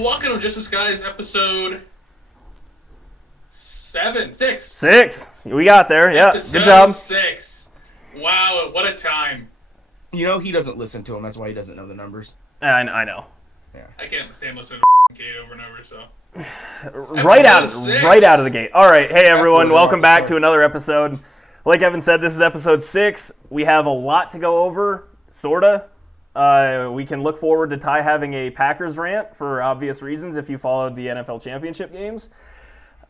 welcome to Just Us Guys, episode 6. Six. We got there. Yeah. Episode Good job. 6. Wow, what a time. You know he doesn't listen to them. That's why he doesn't know the numbers. I know. Yeah. I can't stand listening to Kate over and over, so. Right out of the gate. All right. Hey, everyone. Welcome back to another episode. Like Evan said, this is episode 6. We have a lot to go over, sorta. We can look forward to Ty having a Packers rant for obvious reasons if you followed the NFL championship games.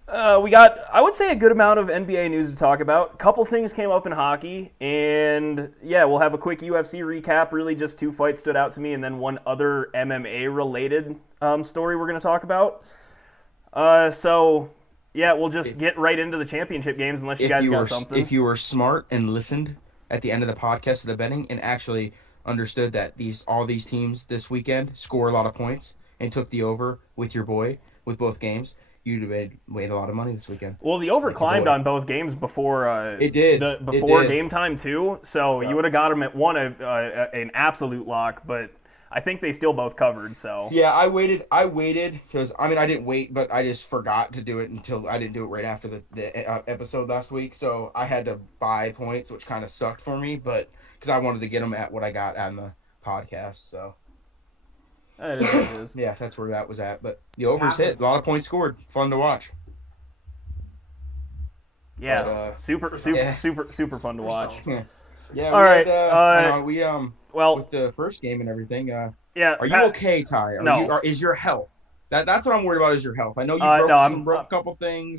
We got, I would say, a good amount of NBA news to talk about. A couple things came up in hockey, and yeah, we'll have a quick UFC recap. Really just 2 fights stood out to me, and then one other MMA-related story we're going to talk about. So, yeah, we'll just get right into the championship games unless you guys got something. If you were smart and listened at the end of the podcast to the betting and actually understood that all these teams this weekend score a lot of points and took the over with your boy with both games, you'd have made a lot of money this weekend. Well, the over climbed on both games before it did. Before game time too, so you would have got them at an absolute lock, but I think they still both covered. So yeah, I waited because I didn't wait, but I just forgot to do it until I didn't do it right after the episode last week. So I had to buy points, which kind of sucked for me, but because I wanted to get them at what I got on the podcast. So it is what it is. Yeah, that's where that was at. But the overs hit, a lot of points scored, fun to watch. Yeah, super fun to watch. Yeah. All right. Well, with the first game and everything. Yeah. Are you okay, Ty? Is your health? That's what I'm worried about. Is your health? I know you broke a couple things.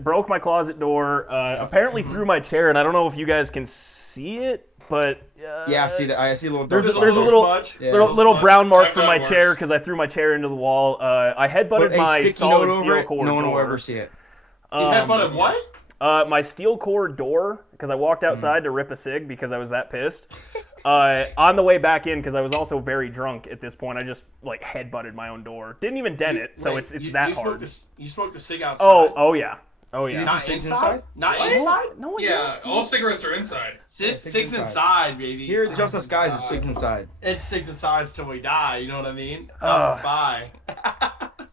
Broke my closet door. Apparently through my chair, and I don't know if you guys can see it, but yeah, I see that. I see a little. There's a little brown mark from my chair because I threw my chair into the wall. I headbutted my solid steel core door. No one will ever see it. You headbutted what? My steel core door, because I walked outside to rip a cig because I was that pissed. On the way back in, because I was also very drunk at this point, I just headbutted my own door. Didn't even dent it, so it's that hard. You smoked a cig outside? Oh yeah. Not inside? Not inside? No one does. All cigarettes are inside. Six inside, baby. Here at Just Us Guys, it's 6 inside. It's 6 inside till we die. You know what I mean? Bye.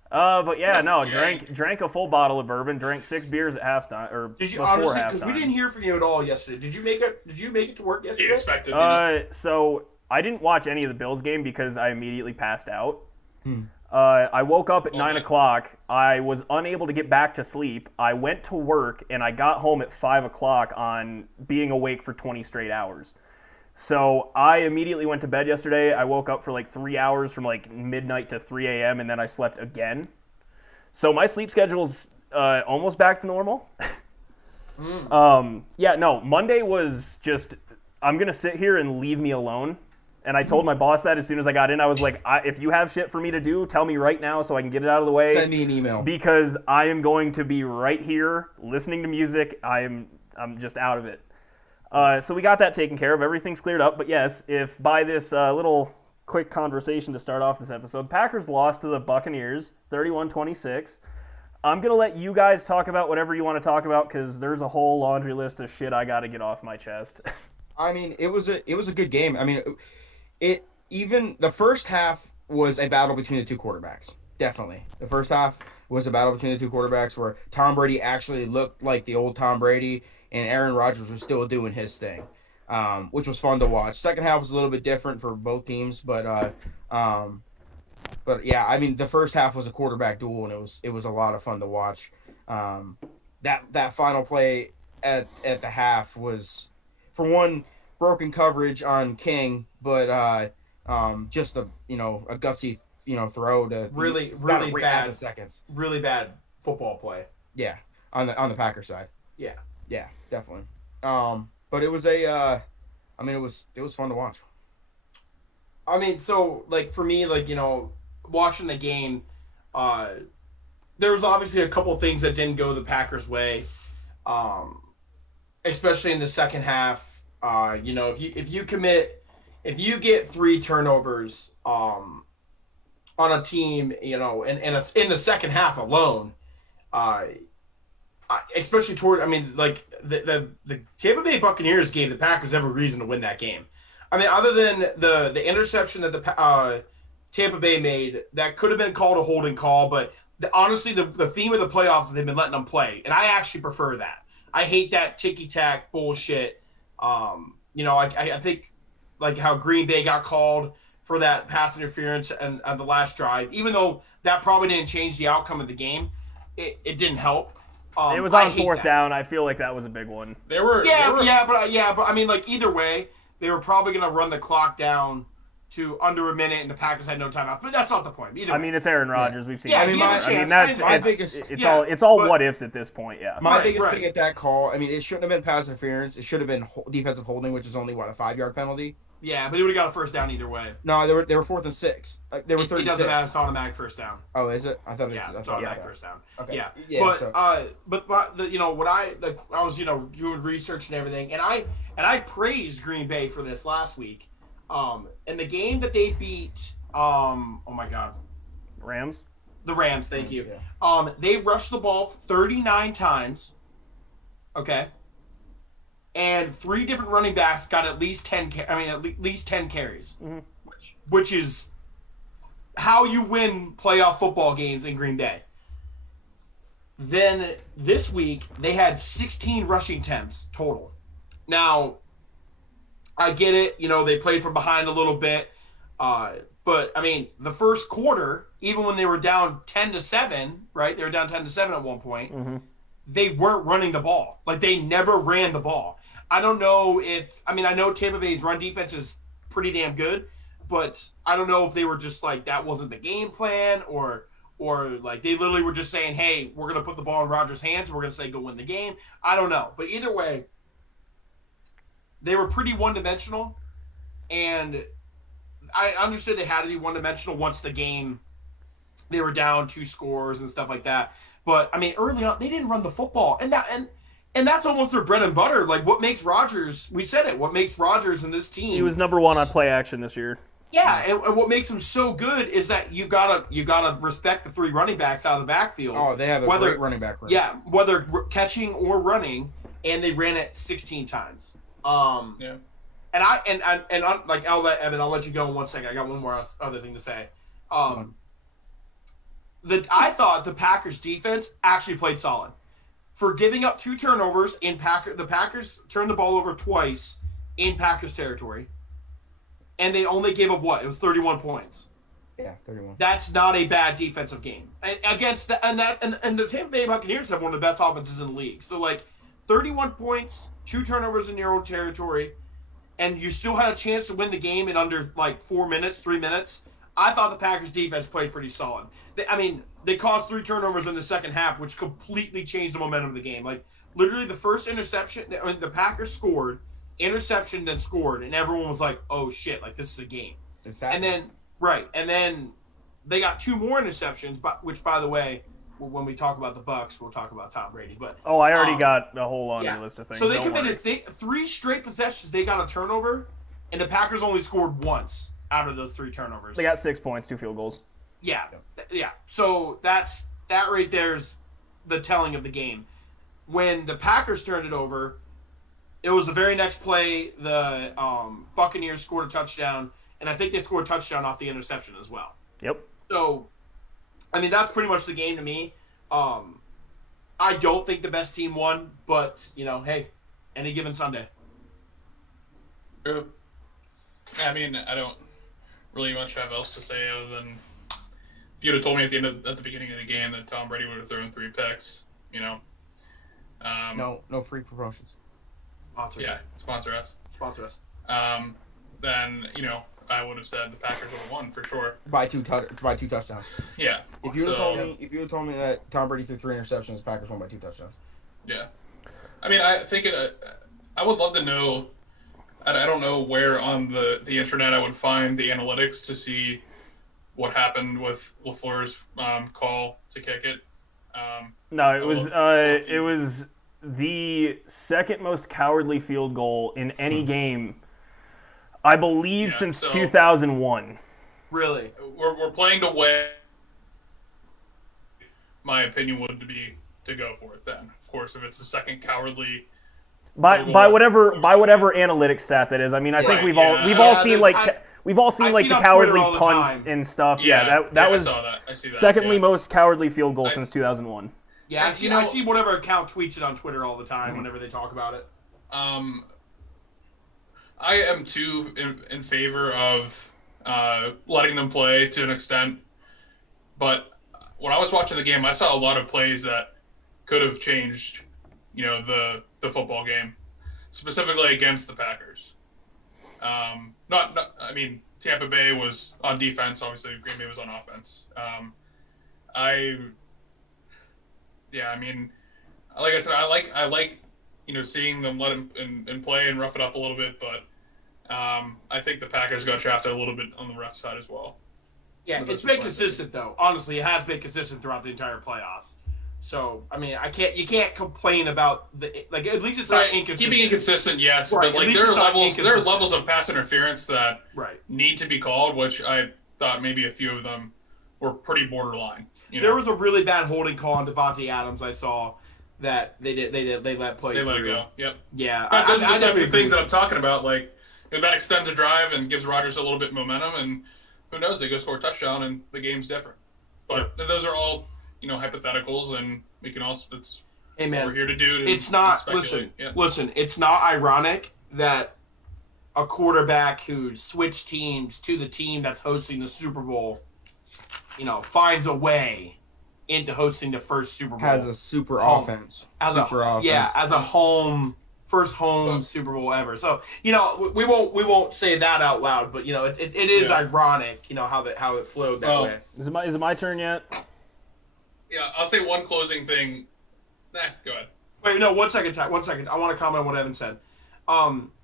But yeah, no, drank a full bottle of bourbon, drank 6 beers at halftime or did you before honestly? halftime. Because we didn't hear from you at all yesterday. Did you make it to work yesterday? You expected me. So I didn't watch any of the Bills game because I immediately passed out. I woke up at 9 o'clock. I was unable to get back to sleep. I went to work and I got home at 5 o'clock on being awake for 20 straight hours. So I immediately went to bed yesterday. I woke up for 3 hours from midnight to 3 a.m. and then I slept again. So my sleep schedule's almost back to normal. Monday was just, I'm going to sit here and leave me alone. And I told my boss that as soon as I got in. I was like, if you have shit for me to do, tell me right now so I can get it out of the way. Send me an email. Because I am going to be right here listening to music. I'm just out of it. So we got that taken care of. Everything's cleared up. But yes, if by this little quick conversation to start off this episode, Packers lost to the Buccaneers 31-26. I'm going to let you guys talk about whatever you want to talk about because there's a whole laundry list of shit I got to get off my chest. I mean, it was a good game. I mean, even the first half was a battle between the two quarterbacks. Definitely. The first half was a battle between the two quarterbacks where Tom Brady actually looked like the old Tom Brady and Aaron Rodgers was still doing his thing, which was fun to watch. Second half was a little bit different for both teams, but yeah, I mean, the first half was a quarterback duel and it was a lot of fun to watch. That final play at the half was, for one, broken coverage on King, but just a gutsy throw to really right bad the seconds. Really bad football play. Yeah, on the Packer side. Yeah, definitely. But it was it was fun to watch. I mean, so for me, watching the game, there was obviously a couple things that didn't go the Packers' way, especially in the second half. If you get 3 turnovers on a team, in the second half alone, especially the Tampa Bay Buccaneers gave the Packers every reason to win that game. I mean, other than the interception that Tampa Bay made that could have been called a holding call, but honestly, the theme of the playoffs is they've been letting them play, and I actually prefer that. I hate that ticky-tack bullshit. I think like how Green Bay got called for that pass interference and the last drive, even though that probably didn't change the outcome of the game, it didn't help. It was on fourth down. I feel like that was a big one. But I mean, like either way, they were probably going to run the clock down to under a minute, and the Packers had no timeouts. But that's not the point. Either way. I mean, it's Aaron Rodgers. We've seen. Yeah, it's all what ifs at this point. Yeah. My biggest thing at that call. I mean, it shouldn't have been pass interference. It should have been defensive holding, which is only a 5-yard penalty. Yeah, but they would have got a first down either way. No, they were 4th and 6. They were 36. It doesn't matter. It's automatic first down. Oh, is it? I thought it's automatic first down. Okay. Yeah. Yeah. But I was doing research and everything, and I praised Green Bay for this last week. In the game that they beat, oh my God, Rams. The Rams. Thank you. Yeah. They rushed the ball 39 times. Okay. And 3 different running backs got at least 10 carries, which is how you win playoff football games in Green Bay. Then this week they had 16 rushing attempts total. Now, I get it, they played from behind a little bit, but I mean the first quarter, even when they were down 10-7, right? They were down 10-7 at one point. Mm-hmm. They weren't running the ball. Like they never ran the ball. I don't know I know Tampa Bay's run defense is pretty damn good, but I don't know if they were just like, that wasn't the game plan or like they literally were just saying, hey, we're going to put the ball in Rodgers' hands and we're going to say go win the game. I don't know. But either way, they were pretty one-dimensional, and I understood they had to be one-dimensional once the game, they were down 2 scores and stuff like that. But, I mean, early on, they didn't run the football. And that's almost their bread and butter. Like, what makes Rodgers, we said it, what makes Rodgers and this team. He was number 1 on play action this year. Yeah, and what makes him so good is that you gotta respect the 3 running backs out of the backfield. Oh, they have a great running back room. Yeah, whether catching or running, and they ran it 16 times. Yeah. And I'll let you go in 1 second. I got one more other thing to say. I thought the Packers defense actually played solid. For giving up 2 turnovers the Packers turned the ball over twice in Packers territory, and they only gave up what? It was 31 points. Yeah, 31. That's not a bad defensive game. And against the Tampa Bay Buccaneers have one of the best offenses in the league. So like 31 points, 2 turnovers in your own territory, and you still had a chance to win the game in under like 4 minutes, 3 minutes. I thought the Packers defense played pretty solid. They caused 3 turnovers in the second half, which completely changed the momentum of the game. Like, literally the first interception, the Packers scored, interception, then scored, and everyone was like, oh, shit, like, this is a game. Exactly. And then they got 2 more interceptions, which, by the way, when we talk about the Bucs, we'll talk about Tom Brady. But I already got a whole laundry list of things. So they committed 3 straight possessions. They got a turnover, and the Packers only scored once out of those 3 turnovers. They got 6 points, 2 field goals. Yeah. So that right there's the telling of the game. When the Packers turned it over, it was the very next play. The Buccaneers scored a touchdown, and I think they scored a touchdown off the interception as well. Yep. So, I mean, that's pretty much the game to me. I don't think the best team won, but hey, any given Sunday. True. I mean, I don't really much have else to say other than, if you'd have told me at the beginning of the game that Tom Brady would have thrown 3 picks, no free promotions. Sponsor us. Then I would have said the Packers would have won for sure By two touchdowns. Yeah. If you had told me that Tom Brady threw 3 interceptions, the Packers won by 2 touchdowns. Yeah. I mean, I think I would love to know. I don't know where on the internet I would find the analytics to see what happened with LaFleur's call to kick it. No, it was the second most cowardly field goal in any game, I believe, since 2001. Really? We're playing to win. My opinion would be to go for it then. Of course, if it's the second cowardly. By whatever analytics stat that is. I mean, I think we've all seen we've all seen I like see the it on cowardly Twitter all the punts time. and stuff. That was I saw that. I see that. secondly most cowardly field goal since 2001. Yeah, I see whatever account tweets it on Twitter all the time whenever they talk about it. I am too in favor of letting them play to an extent, but when I was watching the game, I saw a lot of plays that could have changed, the football game, specifically against the Packers. I mean, Tampa Bay was on defense. Obviously, Green Bay was on offense. Like I said, I like seeing them let him and play and rough it up a little bit, but I think the Packers got shafted a little bit on the ref side as well. Yeah, it's been consistent though. Honestly, it has been consistent throughout the entire playoffs. So I mean, you can't complain about at least it's not inconsistent. Keeping inconsistent, yes, right. But there are levels of pass interference that need to be called, which I thought maybe a few of them were pretty borderline. There was a really bad holding call on Devontae Adams I saw that they let play. They through. let it go. Yep. Yeah, but those are the type of things that I'm talking about. Like that extends a drive and gives Rodgers a little bit of momentum, and who knows, they go score a touchdown and the game's different. But those are all hypotheticals, and we can also what we're here to do. It's not listen. It's not ironic that a quarterback who switched teams to the team that's hosting the Super Bowl, finds a way into hosting the first Super Bowl. Has a super offense. As a first home Super Bowl ever. So we won't say that out loud, but it is ironic, how it flowed that way. Is it my turn yet? Yeah, I'll say one closing thing. Go ahead. Wait, no, 1 second, Ty. 1 second. I want to comment on what Evan said.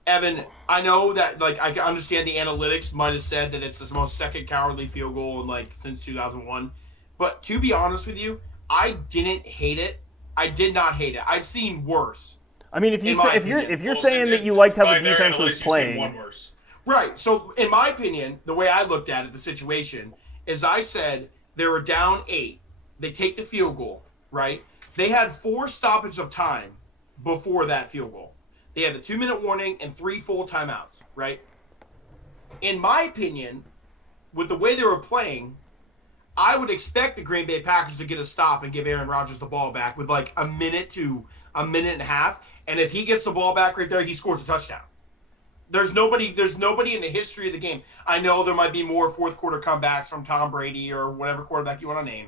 Evan, I know that I can understand the analytics might have said that it's the most second cowardly field goal in since 2001, but to be honest with you, I didn't hate it. I did not hate it. I've seen worse. I mean, if you're saying that you liked how the defense was playing, one worse. Right. So in my opinion, the way I looked at it, the situation is I said they were down 8. They take the field goal, right? They had 4 stoppages of time before that field goal. They had the 2-minute warning and 3 full timeouts, right? In my opinion, with the way they were playing, I would expect the Green Bay Packers to get a stop and give Aaron Rodgers the ball back with a minute to a minute and a half. And if he gets the ball back right there, he scores a touchdown. There's nobody in the history of the game. I know there might be more fourth quarter comebacks from Tom Brady or whatever quarterback you want to name.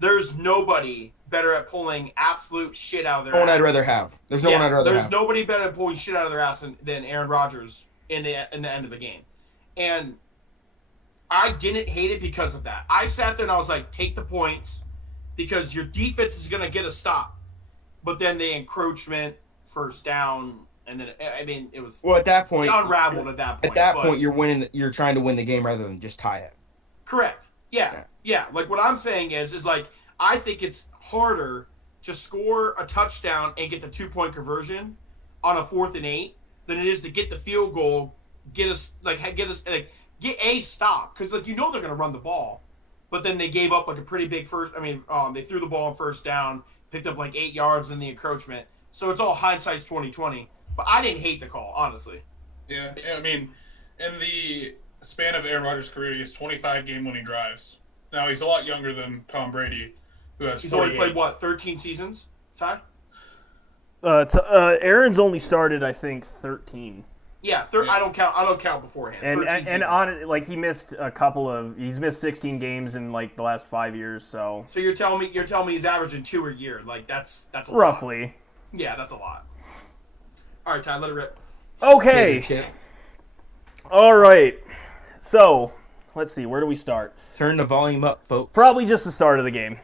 There's nobody better at pulling absolute shit out of their ass. I'd rather have. There's no one I'd rather have. There's nobody better at pulling shit out of their ass than Aaron Rodgers in the end of the game. And I didn't hate it because of that. I sat there and I was like, take the points because your defense is going to get a stop. But then the encroachment, first down, and then, it was... Well, at that point... unraveled at that point. At that point, you're trying to win the game rather than just tie it. Correct. Yeah. What I'm saying is I think it's harder to score a touchdown and get the 2-point conversion on a 4th and 8 than it is to get the field goal, get a stop because they're going to run the ball, but then they gave up a pretty big first. They threw the ball on first down, picked up 8 yards in the encroachment. So it's all hindsight's 20/20. But I didn't hate the call, honestly. Yeah, in the span of Aaron Rodgers' career, he has 25 game-winning drives. Now, he's a lot younger than Tom Brady, who has 48. He's only played, 13 seasons, Ty? Aaron's only started, I think, 13. Yeah, I don't count beforehand. And he missed he's missed 16 games in the last 5 years, so. So you're telling me he's averaging 2 a year. That's a roughly. Lot. Yeah, that's a lot. All right, Ty, let it rip. Okay. All right. So, let's see. Where do we start? Turn the volume up, folks. Probably just the start of the game.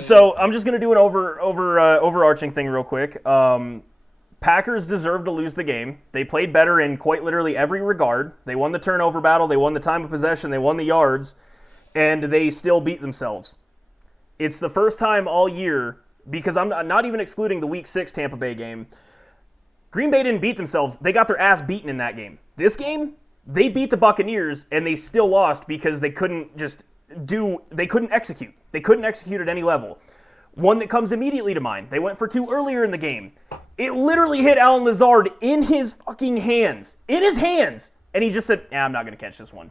So I'm just gonna do an overarching thing real quick. Packers deserved to lose the game. They played better in quite literally every regard. They won the turnover battle. They won the time of possession. They won the yards, and they still beat themselves. It's the first time all year, because I'm not even excluding the Week 6 Tampa Bay game. Green Bay didn't beat themselves. They got their ass beaten in that game. This game, they beat the Buccaneers, and they still lost because they couldn't execute. They couldn't execute at any level. One that comes immediately to mind. They went for 2 earlier in the game. It literally hit Alan Lazard in his fucking hands. In his hands. And he just said, I'm not going to catch this one.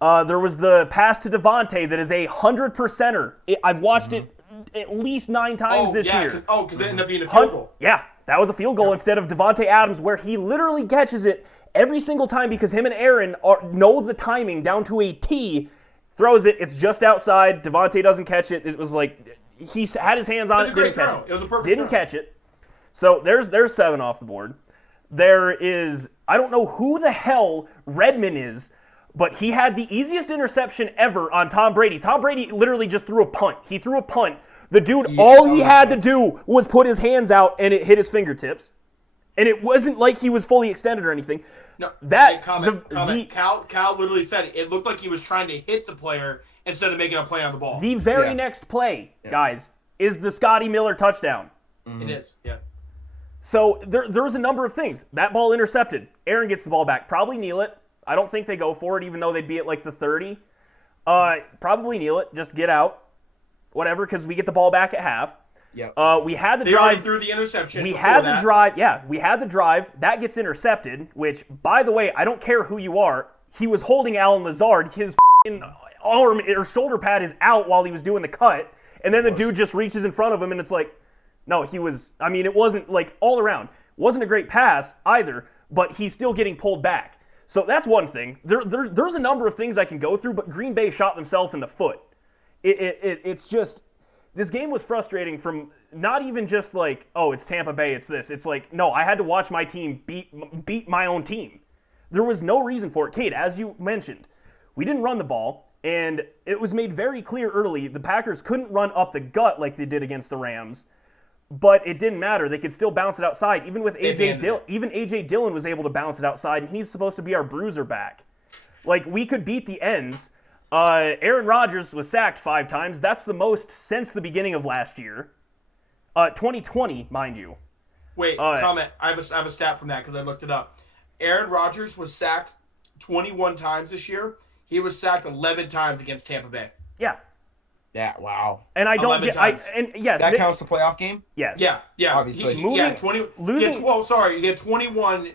There was the pass to Devontae that is a 100%er. I've watched it at least 9 times this year. Because it ended up being a field goal. Yeah, that was a field goal instead of Devontae Adams, where he literally catches it every single time because him and Aaron know the timing down to a T, throws it, it's just outside, Devontae doesn't catch it. It was like he had his hands on it, didn't catch it. It was a perfect Didn't catch it. So there's 7 off the board. There is, I don't know who the hell Redmond is, but he had the easiest interception ever on Tom Brady. Tom Brady literally just threw a punt. He threw a punt. The dude, all he had to do was put his hands out and it hit his fingertips. And it wasn't like he was fully extended or anything. No, that comment. Cal literally said it looked like he was trying to hit the player instead of making a play on the ball. The very next play, guys, is the Scotty Miller touchdown. It is, yeah. So there's a number of things. That ball intercepted. Aaron gets the ball back. Probably kneel it. I don't think they go for it, even though they'd be at like the 30. Probably kneel it. Just get out. Whatever, because we get the ball back at half. Yep. We had the they drive. already threw the interception. We had the drive. Yeah, we had the drive. That gets intercepted, which, by the way, I don't care who you are. He was holding Alan Lazard. His arm or shoulder pad is out while he was doing the cut. And then the dude just reaches in front of him, and it's like, no, he was, I mean, it wasn't like all around. Wasn't a great pass either, but he's still getting pulled back. So that's one thing. There's a number of things I can go through, but Green Bay shot themselves in the foot. It's just, this game was frustrating from not even just like, oh, it's Tampa Bay, it's this. It's like, no, I had to watch my team beat my own team. There was no reason for it. Kate, as you mentioned, we didn't run the ball, and it was made very clear early the Packers couldn't run up the gut like they did against the Rams, but it didn't matter. They could still bounce it outside. Even with A.J. Dillon, even A.J. Dillon was able to bounce it outside, and he's supposed to be our bruiser back. Like, we could beat the ends. Aaron Rodgers was sacked 5 times. That's the most since the beginning of last year. 2020, mind you. Wait, comment. I have a stat from that because I looked it up. Aaron Rodgers was sacked 21 times this year. He was sacked 11 times against Tampa Bay. Yeah. Yeah, wow. And I don't get yes. That counts the playoff game? Yes. Yeah. Obviously. He had 21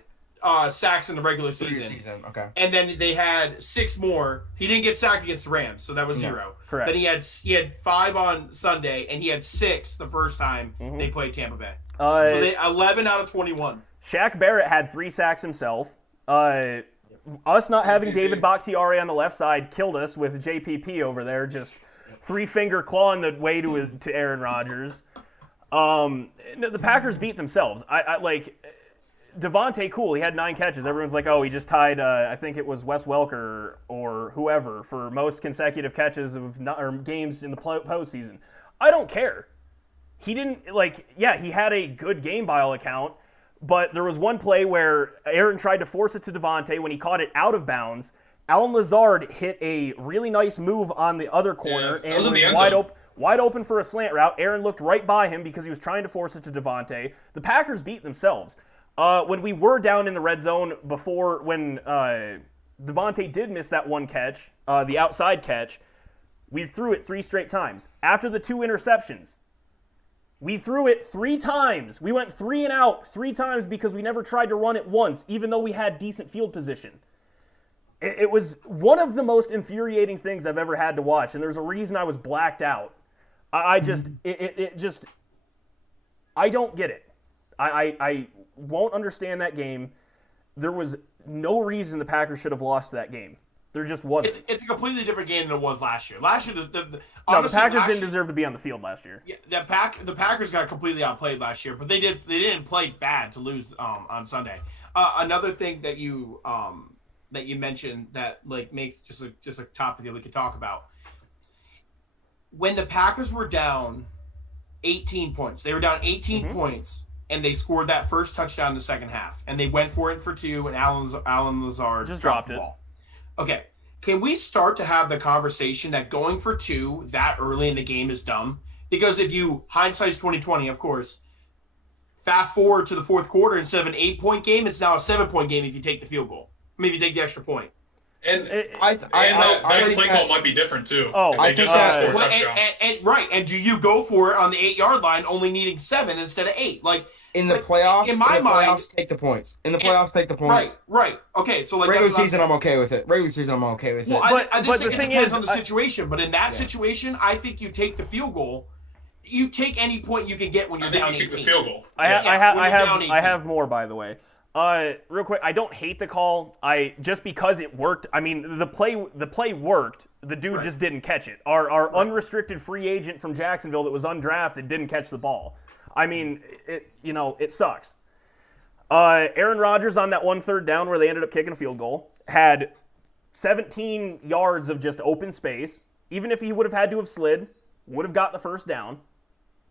sacks in the regular season. Okay. And then they had 6 more. He didn't get sacked against the Rams, so that was 0. Correct. Then he had 5 on Sunday, and he had 6 the first time they played Tampa Bay. So they 11 out of 21. Shaq Barrett had 3 sacks himself. Us not having David Bakhtiari on the left side killed us with JPP over there, just 3-finger clawing the way to Aaron Rodgers. The Packers beat themselves. I like Devontae, cool. He had 9 catches. Everyone's like, oh, he just tied. I think it was Wes Welker or whoever for most consecutive catches of games in the postseason. I don't care. He didn't he had a good game by all account, but there was one play where Aaron tried to force it to Devontae when he caught it out of bounds. Alan Lazard hit a really nice move on the other corner and was wide open for a slant route. Aaron looked right by him because he was trying to force it to Devontae. The Packers beat themselves. When we were down in the red zone before, when Devontae did miss that one catch, the outside catch, we threw it 3 straight times. After the 2 interceptions, we threw it 3 times. We went 3 and out 3 times because we never tried to run it once, even though we had decent field position. It was one of the most infuriating things I've ever had to watch, and there's a reason I was blacked out. I don't get it. I won't understand that game. There was no reason the Packers should have lost that game. There just wasn't. It's a completely different game than it was last year. Last year, the Packers didn't deserve to be on the field last year. Yeah, the Packers got completely outplayed last year, but they didn't play bad to lose on Sunday. Another thing that you mentioned that makes just a topic that we could talk about. When the Packers were down 18 points, they were down 18 points, and they scored that first touchdown in the second half, and they went for it for 2, and Alan Lazard just dropped the ball. Okay, can we start to have the conversation that going for 2 that early in the game is dumb? Because if you hindsight's 2020, of course. Fast forward to the fourth quarter, instead of an 8-point game, it's now a 7-point game if you take the field goal. I mean, if you take the extra point. And I that think play that- call might be different too. Oh, if I they just think score a Well, touchdown. and do you go for it on the 8-yard line, only needing 7 instead of 8? Like in the like, playoffs, in my mind, take the points. In the playoffs, take the points. right. Okay, so like Regular that's what season, I'm okay with it. Regular season, I'm okay with Well, it. I just but think the it thing depends is, on the situation. But in that situation, I think you take the field goal. You take any point you can get when you're I think down you 18. kick the field goal. I Yeah, have more, by the way. Real quick, I don't hate the call. Just because it worked. I mean, the play worked. The dude just didn't catch it. Our unrestricted free agent from Jacksonville that was undrafted didn't catch the ball. I mean, it sucks. Aaron Rodgers on that 1 3rd down where they ended up kicking a field goal had 17 yards of just open space. Even if he would have had to have slid, would have got the first down.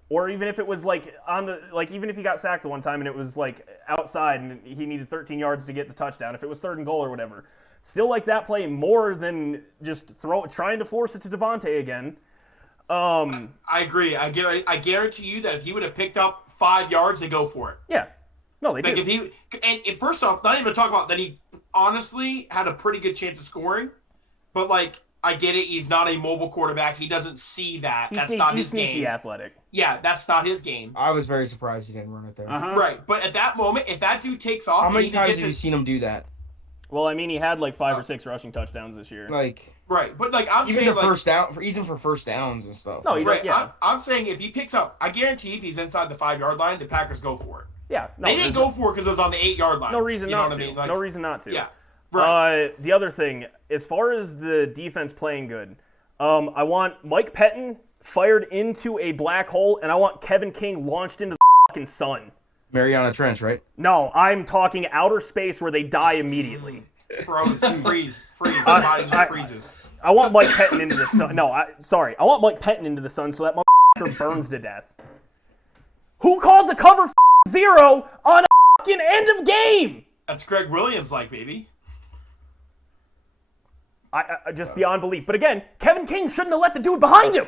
Or even if it was even if he got sacked the one time and it was like outside and he needed 13 yards to get the touchdown, if it was 3rd and goal or whatever, still like that play more than just trying to force it to Devontae again. I agree. I guarantee you that if he would have picked up 5 yards, they go for it. Yeah, no, they Like do. if first off, not even talk about that he honestly had a pretty good chance of scoring, but like I get it, he's not a mobile quarterback. He doesn't see that. That's not his sneaky game. athletic. Yeah, that's not his game. I was very surprised he didn't run it there. Right, but at that moment, if that dude takes off, How and many he times gets have you his- seen him do that? Well, I mean, he had like 5 or 6 rushing touchdowns this year. Like Right, but like I'm even saying, the like, first down, even for first downs and stuff. No, he right, yeah. I'm saying if he picks up, I guarantee if he's inside the 5-yard line, the Packers go for it. Yeah, no, They didn't there's go for it because it was on the 8-yard line. no reason You know not what to. I mean? Like, No reason not to. Yeah, right. The other thing, as far as the defense playing good, I want Mike Pettin fired into a black hole, and I want Kevin King launched into the fucking sun. Mariana Trench, right? No, I'm talking outer space where they die immediately. freeze. His body just freezes. I want Mike Pettin into the sun. No, I want Mike Pettin into the sun so that motherfucker burns to death. Who calls a cover 0 on a fucking end of game? That's Greg Williams, like, baby. I just beyond belief. But again, Kevin King shouldn't have let the dude behind him.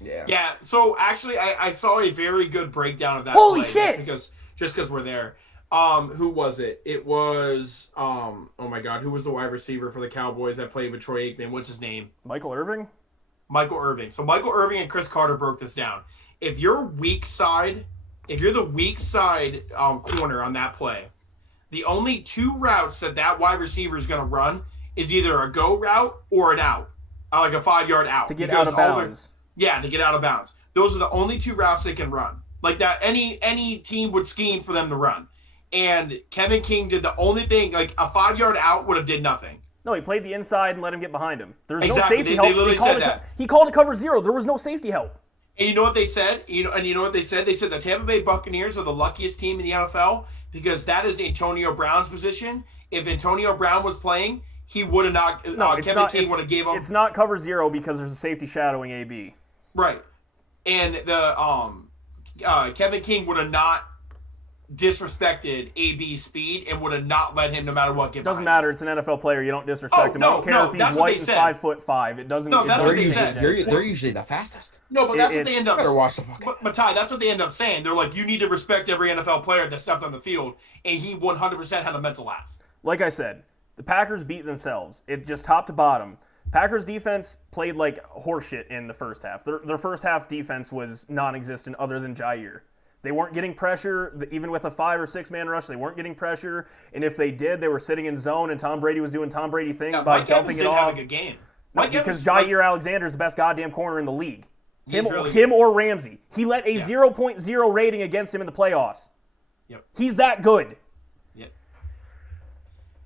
Yeah. Yeah. So actually, I saw a very good breakdown of that. Holy play, shit! Just because we're there. Who was it? It was oh my God, who was the wide receiver for the Cowboys that played with Troy Aikman? What's his name? Michael Irving? Michael Irving. So Michael Irving and Chris Carter broke this down. If you're the weak side corner on that play, the only 2 routes that wide receiver is going to run is either a go route or an out, like a 5-yard out. To get Because out of all their- bounds. Yeah, to get out of bounds. Those are the only 2 routes they can run. Like that, any team would scheme for them to run. And Kevin King did the only thing, like a 5-yard out would have did nothing. No, he played the inside and let him get behind him. There's Exactly. no safety They help. literally He called said it- that. He called a cover 0. There was no safety help. And you know what they said? You know what they said? They said the Tampa Bay Buccaneers are the luckiest team in the NFL because that is Antonio Brown's position. If Antonio Brown was playing, he would have not. Kevin King would have gave him. It's not cover 0 because there's a safety shadowing AB. Right. And the Kevin King would have not disrespected AB's speed and would have not let him no matter what get Doesn't behind matter. It's an NFL player. You don't disrespect him. I don't care no, if he's that's what white they and said. 5'5". It doesn't. No, it that's doesn't what they change said. anything. They're usually the fastest. No, but that's what they It's- end up. Better watch the fuck. But Ty, that's what they end up saying. They're like, you need to respect every NFL player that steps on the field, and he 100% had a mental lapse. Like I said, the Packers beat themselves. It just top to bottom. Packers defense played like horseshit in the first half. Their first half defense was non-existent other than Jair. They weren't getting pressure, even with a 5 or 6 man rush. They weren't getting pressure, and if they did, they were sitting in zone, and Tom Brady was doing Tom Brady things Yeah, by Mike Evans dumping it didn't have a off. good game. No, Mike because Evans, Jair Alexander is the best goddamn corner in the league. Him, He's really him good. or Ramsey. He let a 0.0 rating against him in the playoffs. Yep. He's that good. Yep.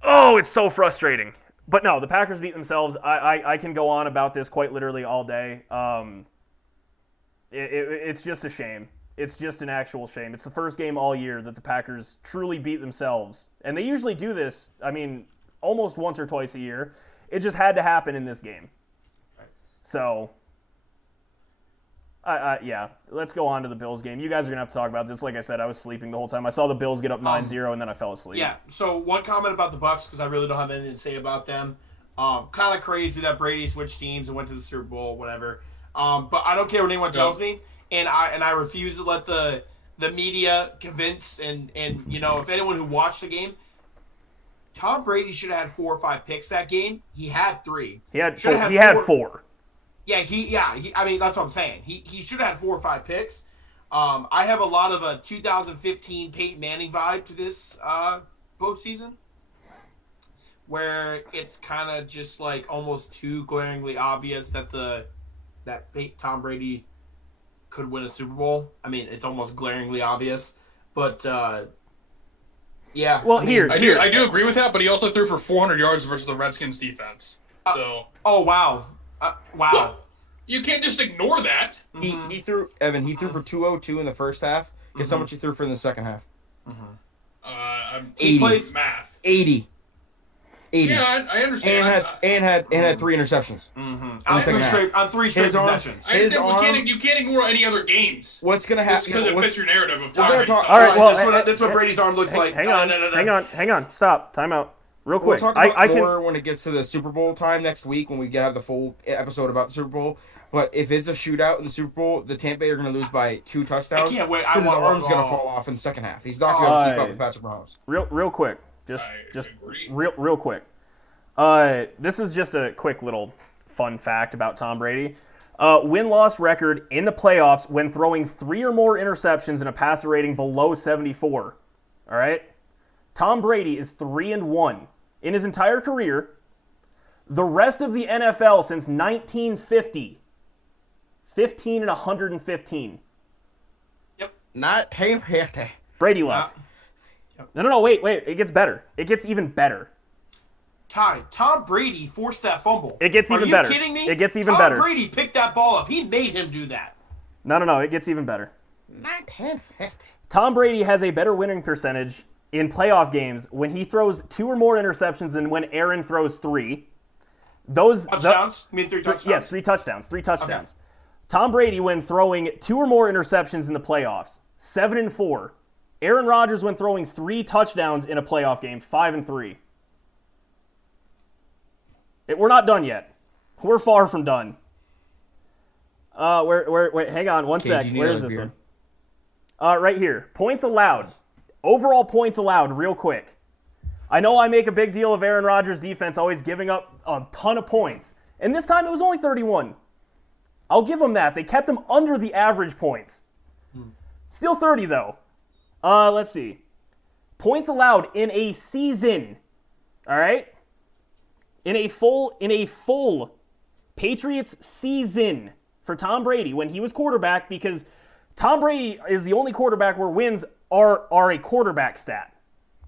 Oh, it's so frustrating. But no, the Packers beat themselves. I can go on about this quite literally all day. It's just a shame. It's just an actual shame. It's the first game all year that the Packers truly beat themselves. And they usually do this, I mean, almost once or twice a year. It just had to happen in this game. So, yeah, let's go on to the Bills game. You guys are going to have to talk about this. Like I said, I was sleeping the whole time. I saw the Bills get up 9-0, and then I fell asleep. Yeah, so one comment about the Bucs, because I really don't have anything to say about them. Kind of crazy that Brady switched teams and went to the Super Bowl, whatever. But I don't care what anyone tells me, and I refuse to let the media convince and you know, if anyone who watched the game, Tom Brady should have had 4 or 5 picks that game. He had 3. He had 4. Yeah, I mean, that's what I'm saying. He should have had 4 or 5 picks. I have a lot of a 2015 Peyton Manning vibe to this postseason, where it's kind of just like almost too glaringly obvious that Tom Brady could win a Super Bowl. I mean, it's almost glaringly obvious, but yeah. Well, I mean, I do agree with that, but he also threw for 400 yards versus the Redskins defense. So. Oh wow. Wow. You can't just ignore that. He threw for 202 in the first half. Guess how much he threw for in the second half? He plays math. 80. Yeah, I understand. And had 3 interceptions. On 3 straight possessions. I understand. You can't ignore any other games. What's going to happen? Because it fits your narrative of Tom Brady. All right, well, that's what Brady's arm looks like. Hang on. Stop. Time out. Real quick. We'll talk about more when it gets to the Super Bowl time next week when we have the full episode about the Super Bowl. But if it's a shootout in the Super Bowl, the Tampa Bay are going to lose by 2 touchdowns. I can't wait. His arm's going to fall off in the second half. He's not going to keep up with Patrick Mahomes. Real quick. Just real quick. This is just a quick little fun fact about Tom Brady. Win-loss record in the playoffs when throwing 3 or more interceptions and a passer rating below 74. All right? Tom Brady is 3-1 in his entire career. The rest of the NFL since 1950, 15-115. Yep. Not Brady left. Yep. No, wait. It gets better. It gets even better. Tom Brady forced that fumble. It gets even better. Are you kidding me? It gets even better. Tom Brady picked that ball up. He made him do that. No. It gets even better. Tom Brady has a better winning percentage in playoff games when he throws 2 or more interceptions than when Aaron throws 3. Touchdowns? You mean 3 touchdowns? Yes, 3 touchdowns. 3 touchdowns. Okay. Tom Brady when throwing 2 or more interceptions in the playoffs, 7-4. Aaron Rodgers when throwing 3 touchdowns in a playoff game, 5-3. We're not done yet. We're far from done. Wait, hang on one sec. Where is this one? Right here. Points allowed. Overall points allowed, real quick. I know I make a big deal of Aaron Rodgers' defense always giving up a ton of points. And this time it was only 31. I'll give them that. They kept them under the average points. Still 30, though. Let's see. Points allowed in a season. All right? In a full Patriots season for Tom Brady when he was quarterback, because Tom Brady is the only quarterback where wins are a quarterback stat.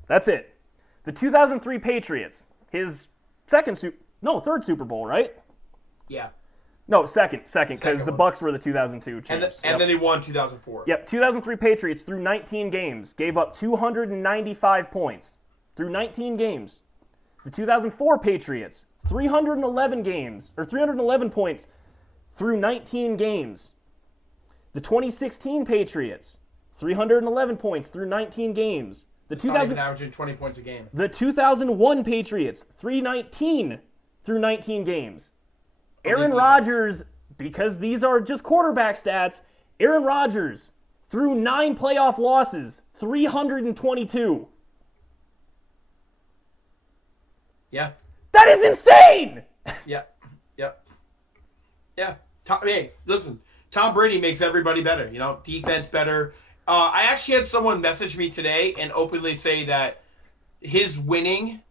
That's it. The 2003 Patriots, his third Super Bowl, right? Yeah. No, second, because the Bucs were the 2002 champs. And then he won 2004. Yep, 2003 Patriots through 19 games gave up 295 points through 19 games. The 2004 Patriots, 311 points through 19 games. The 2016 Patriots, 311 points through 19 games. Not even averaging 20 points a game. The 2001 Patriots, 319 through 19 games. Aaron Rodgers, because these are just quarterback stats, Aaron Rodgers, through 9 playoff losses, 322. Yeah. That is insane! Yeah. Hey, listen. Tom Brady makes everybody better. Defense better. I actually had someone message me today and openly say that his winning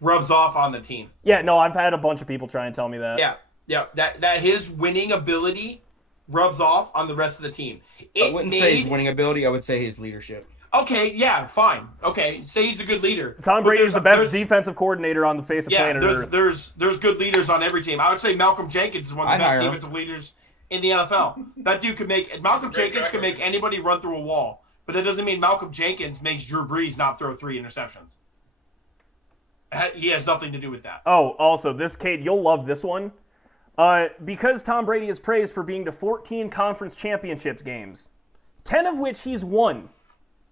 rubs off on the team. Yeah, no, I've had a bunch of people try and tell me that. Yeah. That his winning ability rubs off on the rest of the team. I wouldn't say his winning ability. I would say his leadership. Okay, yeah, fine. Okay, say he's a good leader. Tom Brady is the best defensive coordinator on the face of planet Earth. There's good leaders on every team. I would say Malcolm Jenkins is one of the best defensive leaders in the NFL. That dude Malcolm Jenkins can make anybody run through a wall, but that doesn't mean Malcolm Jenkins makes Drew Brees not throw 3 interceptions. He has nothing to do with that. Oh, also, Cade, you'll love this one. Because Tom Brady is praised for being to 14 conference championships games, 10 of which he's won.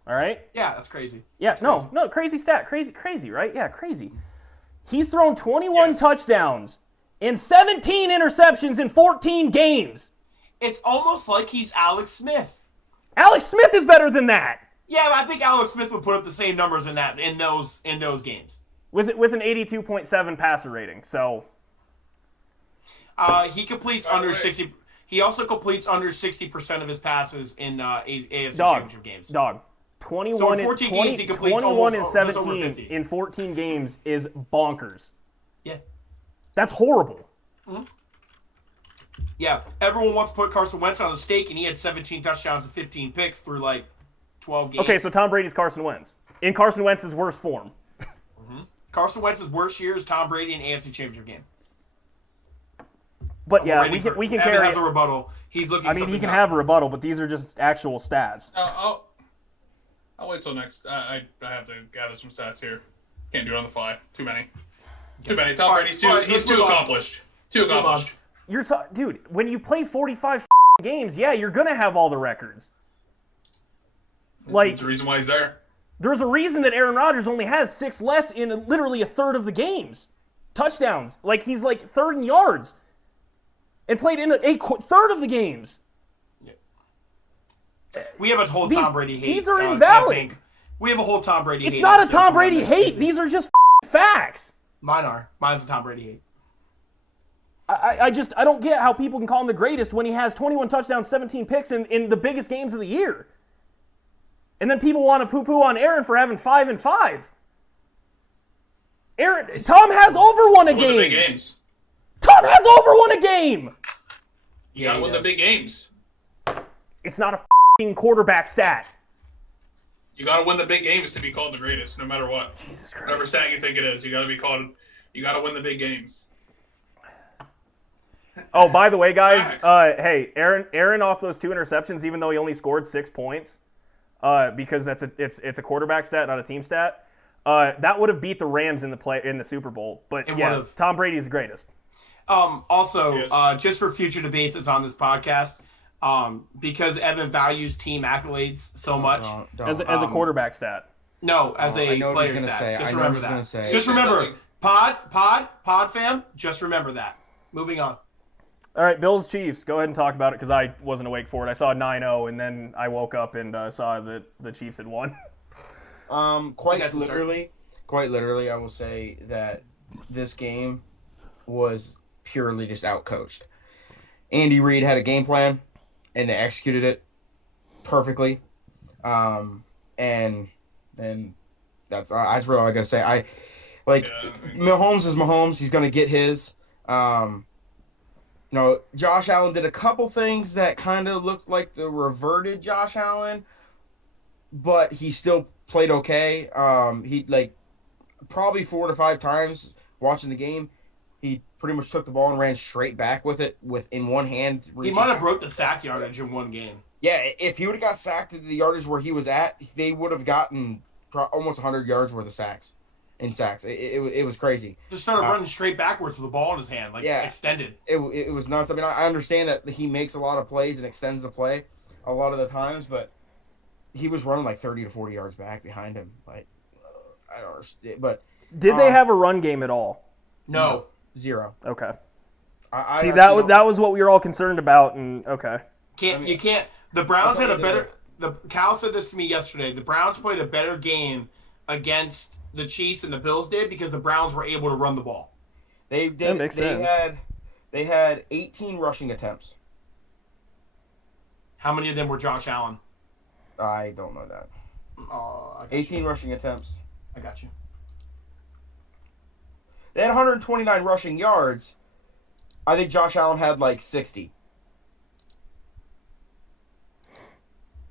All right? Yeah, that's crazy. Yeah, no, crazy stat. Crazy, right? Yeah, crazy. He's thrown 21 touchdowns and 17 interceptions in 14 games. It's almost like he's Alex Smith. Alex Smith is better than that. Yeah, I think Alex Smith would put up the same numbers in those games. with an 82.7 passer rating. So he completes under 60. He also completes under 60% of his passes in AFC Championship games. 21 so in 14 games, he completes 21 and almost, just over 17 50. in 14 games is bonkers. Yeah. That's horrible. Mm-hmm. Yeah, everyone wants to put Carson Wentz on a stake, and he had 17 touchdowns and 15 picks through like 12 games. Okay, so Tom Brady's Carson Wentz. In Carson Wentz's worst form. Mm-hmm. Carson Wentz's worst year is Tom Brady in AFC Championship game. But yeah, we can Evan carry. has a rebuttal. He's looking. I mean, he can have a rebuttal, but these are just actual stats. I'll wait till next. I have to gather some stats here. Can't do it on the fly. Too many. Too many. Tom Brady's he's too accomplished. Too accomplished. Dude, when you play 45 games, yeah, you're gonna have all the records. Like, there's a reason why he's there. There's a reason that Aaron Rodgers only has 6 less in literally a third of the games. Touchdowns. Like, he's like third in yards. And played in a third of the games. Yeah. We have a whole Tom Brady hate. These are invalid. Campaign. We have a whole Tom Brady hate. It's not a Tom Brady hate. These are just facts. Mine are. Mine's a Tom Brady hate. I don't get how people can call him the greatest when he has 21 touchdowns, 17 picks in the biggest games of the year. And then people want to poo-poo on Aaron for having 5 and 5. Tom has over won a game. The big games. Tom has over won a game. You gotta win the big games. It's not a f***ing quarterback stat. You gotta win the big games to be called the greatest, no matter what. Jesus Christ. Whatever stat you think it is, you gotta win the big games. Oh, by the way, guys, hey, Aaron off those 2 interceptions, even though he only scored 6 points, because it's a quarterback stat, not a team stat. That would have beat the Rams in the Super Bowl. But yeah, Tom Brady's the greatest. Also, just for future debates that's on this podcast, because Evan values team accolades so much. As a quarterback stat. No, as a player stat. Just remember that. Just remember, pod fam, just remember that. Moving on. All right, Bills Chiefs. Go ahead and talk about it because I wasn't awake for it. I saw 9-0 and then I woke up and saw that the Chiefs had won. Quite literally, I will say that this game was purely just outcoached. Andy Reid had a game plan, and they executed it perfectly. And that's really all I gotta say. Mahomes is Mahomes. He's gonna get his. Josh Allen did a couple things that kind of looked like the reverted Josh Allen, but he still played okay. He probably 4 to 5 times watching the game, he pretty much took the ball and ran straight back with it in one hand. He might have broke the sack yardage in one game. Yeah, if he would have got sacked at the yardage where he was at, they would have gotten almost 100 yards worth of sacks. It was crazy. Just started running straight backwards with the ball in his hand, extended. It was nuts. I mean, I understand that he makes a lot of plays and extends the play a lot of the times, but he was running like 30 to 40 yards back behind him. I don't understand. But did they have a run game at all? No. 0. Okay. I that was what we were all concerned about, and okay. You can't. The Browns had a better. Cal said this to me yesterday. The Browns played a better game against the Chiefs and the Bills did because the Browns were able to run the ball. They did. That makes sense. They had 18 rushing attempts. How many of them were Josh Allen? I don't know that. 18 rushing attempts. I got you. They had 129 rushing yards. I think Josh Allen had 60.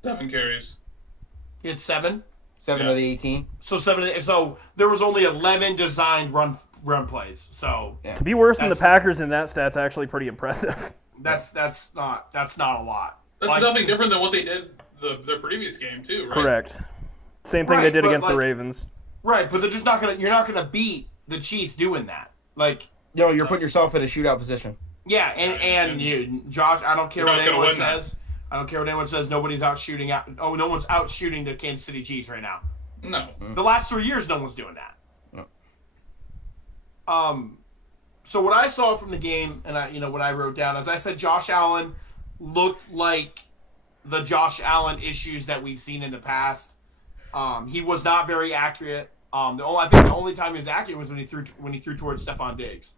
7 carries. He had 7. 7 of the 18. So there was only 11 designed run plays. So to be worse than the Packers in that stat's actually pretty impressive. That's not a lot. That's nothing different than what they did their previous game too, right? Correct. Same thing they did against the Ravens. Right, but they're just not gonna. You're not gonna beat the Chiefs doing that. You're putting yourself in a shootout position. Yeah, and you, Josh. I don't care what anyone says. I don't care what anyone says. Nobody's out shooting out. Oh, no one's out shooting the Kansas City Chiefs right now. No. The last 3 years, no one's doing that. No. So what I saw from the game, and what I wrote down, as I said, Josh Allen looked like the Josh Allen issues that we've seen in the past. He was not very accurate. I think the only time he was accurate was when he threw towards Stephon Diggs.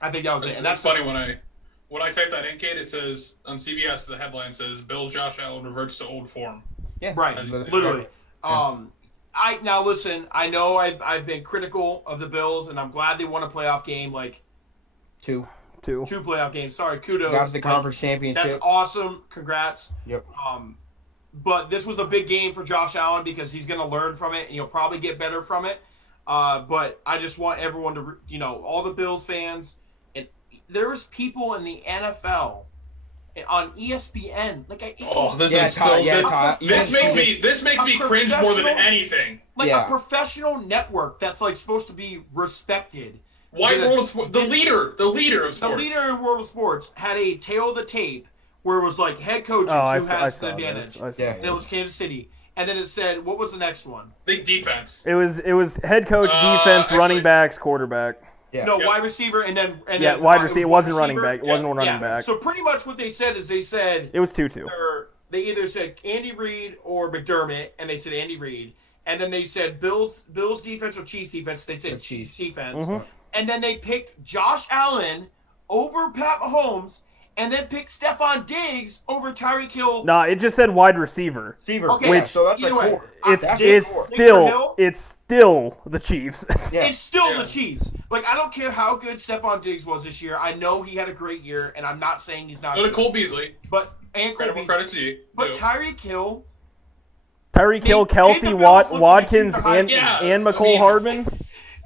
I think that was it. And that's funny when I type that in, Kate, it says on CBS the headline says Bills Josh Allen reverts to old form. Yeah, right. Literally. Yeah. Now listen. I know I've been critical of the Bills, and I'm glad they won a playoff game. Like two playoff games. Sorry, kudos. Got the conference championship. That's awesome. Congrats. Yep. But this was a big game for Josh Allen because he's going to learn from it, and he'll probably get better from it. But I just want everyone to, all the Bills fans, and there's people in the NFL on ESPN. This makes me cringe more than anything. A professional network that's like supposed to be respected. The leader of sports. The leader in world of sports had a tail of the tape where it was like head coaches who has the advantage. And it was Kansas City. And then it said, what was the next one? Big defense. It was head coach, defense, running backs, quarterback. Yeah. No, wide receiver, and then wide receiver. It wasn't running back. It wasn't running back. So pretty much what they said is it was 2-2. They either said Andy Reid or McDermott, and they said Andy Reid. And then they said Bills defense or Chiefs defense. They said Chiefs defense. Mm-hmm. And then they picked Josh Allen over Pat Mahomes, and then picked Stephon Diggs over Tyreek Hill. Nah, it just said wide receiver. Okay, so that's like four. It's still the Chiefs. Yeah. It's still the Chiefs. Like, I don't care how good Stephon Diggs was this year. I know he had a great year, and I'm not saying he's not. Go to Cole Beasley. Credit to you. But Tyreek Hill, Kelsey, Watkins, and McCole Hardman.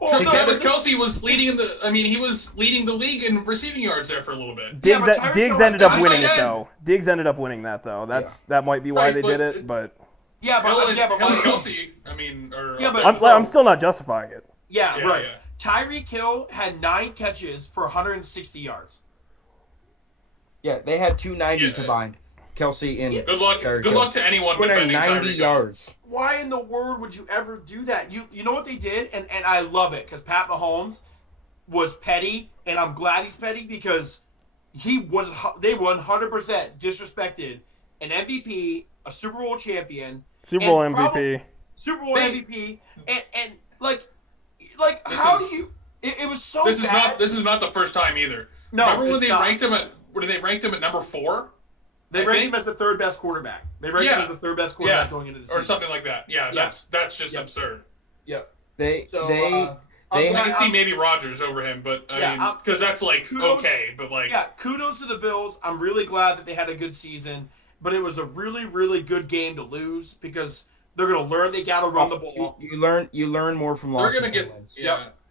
Travis Kelce was leading the league in receiving yards there for a little bit. Diggs ended up winning it though. Diggs ended up winning that though. That might be why they did it, but Kelce. I'm still not justifying it. Yeah, right. Yeah. Tyreek Hill had 9 catches for 160 yards. Yeah, they had 290 combined. Kelce and good luck to anyone defending 90 yards. Why in the world would you ever do that? You know what they did, and I love it because Pat Mahomes was petty, and I'm glad he's petty because they 100% disrespected an MVP, a Super Bowl champion, Super Bowl MVP, and how do you? It was so. Bad. This is not the first time either. No, remember when they ranked him at number 4? They ranked him as the 3rd best quarterback. They ranked him as the 3rd best quarterback going into the season. Or something like that. Yeah, that's just absurd. Yep. I can see maybe Rodgers over him, but because that's like okay, but like kudos to the Bills. I'm really glad that they had a good season, but it was a really, really good game to lose because they're gonna learn they gotta run the ball. You learn more from losses. They're gonna get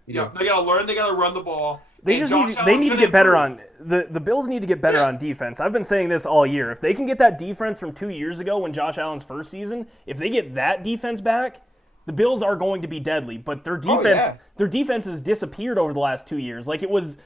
they gotta learn they gotta run the ball. They need to get better on the Bills need to get better on defense. I've been saying this all year. If they can get that defense from 2 years ago when Josh Allen's first season, if they get that defense back, the Bills are going to be deadly. But their defense has disappeared over the last 2 years. Like it was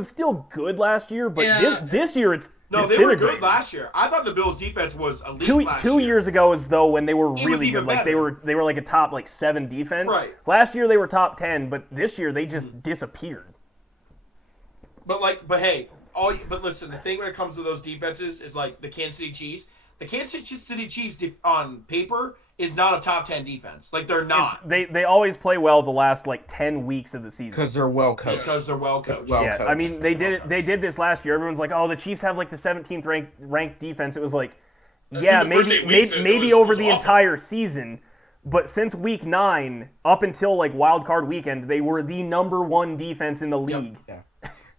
still good last year, but this year it's they were good last year. I thought the Bills' defense was elite last year. 2 years ago is though when they were really good. Like they were like a top 7 defense. Right. Last year they were top 10, but this year they just disappeared. But listen, the thing when it comes to those defenses is like the Kansas City Chiefs. The Kansas City Chiefs on paper is not a top 10 defense. Like they're not. They always play well the last 10 weeks of the season because they're well coached. Yeah, I mean they did this last year. Everyone's like, oh, the Chiefs have the 17th ranked defense. It was like, maybe over the entire season, but since week 9 up until wild card weekend, they were the number 1 defense in the league. Yep.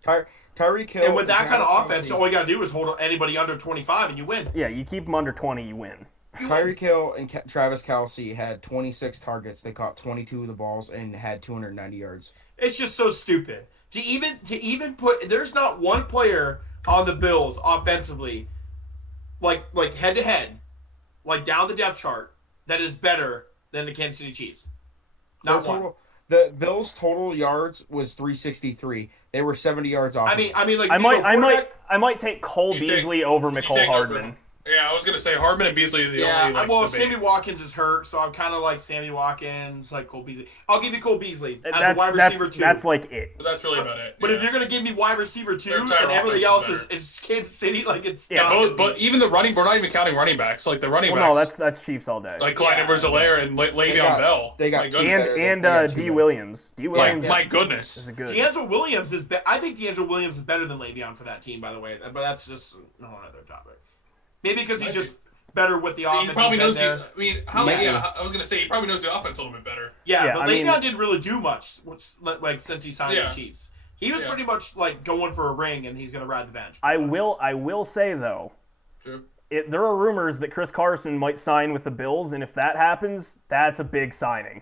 Yeah. Tyreek Hill. And with that kind of offense, all you got to do is hold anybody under 25 and you win. Yeah, you keep them under 20, you win. Tyreek Hill and Travis Kelce had 26 targets. They caught 22 of the balls and had 290 yards. It's just so stupid. To even put, there's not one player on the Bills offensively, like head to head, down the depth chart, that is better than the Kansas City Chiefs. Not one. The Bills' total yards was 363. They were 70 yards off. I might take Cole Beasley over McCole Hardman. Yeah, I was gonna say Hardman and Beasley is the only. Like, well, debate. Sammy Watkins is hurt, so I'm kind of like Sammy Watkins, like Cole Beasley. I'll give you Cole Beasley as a wide receiver too. That's like it. But that's really about it. But if you're gonna give me wide receiver two and entire everything offense else is is Kansas City, like it's but even the running, we're not even counting running backs. Like the running Well, backs. no, that's Chiefs all day. Like Clyde Edwards-Helaire and Le'Veon Bell. They got my goodness. and D. Williams. D. Williams. My goodness. Is a good. D'Angelo Williams is. I think D'Angelo Williams is better than Le'Veon for that team, by the way. But that's just a whole other topic. Maybe because he's just better with the offense. He probably knows there. I mean, I was gonna say he probably knows the offense a little bit better. Yeah, but I Le'Veon didn't really do much, like since he signed the Chiefs. He was pretty much like going for a ring, and he's gonna ride the bench. I will say though. True. There are rumors that Chris Carson might sign with the Bills, and if that happens, that's a big signing.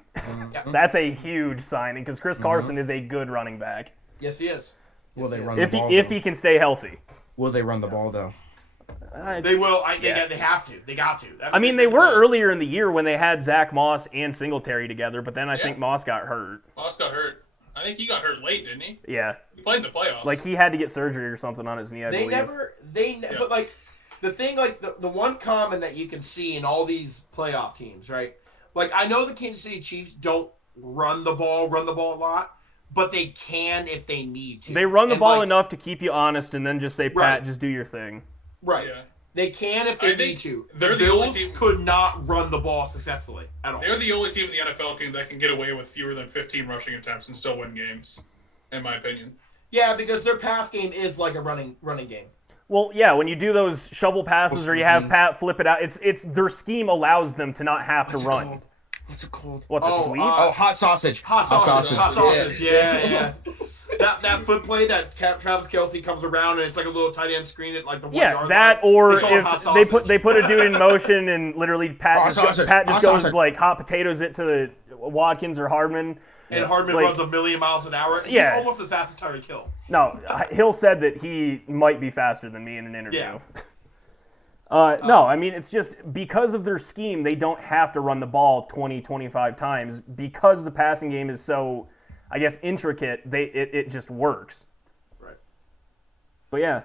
That's a huge signing because Chris Carson is a good running back. Yes, he is. Will they run If the ball? if he can stay healthy. Will they run the ball though? They will. They have to. They got to. I mean, they were earlier in the year when they had Zach Moss and Singletary together, but then I think Moss got hurt. Moss got hurt. I think he got hurt late, didn't he? Yeah. He played in the playoffs. Like he had to get surgery or something on his knee. I believe. But like the thing, like the one common that you can see in all these playoff teams, right? Like I know the Kansas City Chiefs don't run the ball a lot. But they can if they need to. They run the ball enough to keep you honest and then just say, Pat, Right. just do your thing. Right. Yeah. They can if they need to. They're the the only Bills team could not run the ball successfully at all. They're the only team in the NFL that can get away with fewer than 15 rushing attempts and still win games, in my opinion. Yeah, because their pass game is like a running game. Well, yeah, when you do those shovel passes or you have Pat flip it out, it's their scheme allows them to not have to run. What's it called? What, the sweep? Hot sausage. Hot sausage. Yeah. that foot play that Travis Kelce comes around and it's like a little tight end screen at like the 1 yard line. That or They call it if they put a dude in motion and literally Pat just goes like hot potatoes it to Watkins or Hardman. And Hardman runs a million miles an hour. He's almost as fast as Tyreek Hill. No, Hill said that he might be faster than me in an interview. Yeah. No, I mean, it's just because of their scheme, they don't have to run the ball 20, 25 times. Because the passing game is so, I guess, intricate, it just works. Right. But yeah.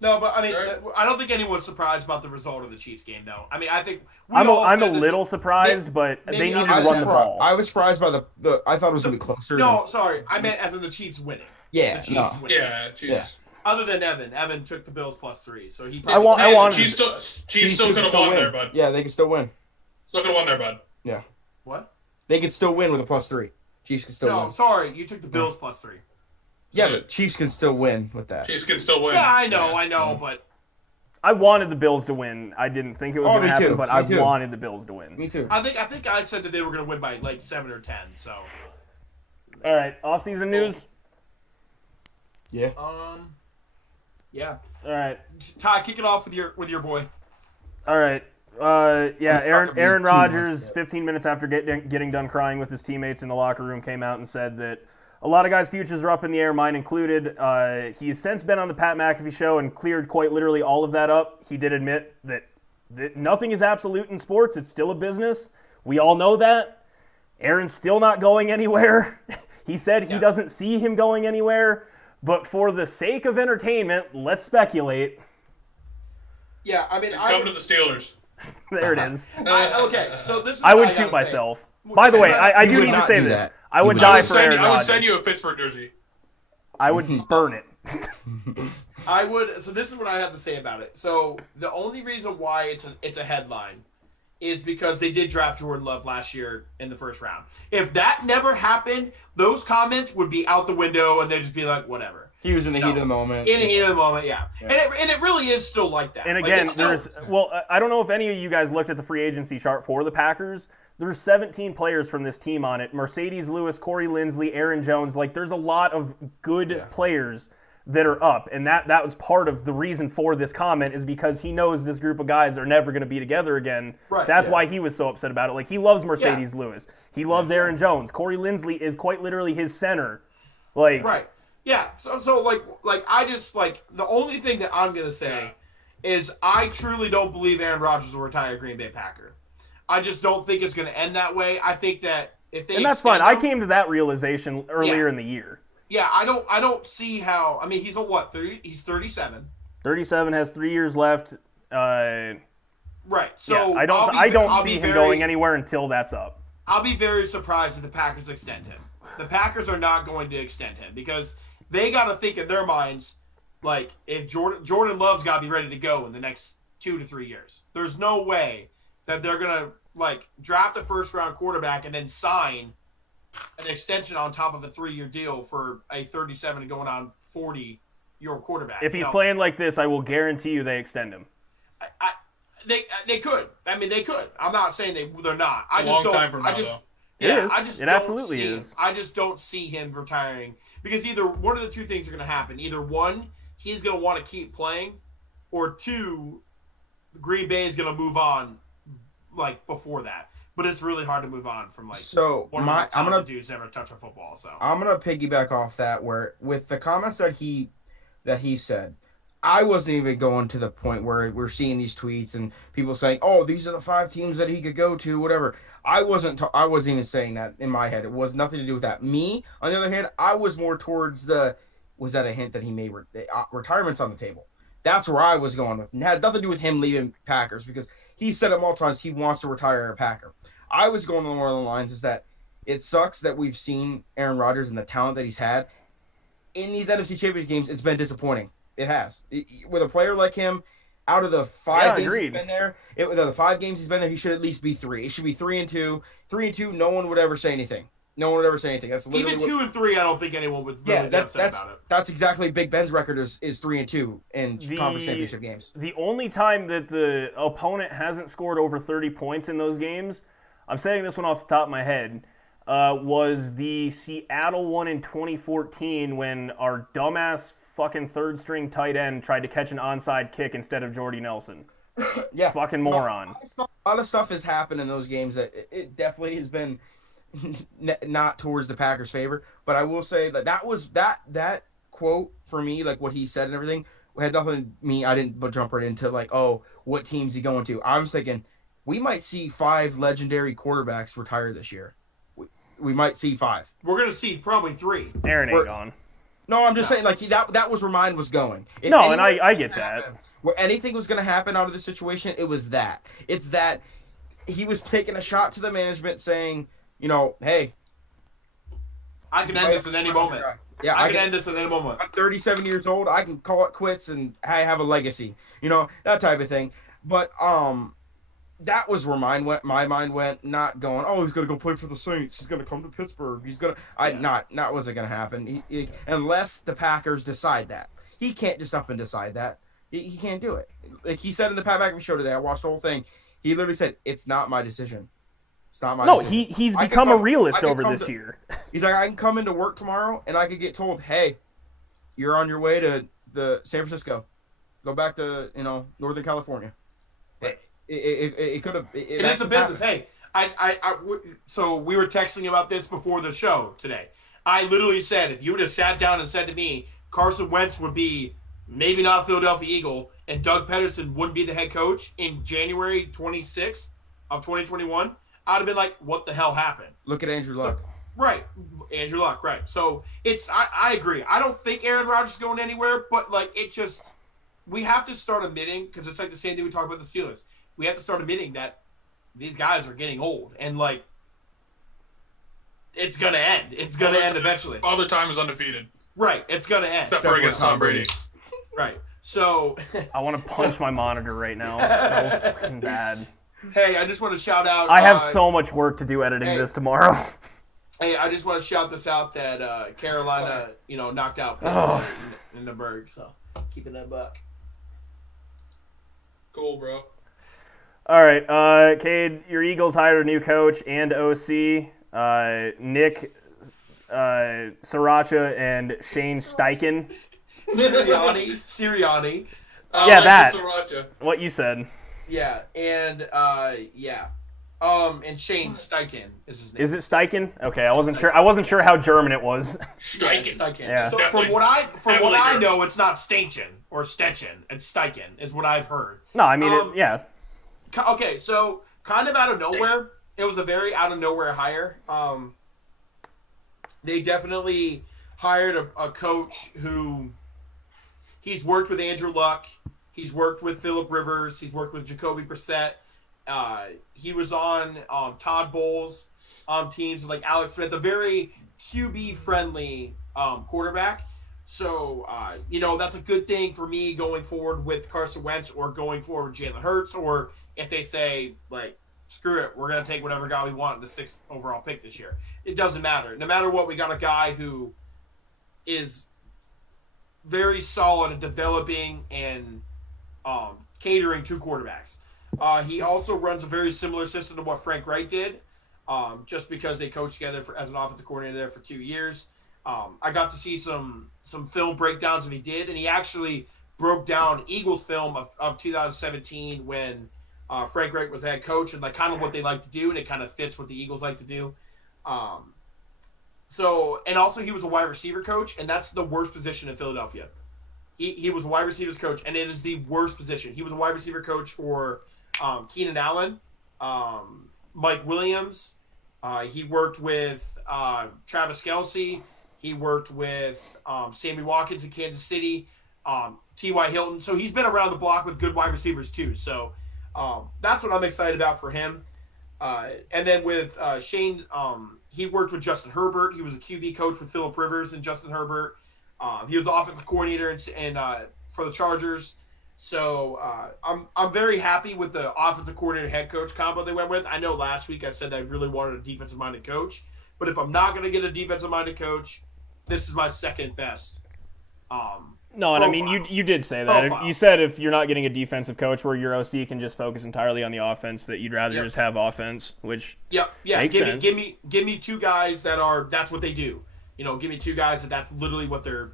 No, but I mean, I don't think anyone's surprised about the result of the Chiefs game, though. I mean, I think I'm a little surprised, but they need to run the ball. I was surprised by the. I thought it was going to be closer. No, sorry. I meant as in the Chiefs winning. Yeah. The Chiefs winning. Yeah, Chiefs. Other than Evan took the Bills +3, so he. I want. Chiefs still could have won there, bud. Yeah, they can still win. Still could have won there, bud. Yeah. What? They can still win with a +3. Chiefs can still win. No, sorry, you took the Bills +3. Yeah, but Chiefs can still win with that. Chiefs can still win. Yeah, I know, but I wanted the Bills to win. I didn't think it was going to happen, but I wanted the Bills to win. Me too. I think I said that they were going to win by like 7 or 10. So. All right, off-season news. Yeah. Yeah. All right. Ty, kick it off with your boy. All right. Aaron Rodgers, 15 minutes after getting done crying with his teammates in the locker room, came out and said that a lot of guys' futures are up in the air, mine included. He has since been on the Pat McAfee show and cleared quite literally all of that up. He did admit that nothing is absolute in sports. It's still a business. We all know that. Aaron's still not going anywhere. He said he doesn't see him going anywhere. But for the sake of entertainment, let's speculate. Yeah, I mean, he's coming to the Steelers. There it is. Okay, so this is I what would shoot gotta myself. say. By the way, I do would need to not say do this. that. I would would die not. for Aaron I would Rodgers. send you a Pittsburgh jersey. I would burn it. I would. So this is what I have to say about it. So the only reason why it's a headline is because they did draft Jordan Love last year in the first round. If that never happened, those comments would be out the window and they'd just be like, whatever. He was in the heat of the moment. In the heat of the moment, yeah. And it really is still like that. And Like, again, it's still- I don't know if any of you guys looked at the free agency chart for the Packers. There's 17 players from this team on it. Mercedes Lewis, Corey Linsley, Aaron Jones. Like, there's a lot of good players that are up. And that was part of the reason for this comment is because he knows this group of guys are never going to be together again. Right, That's why he was so upset about it. Like, he loves Mercedes Lewis. He loves Aaron Jones. Corey Linsley is quite literally his center. Like, right. Yeah. So like I just like the only thing that I'm gonna say is I truly don't believe Aaron Rodgers will retire a Green Bay Packer. I just don't think it's gonna end that way. I think that if they and that's fine. I came to that realization earlier in the year. Yeah, I don't see how. I mean, he's a what? 30? He's 37. 37 has 3 years left. Right. So yeah, I don't see him going anywhere until that's up. I'll be very surprised if the Packers extend him. The Packers are not going to extend him because they got to think in their minds, like, if Jordan Love's got to be ready to go in the next 2 to 3 years. There's no way that they're going to, like, draft a first-round quarterback and then sign an extension on top of a 3-year deal for a 37 and going on 40-year quarterback. If he's playing like this, I will guarantee you they extend him. They could. I mean, they could. I'm not saying they're not. I just don't. Time from now, though. Yeah, it absolutely is. I just don't see him retiring because either one of the two things are going to happen. Either one, he's going to want to keep playing, or two, Green Bay is going to move on like before that. But it's really hard to move on from like one of the most talented dudes ever touch a football. So I'm gonna piggyback off that where with the comments that he said. I wasn't even going to the point where we're seeing these tweets and people saying, "Oh, these are the 5 teams that he could go to," whatever. I wasn't even saying that in my head. It was nothing to do with that. Me, on the other hand, I was more towards was that a hint that he made retirement's on the table? That's where I was going with. It had nothing to do with him leaving Packers because he said it multiple times he wants to retire a Packer. I was going along the lines is that it sucks that we've seen Aaron Rodgers and the talent that he's had in these NFC Championship games. It's been disappointing. It has. With a player like him, out of the 5 games he's been there, the 5 games he's been there, he should at least be 3. It should be 3-2. 3-2, no one would ever say anything. That's literally even 2 and 3. I don't think anyone would really get upset about it. That's exactly Big Ben's record is 3-2 in conference championship games. The only time that the opponent hasn't scored over 30 points in those games, I'm saying this one off the top of my head, was the Seattle one in 2014 when our dumbass fucking third-string tight end tried to catch an onside kick instead of Jordy Nelson. Yeah. Fucking moron. A lot of stuff has happened in those games that it definitely has been not towards the Packers' favor. But I will say that was that quote for me, like what he said and everything, had nothing to me. I didn't jump right into like, oh, what team's he going to? I was thinking we might see 5 legendary quarterbacks retire this year. We might see 5. We're going to see probably 3. Aaron ain't gone. No, I'm just saying, like, that was where mine was going. And I get that. Where anything was going to happen out of this situation, it was that. It's that he was taking a shot to the management saying, you know, hey. I can end this at any moment. Yeah, I can end this at any moment. I'm 37 years old. I can call it quits and I have a legacy. You know, that type of thing. But that was where my mind went, not going, oh, he's going to go play for the Saints. He's going to come to Pittsburgh. He's going to not wasn't going to happen. Unless the Packers decide that. He can't just up and decide that. He can't do it. Like he said in the Pat McAfee show today, I watched the whole thing. He literally said, it's not my decision. It's not my decision. No, he's become a realist over this year. He's like, I can come into work tomorrow and I could get told, hey, you're on your way to the San Francisco. Go back to, Northern California. It could have. It is a business. Hey, so we were texting about this before the show today. I literally said, if you would have sat down and said to me, Carson Wentz would be maybe not a Philadelphia Eagle, and Doug Peterson wouldn't be the head coach in January 26th of 2021, I'd have been like, what the hell happened? Look at Andrew Luck. Right. Andrew Luck, right. So I agree. I don't think Aaron Rodgers is going anywhere, but we have to start admitting, because it's like the same thing we talked about the Steelers. We have to start admitting that these guys are getting old, and it's gonna end. It's gonna end eventually. Father Time is undefeated. Right, it's gonna end. Except for against Tom Brady. Right. So I want to punch my monitor right now. So fucking bad. Hey, I just want to shout out. I have so much work to do editing this tomorrow. Hey, I just want to shout this out that Carolina, knocked out in the Berg. So keeping that buck. Cool, bro. All right, Cade, your Eagles hired a new coach and OC, Nick Sriracha and Shane Steichen. Sirianni. Yeah, that. Sriracha. What you said. Yeah, and and Shane Steichen is his name. Is it Steichen? Okay, I wasn't sure. I wasn't sure how German it was. Steichen. Yeah. So from what I know, it's not Steichen or Stetchen. It's Steichen, is what I've heard. No, I mean yeah. Okay, so kind of out of nowhere, it was a very out of nowhere hire. They definitely hired a coach who he's worked with Andrew Luck. He's worked with Phillip Rivers. He's worked with Jacoby Brissett. He was on Todd Bowles teams like Alex Smith, a very QB-friendly quarterback. So, that's a good thing for me going forward with Carson Wentz or going forward with Jalen Hurts, or if they say, like, screw it, we're going to take whatever guy we want in the 6th overall pick this year. It doesn't matter. No matter what, we got a guy who is very solid at developing and catering to quarterbacks. He also runs a very similar system to what Frank Wright did, just because they coached together as an offensive coordinator there for 2 years. I got to see some film breakdowns that he did, and he actually broke down Eagles film of 2017 when Frank Wright was head coach, and like kind of what they like to do, and it kind of fits what the Eagles like to do. And also he was a wide receiver coach, and that's the worst position in Philadelphia. He was a wide receivers coach, and it is the worst position. He was a wide receiver coach for Keenan Allen, Mike Williams. He worked with Travis Kelce. He worked with Sammy Watkins in Kansas City, T.Y. Hilton. So he's been around the block with good wide receivers too. So that's what I'm excited about for him. And then with Shane, he worked with Justin Herbert. He was a QB coach with Phillip Rivers and Justin Herbert. He was the offensive coordinator for the Chargers. So I'm very happy with the offensive coordinator head coach combo they went with. I know last week I said that I really wanted a defensive-minded coach. But if I'm not going to get a defensive-minded coach, this is my second best. No, and I mean, you did say that. Profile. You said if you're not getting a defensive coach where your OC can just focus entirely on the offense, that you'd rather just have offense, which makes sense. Give me two guys that's what they do. Give me two guys that's literally what their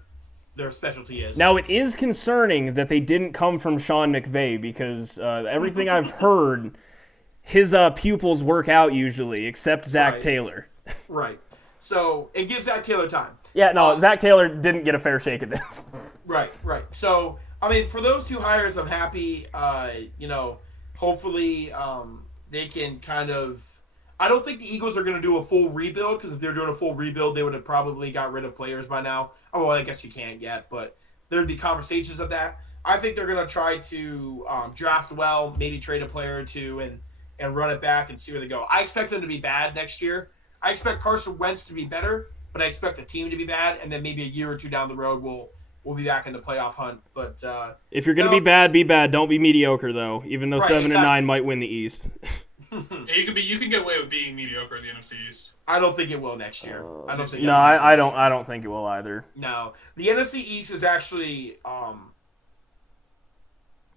specialty is. Now, it is concerning that they didn't come from Sean McVay because everything I've heard, his pupils work out usually, except Zach Taylor. Right. So it gives Zach Taylor time. Yeah, no, Zach Taylor didn't get a fair shake at this. Right. So, I mean, for those two hires, I'm happy. Hopefully they can kind of – I don't think the Eagles are going to do a full rebuild because if they're doing a full rebuild, they would have probably got rid of players by now. Oh, well, I guess you can't yet, but there would be conversations of that. I think they're going to try to draft well, maybe trade a player or two and run it back and see where they go. I expect them to be bad next year. I expect Carson Wentz to be better, but I expect the team to be bad, and then maybe a year or two down the road we'll be back in the playoff hunt. But if you're going to be bad, be bad. Don't be mediocre, though, even though 7-9 might win the East. Yeah, you can get away with being mediocre in the NFC East. I don't think it will next year. I don't think. No, I don't think it will either. No, the NFC East is actually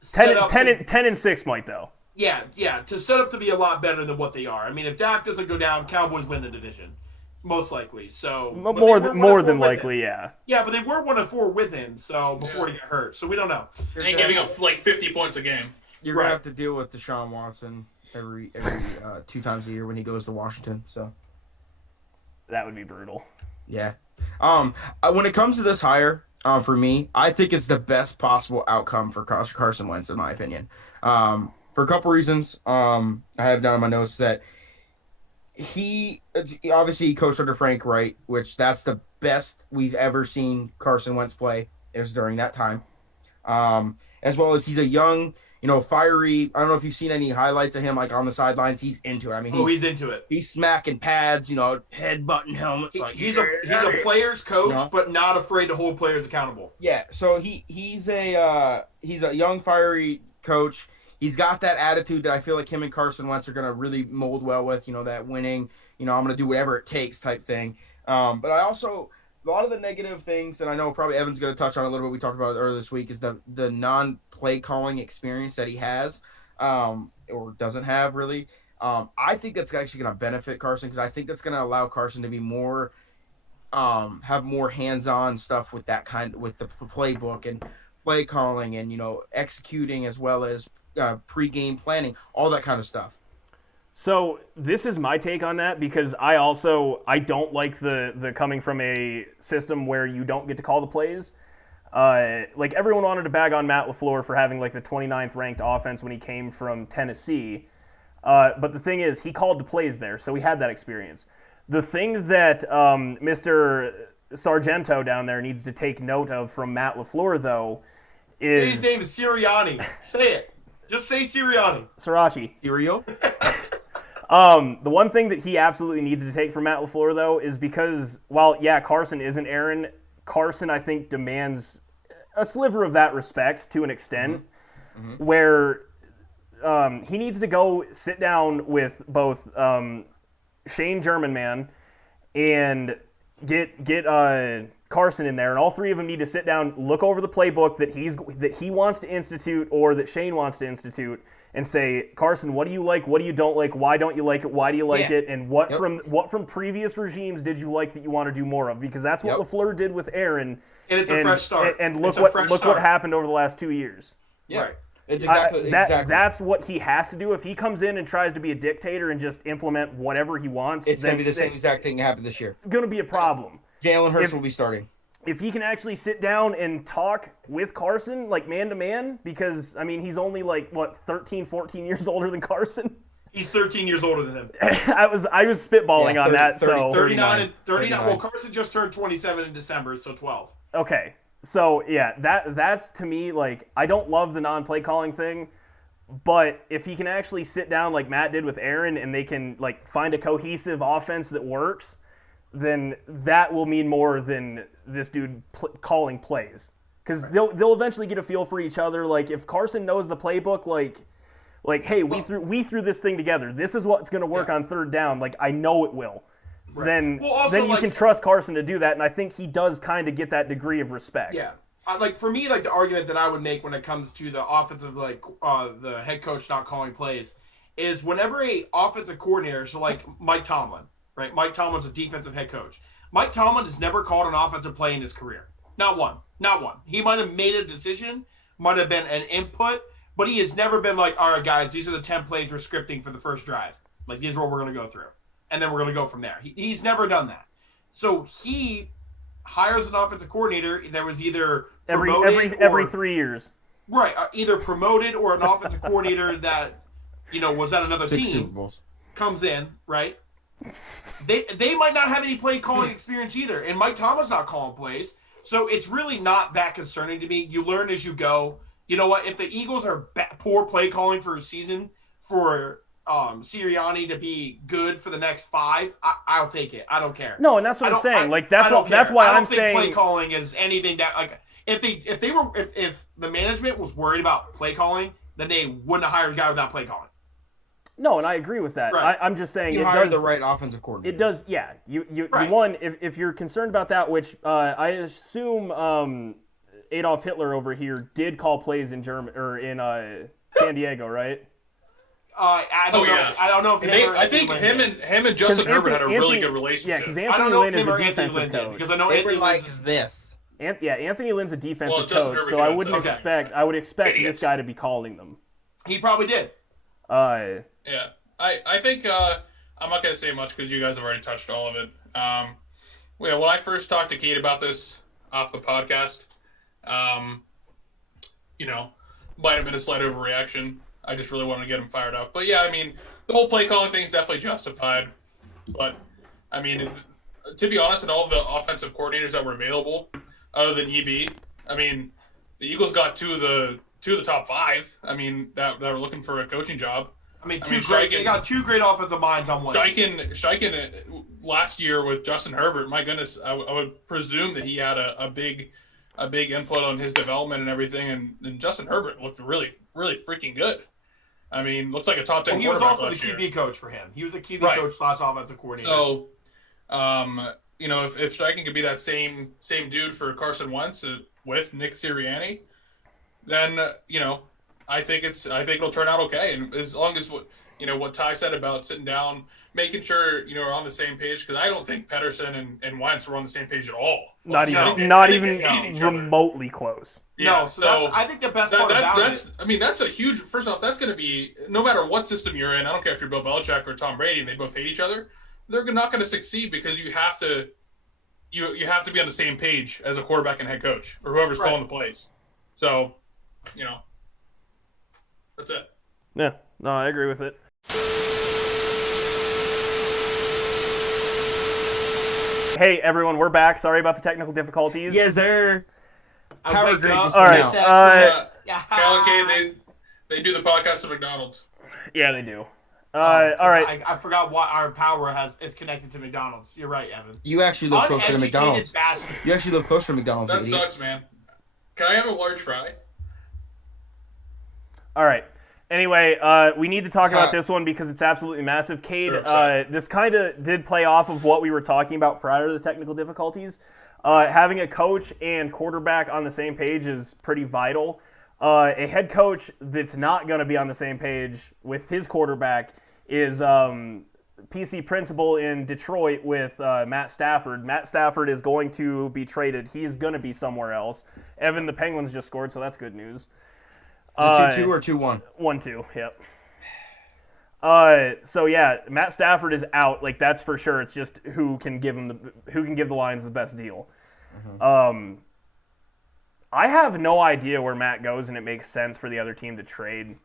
10-6 might though. Yeah, to set up to be a lot better than what they are. I mean, if Dak doesn't go down, Cowboys win the division, most likely. So more than likely, yeah. Yeah, but they were 1-4 with him, so before he got hurt. So we don't know. And giving up like 50 points a game. You're gonna have to deal with Deshaun Watson every 2 times a year when he goes to Washington. So that would be brutal. Yeah. When it comes to this hire, for me, I think it's the best possible outcome for Carson Wentz, in my opinion. For a couple reasons. I have down in my notes that he coached under Frank Wright, which that's the best we've ever seen Carson Wentz play is during that time. As well as he's a young, fiery. I don't know if you've seen any highlights of him like on the sidelines. He's into it. I mean, he's into it. He's smacking pads, head button helmets. He's a player's coach, but not afraid to hold players accountable. Yeah. So he's a young fiery coach. He's got that attitude that I feel like him and Carson Wentz are going to really mold well with, that winning, I'm going to do whatever it takes type thing. But I also, a lot of the negative things, and I know probably Evan's going to touch on a little bit, we talked about it earlier this week, is the non-play calling experience that he has or doesn't have really. I think that's actually going to benefit Carson because I think that's going to allow Carson to be more, have more hands-on stuff with that with the playbook and play calling and, executing as well as pre-game planning, all that kind of stuff. So this is my take on that because I don't like the coming from a system where you don't get to call the plays. Like everyone wanted to bag on Matt LaFleur for having like the 29th ranked offense when he came from Tennessee. But the thing is, he called the plays there, so he had that experience. The thing that Mr. Sargento down there needs to take note of from Matt LaFleur, though, His name is Sirianni. Say it. Just say Sirianni. Sriracha. Cereal? The one thing that he absolutely needs to take from Matt LaFleur, though, is because, while, yeah, Carson isn't Aaron, Carson, I think, demands a sliver of that respect to an extent, where he needs to go sit down with both Shane Germanman and get Carson in there, and all three of them need to sit down, look over the playbook that he wants to institute or that Shane wants to institute, and say, Carson, what do you like? What do you don't like? Why don't you like it? Why do you like it? And what from previous regimes did you like that you want to do more of? Because that's what LaFleur did with Aaron. And it's a fresh start. And look what happened over the last 2 years. Yeah. Right. It's exactly. That's what he has to do. If he comes in and tries to be a dictator and just implement whatever he wants, it's going to be the same exact thing that happened this year. It's going to be a problem. Jalen Hurts will be starting. If he can actually sit down and talk with Carson, like man-to-man, because, I mean, he's only, 13, 14 years older than Carson? He's 13 years older than him. I was spitballing on that. 39. Well, Carson just turned 27 in December, so 12. Okay. So, yeah, that's, to me, I don't love the non-play calling thing, but if he can actually sit down like Matt did with Aaron and they can, find a cohesive offense that works, then that will mean more than this dude calling plays. Because they'll eventually get a feel for each other. If Carson knows the playbook, hey, we threw this thing together. This is what's going to work on third down. I know it will. Right. Then you can trust Carson to do that, and I think he does kind of get that degree of respect. Yeah. For me, the argument that I would make when it comes to the offensive, the head coach not calling plays, is whenever a offensive coordinator, so Mike Tomlin, right? Mike Tomlin's a defensive head coach. Mike Tomlin has never called an offensive play in his career. Not one. Not one. He might have made a decision, might have been an input, but he has never been all right, guys, these are the 10 plays we're scripting for the first drive. These are what we're going to go through. And then we're going to go from there. He's never done that. So he hires an offensive coordinator that was either promoted every 3 years. Right. Either promoted or an offensive coordinator that, was at another team comes in, right? They might not have any play calling experience either, and Mike Tomlin's not calling plays, so it's really not that concerning to me. You learn as you go. You know what? If the Eagles are poor play calling for a season, for Sirianni to be good for the next 5, I'll take it. I don't care. No, and that's what I'm saying. That's why I'm saying I don't think play calling is anything that if the management was worried about play calling, then they wouldn't have hired a guy without play calling. No, and I agree with that. Right. I'm just saying you hired the right offensive coordinator. It does, yeah. You right. One, if you're concerned about that, which I assume Adolf Hitler over here did call plays in San Diego, right? I don't know. I don't know if I think him and Justin Herbert had a really good relationship. Yeah, because Anthony Lynn is a defensive coach. Because I know Anthony this. Anthony Lynn's a defensive Justin coach, Herbert so I would expect this guy to be calling them. He probably did. Yeah, I think I'm not going to say much because you guys have already touched all of it. When I first talked to Kate about this off the podcast, might have been a slight overreaction. I just really wanted to get him fired up. But yeah, I mean, the whole play calling thing is definitely justified. But I mean, to be honest, in all of the offensive coordinators that were available, other than EB, I mean, the Eagles got two of the top 5. I mean, that were looking for a coaching job. They got 2 great offensive minds on one. Steichen last year with Justin Herbert, my goodness, I would presume that he had a big input on his development and everything. And Justin Herbert looked really, really freaking good. I mean, looks like a top 10 quarterback last year. He was also the QB coach for him. He was a QB coach / offensive coordinator. So, if Steichen could be that same dude for Carson Wentz with Nick Sirianni, then I think it'll turn out okay. And as long as what Ty said about sitting down, making sure we're on the same page, because I don't think Pedersen and Wentz were on the same page at all. Not even remotely close. Yeah, no, so I think the best part about it. I mean, that's a huge. First off, that's going to be no matter what system you're in. I don't care if you're Bill Belichick or Tom Brady, and they both hate each other. They're not going to succeed because you have to be on the same page as a quarterback and head coach or whoever's calling the plays. So, that's it. Yeah, no, I agree with it. Hey everyone, we're back. Sorry about the technical difficulties. Yes, sir. Power grade. All right. Cal and Kate, they do the podcast at McDonald's. Yeah, they do. All right. I forgot what our power is connected to McDonald's. You're right, Evan. You actually live closer to McDonald's. Bastard. You actually live closer to McDonald's. That sucks, man. Can I have a large fry? All right. Anyway, we need to talk about this one because it's absolutely massive. Cade, this kind of did play off of what we were talking about prior to the technical difficulties. Having a coach and quarterback on the same page is pretty vital. A head coach that's not going to be on the same page with his quarterback is PC principal in Detroit with Matt Stafford. Matt Stafford is going to be traded. He's going to be somewhere else. Evan, the Penguins just scored, so that's good news. 2-2 or 2-1? 1-2, yep. So yeah, Matt Stafford is out. Like, that's for sure. It's just who can give the Lions the best deal. Mm-hmm. I have no idea where Matt goes, and it makes sense for the other team to trade.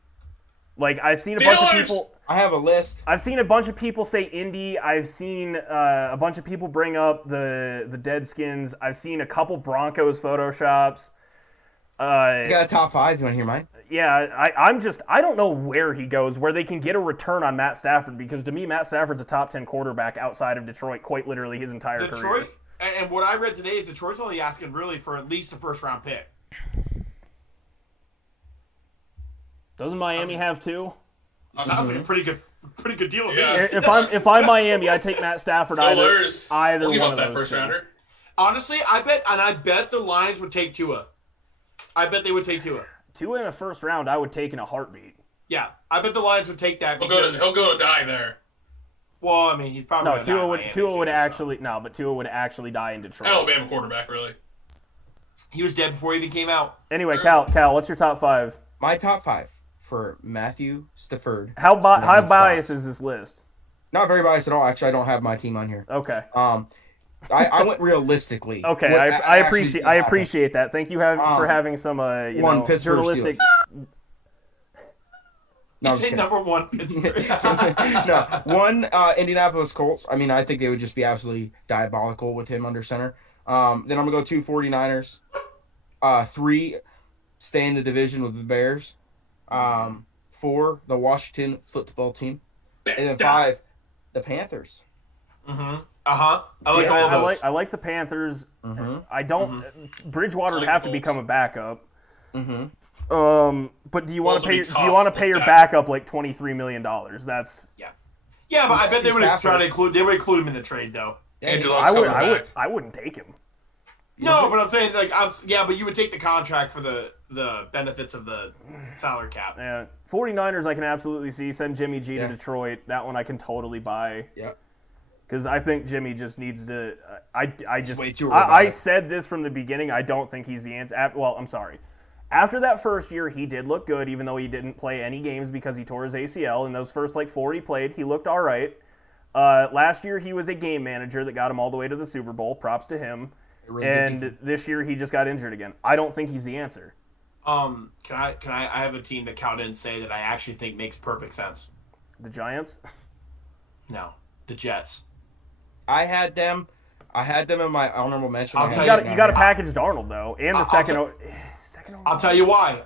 Like, I've seen a bunch of people. I have a list. I've seen a bunch of people say Indy. I've seen a bunch of people bring up the Deadskins. I've seen a couple Broncos photoshops. You got a top 5? You want to hear mine? Yeah, I don't know where he goes, where they can get a return on Matt Stafford, because to me, Matt Stafford's a top 10 quarterback outside of Detroit, quite literally his entire career. Detroit, and what I read today is Detroit's only asking really for at least a first-round pick. Doesn't Miami have 2? Sounds like a pretty good deal to me. If I'm Miami, I take Matt Stafford either we'll one of that those first rounder. Honestly, I bet the Lions would take Tua. I bet they would take Tua. 2 in a first round, I would take in a heartbeat. Yeah, I bet the Lions would take that. He'll go die there. Well, I mean, he's probably Tua would actually die in Detroit. Alabama quarterback, really. He was dead before he even came out. Anyway, Cal, what's your top 5? My top 5 for Matthew Stafford. How biased is this list? Not very biased at all. Actually, I don't have my team on here. Okay. I went realistically. Okay, I appreciate that. Thank you for having some journalistic. No, you say number 1 Pittsburgh. No, 1 Indianapolis Colts. I mean, I think they would just be absolutely diabolical with him under center. Then I'm gonna go 2 49ers. 3 stay in the division with the Bears. 4 the Washington football team, and then 5 the Panthers. Mm-hmm. I like all of those. I like the Panthers. Mm-hmm. I don't. Bridgewater would have to become a backup. Mm-hmm. But do you want to pay your backup like $23 million? That's yeah. But I bet they would try to include him in the trade though. I wouldn't take him. No, but I'm saying but you would take the contract for the benefits of the salary cap. Yeah, 49ers I can absolutely see. Send Jimmy G to Detroit. That one I can totally buy. Yep. Because I think Jimmy just needs to. I said this from the beginning. I don't think he's the answer. Well, I'm sorry. After that first year, he did look good, even though he didn't play any games because he tore his ACL. In those first 4 he played, he looked all right. Last year, he was a game manager that got him all the way to the Super Bowl. Props to him. Really this year, he just got injured again. I don't think he's the answer. Can I have a team that Cal didn't say that I actually think makes perfect sense. The Giants? No, the Jets. I had them in my honorable mention. You got to package Darnold though, and the second. I'll tell you why.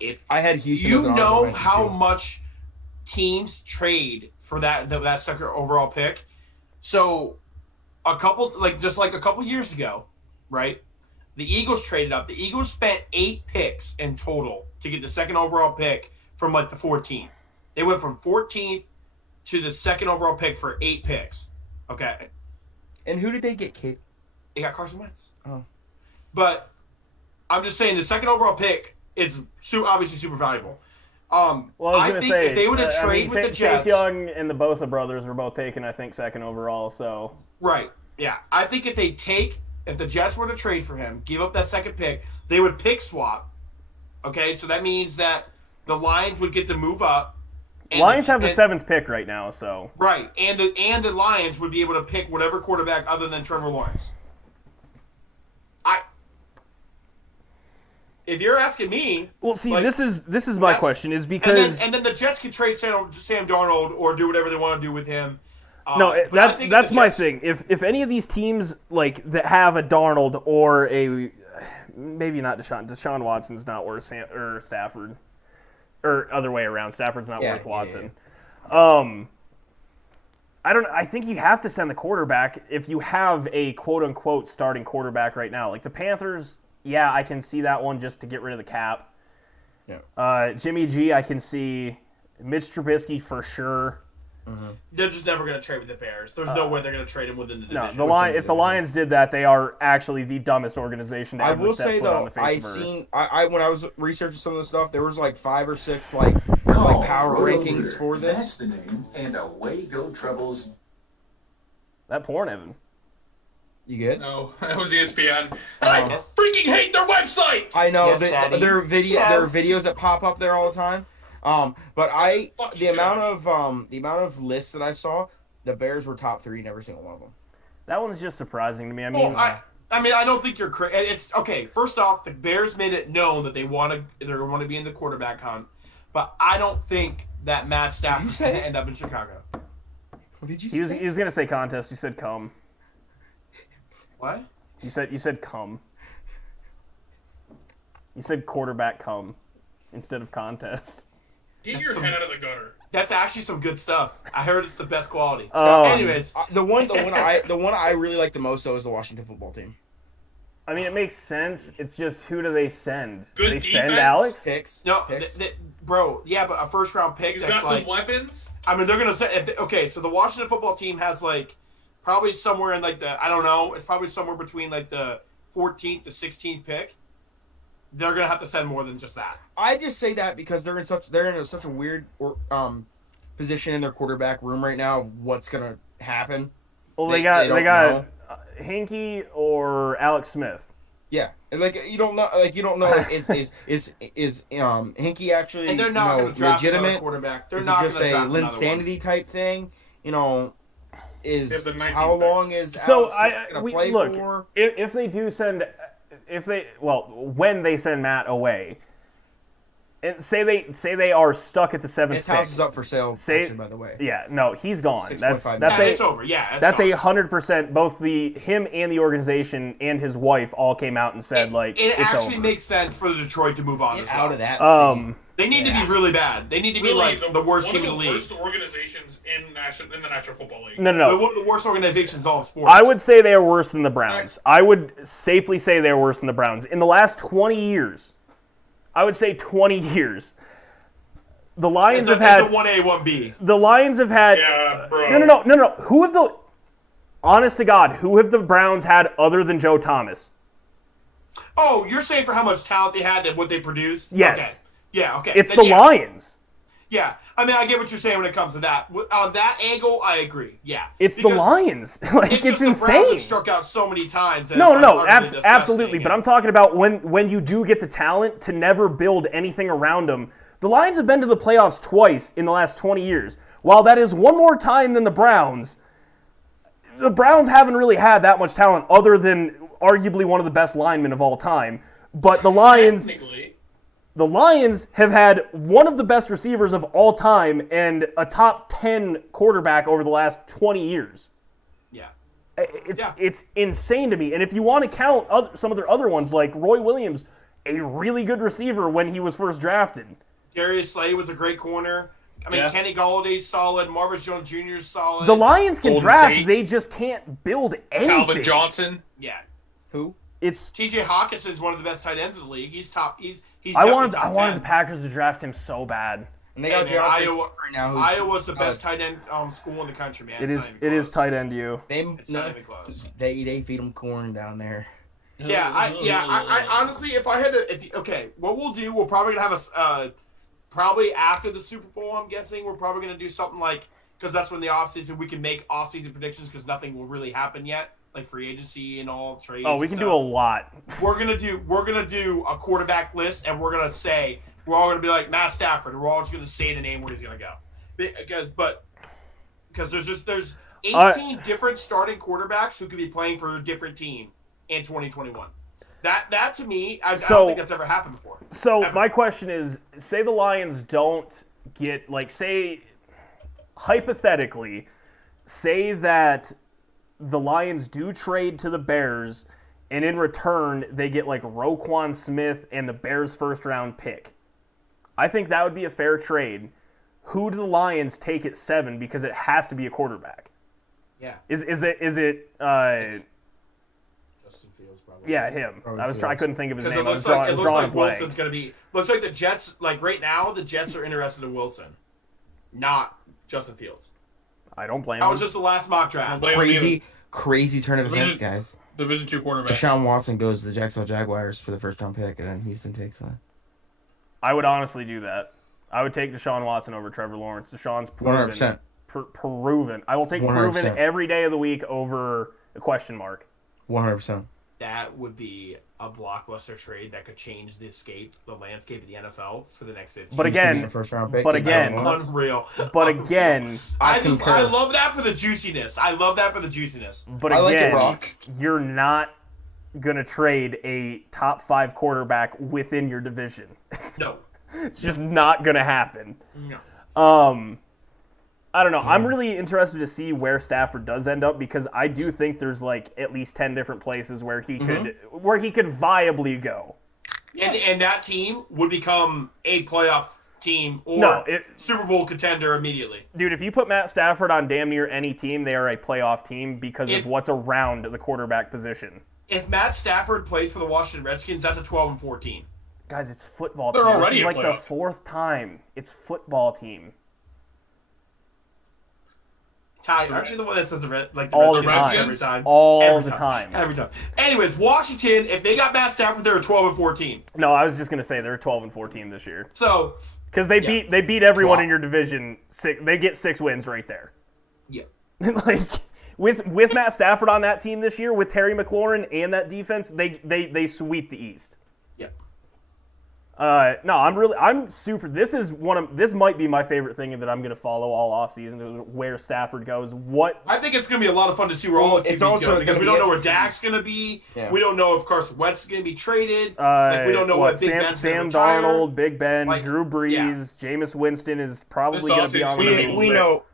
If I had Houston, you know how much teams trade for that second overall pick. So a couple years ago, right? The Eagles traded up. The Eagles spent 8 picks in total to get the second overall pick from the 14th. They went from 14th to the second overall pick for 8 picks. Okay. And who did they get, Kate? They got Carson Wentz. Oh. But I'm just saying the second overall pick is obviously super valuable. I think if they would have traded with the Jets, Chase Young and the Bosa brothers were both taken, I think, second overall. So right, yeah, I think if the Jets were to trade for him, give up that second pick, they would pick swap. Okay, so that means that the Lions would get to move up. Lions have the 7th pick right now, so right, and the Lions would be able to pick whatever quarterback other than Trevor Lawrence. If you're asking me, well, see, this is my question is because and then the Jets can trade Sam Darnold or do whatever they want to do with him. That's my thing. If any of these teams that have a Darnold or a maybe not Deshaun. Deshaun Watson's not worth or Stafford, or other way around. Stafford's not worth Watson. I think you have to send the quarterback if you have a quote-unquote starting quarterback right now. Like the Panthers, yeah, I can see that one just to get rid of the cap. Yeah. Jimmy G, I can see. Mitch Trubisky for sure. Mm-hmm. They're just never going to trade with the Bears. There's no way they're going to trade him within the division. No, if the Lions did that, they are actually the dumbest organization to ever set foot on the face of Earth. I when I was researching some of the stuff, there was like 5 or 6 like power rankings for this. That's the name, and away go Troubles. That porn, Evan. You good? No, it was ESPN. I freaking hate their website. I know there are videos that pop up there all the time. But the amount of lists that I saw, the Bears were top 3 in every single one of them. That one's just surprising to me. I mean, I don't think you're crazy. It's okay. First off, the Bears made it known that they're going to be in the quarterback hunt, but I don't think that Matt Stafford's going to end up in Chicago. What did you say? He was going to say contest. You said come. What? You said come. You said quarterback come instead of contest. Get your head out of the gutter. That's actually some good stuff. I heard it's the best quality. Anyways, the one I really like the most though is the Washington football team. I mean, it makes sense. It's just who do they send? Good they defense. Send Alex? Picks. No, Picks. Bro. Yeah, but a first round pick. He's got some weapons. I mean, they're gonna say okay. So the Washington football team has like probably somewhere in like the It's probably somewhere between like the 14th to 16th pick. They're gonna have to send more than just that. I just say that because they're in such a weird position in their quarterback room right now. Of what's gonna happen? Well, they got Hinkie or Alex Smith. Yeah, you don't know. Is Hinkie actually? And they're not going to draft legitimate another quarterback. They're is not it just going to draft a Linsanity type thing? Is how long is Alex going to play for? If they do send. When they send Matt away, and say they are stuck at the 7th pick. His house is up for sale, by the way. Yeah, no, he's gone. It's over. Yeah, that's 100%. Both him and the organization and his wife all came out and said it it's actually over. Makes sense for the Detroit to move on. Get out of that. They need to be really bad. They need to be like the worst team in the league. One of the worst organizations in the National Football League. No. One of the worst organizations in all of sports. I would say they are worse than the Browns. I would safely say they are worse than the Browns. In the last 20 years, I would say 20 years, the Lions have had... It's a 1A, 1B. The Lions have had... Yeah, bro. No. Honest to God, who have the Browns had other than Joe Thomas? Oh, you're saying for how much talent they had and what they produced? Yes. Okay. Yeah, okay. It's the Lions. Yeah. I mean, I get what you're saying when it comes to that. On that angle, I agree. Yeah. It's the Lions. It's just insane. The Browns have struck out so many times. Absolutely. But I'm talking about when you do get the talent to never build anything around them. The Lions have been to the playoffs twice in the last 20 years. While that is one more time than the Browns haven't really had that much talent other than arguably one of the best linemen of all time. But the Lions... The Lions have had one of the best receivers of all time and a top 10 quarterback over the last 20 years. Yeah. It's insane to me. And if you want to count some of their other ones, like Roy Williams, a really good receiver when he was first drafted. Darius Slay was a great corner. I mean, Kenny Galladay's solid. Marvin Jones Jr. is solid. The Lions can draft. They just can't build anything. Calvin Johnson. Yeah. Who? It's T.J. Hawkinson's one of the best tight ends in the league. He's top. He's I wanted the Packers to draft him so bad. And they got Iowa right now. Iowa's the best tight end school in the country, man. It is tight end you. They feed them corn down there. Yeah, I honestly, if I had to, what we're probably gonna have probably after the Super Bowl. I'm guessing we're probably gonna do something like, because that's when the offseason we can make offseason predictions because nothing will really happen yet. Like free agency and all trades. Oh, we can do a lot. We're gonna do a quarterback list, and we're gonna say we're all gonna be like Matt Stafford. And we're all just gonna say the name where he's gonna go, because there's 18 different starting quarterbacks who could be playing for a different team in 2021. That to me, I don't think that's ever happened before. So ever. My question is, say the Lions don't get hypothetically, say that the Lions do trade to the Bears and in return they get like Roquan Smith and the Bears' first-round pick. I think that would be a fair trade. Who do the Lions take at 7 because it has to be a quarterback? Yeah. Is it Justin Fields probably. Yeah, him. I couldn't think of his name. It looks like Wilson's going to be. Looks like the Jets. Like right now, the Jets are interested in Wilson, not Justin Fields. I don't blame him. That was just the last mock draft. Crazy turn of events, guys. Division 2 quarterback. Deshaun Watson goes to the Jacksonville Jaguars for the first-round pick, and then Houston takes one. I would honestly do that. I would take Deshaun Watson over Trevor Lawrence. Deshaun's proven. 100%. Proven. I will take 100%. proven every day of the week over a question mark. 100%. That would be a blockbuster trade that could change the landscape of the NFL for the next 15 years. But again, unreal. But again, I love that for the juiciness. But I like it, again, Rock. you're not going to trade a top 5 quarterback within your division. No. It's just not going to happen. No. I don't know. I'm really interested to see where Stafford does end up because I do think there's like at least 10 different places where he could viably go. And that team would become a playoff team or Super Bowl contender immediately. Dude, if you put Matt Stafford on damn near any team, they are a playoff team because of what's around the quarterback position. If Matt Stafford plays for the Washington Redskins, that's a 12-14. Guys, it's football. They're already this is like playoff. the 4th time. It's football team. Ty, aren't you the one that says the Redskins every time? All the time. Every time. Anyways, Washington, if they got Matt Stafford, they're 12-14. No, I was just gonna say they're 12-14 this year. So, because they beat everyone in your division. They get 6 wins right there. Yeah. Like with Matt Stafford on that team this year, with Terry McLaurin and that defense, they sweep the East. No, I'm super. This might be my favorite thing that I'm going to follow all offseason, where Stafford goes. I think it's going to be a lot of fun to see where all the QBs go because we don't know where Dak's going to be. Yeah. We don't know if Carson Wentz is going to be traded. We don't know what Big Ben's Sam Darnold, Big Ben, Drew Brees, Jameis Winston is probably going to be on.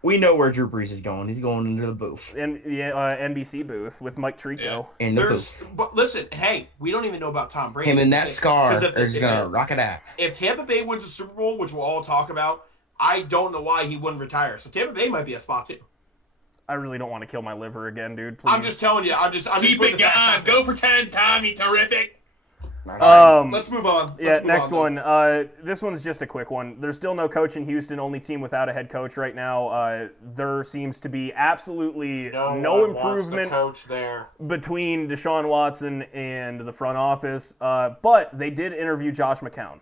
We know where Drew Brees is going. He's going into the booth. And the NBC booth with Mike Tirico. Yeah. In the booth. But listen, hey, we don't even know about Tom Brady. Him and that scar are just going to rock it out. If Tampa Bay wins the Super Bowl, which we'll all talk about, I don't know why he wouldn't retire. So Tampa Bay might be a spot too. I really don't want to kill my liver again, dude. Please. I'm just telling you. I'm just keep it going. Go for 10, Tommy. Terrific. Let's move on. Next one. This one's just a quick one. There's still no coach in Houston. Only team without a head coach right now. There seems to be absolutely no improvement coach there between Deshaun Watson and the front office. But they did interview Josh McCown.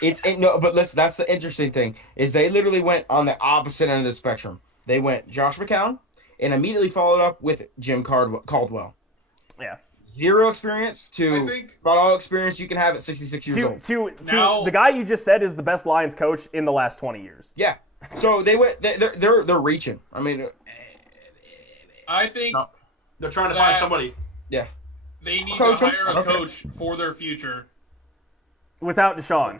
But listen, that's the interesting thing is they literally went on the opposite end of the spectrum. They went Josh McCown and immediately followed up with Jim Caldwell. Yeah. 0 experience to about all experience you can have at 66 years old. To the guy you just said is the best Lions coach in the last 20 years. Yeah. So they went. They're reaching. I mean, I think they're trying to find somebody. Yeah. They need to hire a coach for their future. Without Deshaun.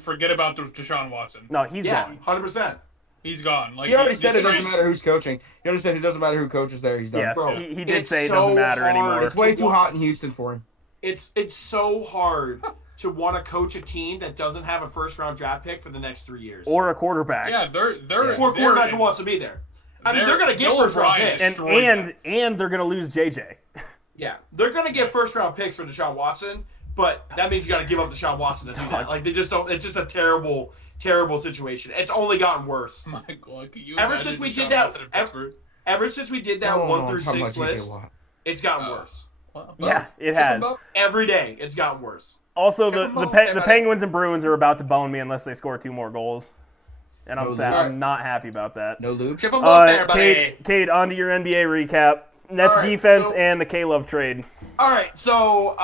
Forget about Deshaun Watson. No, he's gone. 100%. He's gone. He already said it doesn't matter who's coaching. He already said it doesn't matter who coaches there. He's done. Yeah, bro. He did say it doesn't matter anymore. It's way too hot in Houston for him. It's so hard to want to coach a team that doesn't have a first-round draft pick for the next 3 years. Or a quarterback. Yeah, they're or a quarterback who wants to be there. I mean, they're going to get first-round picks. And they're going to lose JJ. Yeah, they're going to get first-round picks for Deshaun Watson, but that means you got to give up Deshaun Watson to do that. Like, they just don't. It's just a terrible situation. It's only gotten worse. My God, ever since we did that 1 through 6 list, it's gotten worse. Yeah, it has. Every day, it's gotten worse. Also, the Penguins and Bruins are about to bone me unless they score 2 more goals. And I'm sad. I'm not happy about that. No lube. Chip them both there, buddy. Kate, on to your NBA recap. Nets defense and the K-Love trade. All right, so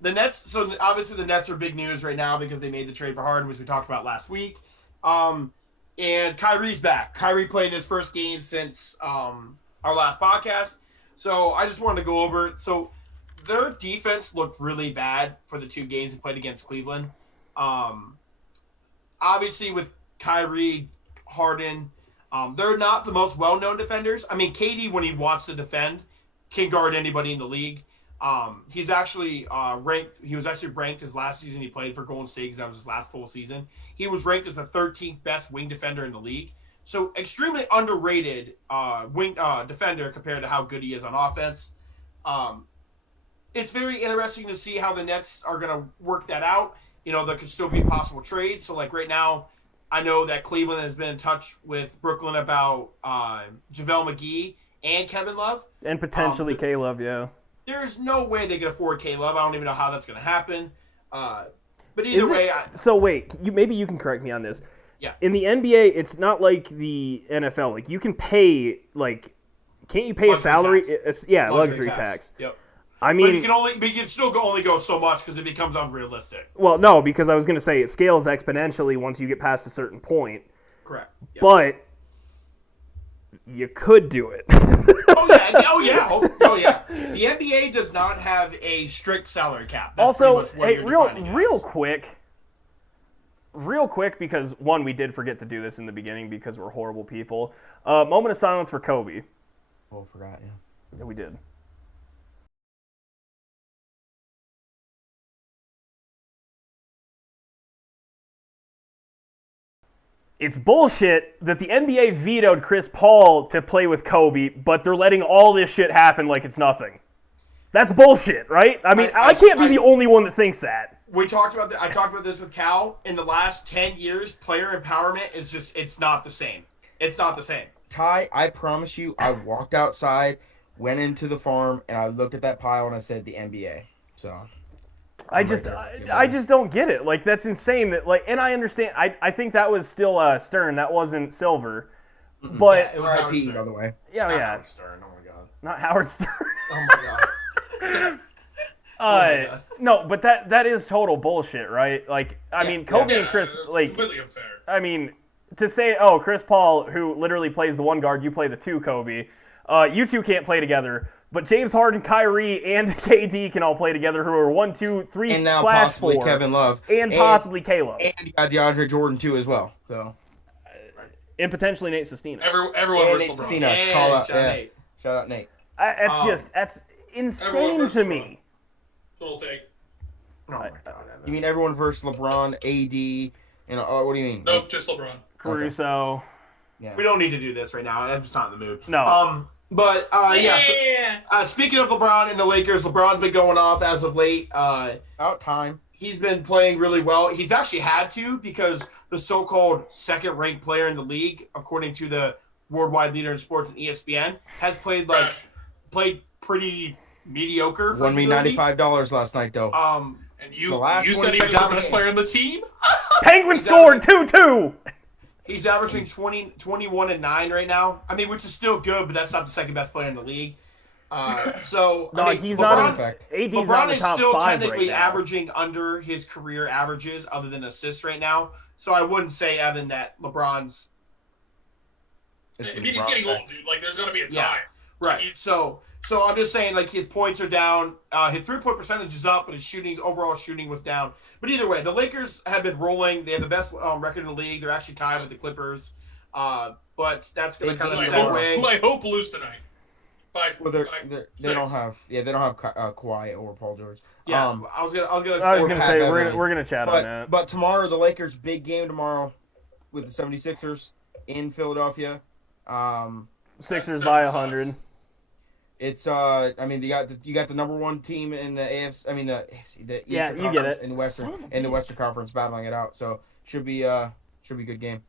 the Nets. So obviously the Nets are big news right now because they made the trade for Harden, which we talked about last week. And Kyrie's back. Kyrie played his first game since our last podcast. So I just wanted to go over it. So their defense looked really bad for the 2 games they played against Cleveland. Obviously with Kyrie, Harden, they're not the most well-known defenders. I mean, KD, when he wants to defend, can guard anybody in the league. He's actually ranked. He was actually ranked his last season he played for Golden State because that was his last full season. He was ranked as the 13th best wing defender in the league. So extremely underrated wing defender compared to how good he is on offense. It's very interesting to see how the Nets are going to work that out. There could still be a possible trade. So like right now, I know that Cleveland has been in touch with Brooklyn about JaVale McGee and Kevin Love. And potentially K-Love, yeah. There's no way they can afford K-Love. I don't even know how that's going to happen. But either way... So wait, maybe you can correct me on this. Yeah. In the NBA, it's not like the NFL. Like, you can pay, can't you pay luxury a salary? Tax. Luxury tax. Yep. I mean... But you can still only go so much because it becomes unrealistic. Well, no, because I was going to say it scales exponentially once you get past a certain point. Correct. Yep. But... you could do it. Oh yeah. The NBA does not have a strict salary cap. That's also, hey, real quick, because one, we did forget to do this in the beginning because we're horrible people. Moment of silence for Kobe. Oh, forgot. Yeah, we did. It's bullshit that the NBA vetoed Chris Paul to play with Kobe, but they're letting all this shit happen like it's nothing. That's bullshit, right? I mean, I can't be the only one that thinks that. I talked about this with Cal. In the last 10 years, player empowerment it's not the same. It's not the same. Ty, I promise you, I walked outside, went into the farm, and I looked at that pile and I said the NBA. So... I just don't get it. Like, that's insane. That and I understand. I think that was still Stern. That wasn't Silver. But yeah, it was Howard RIP, Stern. by the way. Yeah, Not yeah. Howard Stern. Oh my god. Not Howard Stern. Oh my god. No, but that is total bullshit, right? Like, I mean, Kobe and Chris, completely unfair. I mean, to say, Chris Paul, who literally plays the one guard, you play the two, Kobe. You two can't play together. But James Harden, Kyrie, and KD can all play together, who are 1, 2, 3, and now possibly 4, Kevin Love, and possibly Caleb, and you got DeAndre Jordan too as well. So, and potentially Nate Sestina. Everyone and versus Nate LeBron. Sestina. Call out, Nate. Shout out Nate. That's insane to me. Little take. Oh my god. You mean everyone versus LeBron, AD, and what do you mean? Nope, just LeBron. Caruso. Yeah. We don't need to do this right now. I'm just not in the mood. No. But speaking of LeBron and the Lakers, LeBron's been going off as of late. About time. He's been playing really well. He's actually had to because the so-called second-ranked player in the league, according to the worldwide leader in sports and ESPN, has played pretty mediocre. Won me $95 last night though. And you said he was the best player on the team? Penguins scored 2-2. He's averaging 21 and 9 right now. I mean, which is still good, but that's not the second best player in the league. He's LeBron, not. AD's LeBron not in the is top still 5 technically right now. averaging under his career averages, other than assists right now. So I wouldn't say, Evan, that LeBron's. I mean, he's getting old, dude. Like, there's gonna be a time. Yeah, right. So I'm just saying, like, his points are down. His 3-point percentage is up, but his overall shooting was down. But either way, the Lakers have been rolling. They have the best record in the league. They're actually tied with the Clippers. But that's going to kind of segue. Who I hope lose tonight. They don't have Kawhi or Paul George. Yeah, I was gonna say we're gonna chat on that. But tomorrow, the Lakers' big game tomorrow with the 76ers in Philadelphia. Sixers by 100. It's I mean you got the number one team in the AFC. I mean the Eastern you get Conference it. in the Western Conference battling it out. So should be a good game.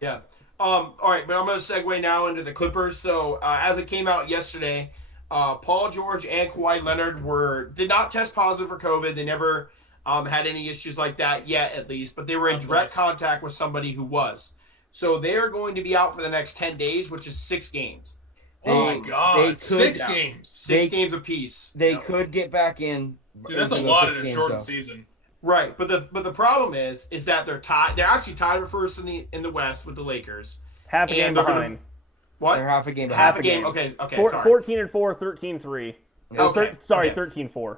Yeah. All right, but I'm going to segue now into the Clippers. So as it came out yesterday, Paul George and Kawhi Leonard did not test positive for COVID. They never had any issues like that yet, at least. But they were in direct contact with somebody who was. So they are going to be out for the next 10 days, which is 6 games. Oh my God! 6 games. 6 games apiece. They could get back in. Dude, that's a lot in a shortened season. Right, but the problem is that they're tied. They're actually tied for first in the West with the Lakers. Half a game behind. What? They're half a game behind. Half a game. Okay. Sorry. 14-4, 13-3. Okay. 13-4.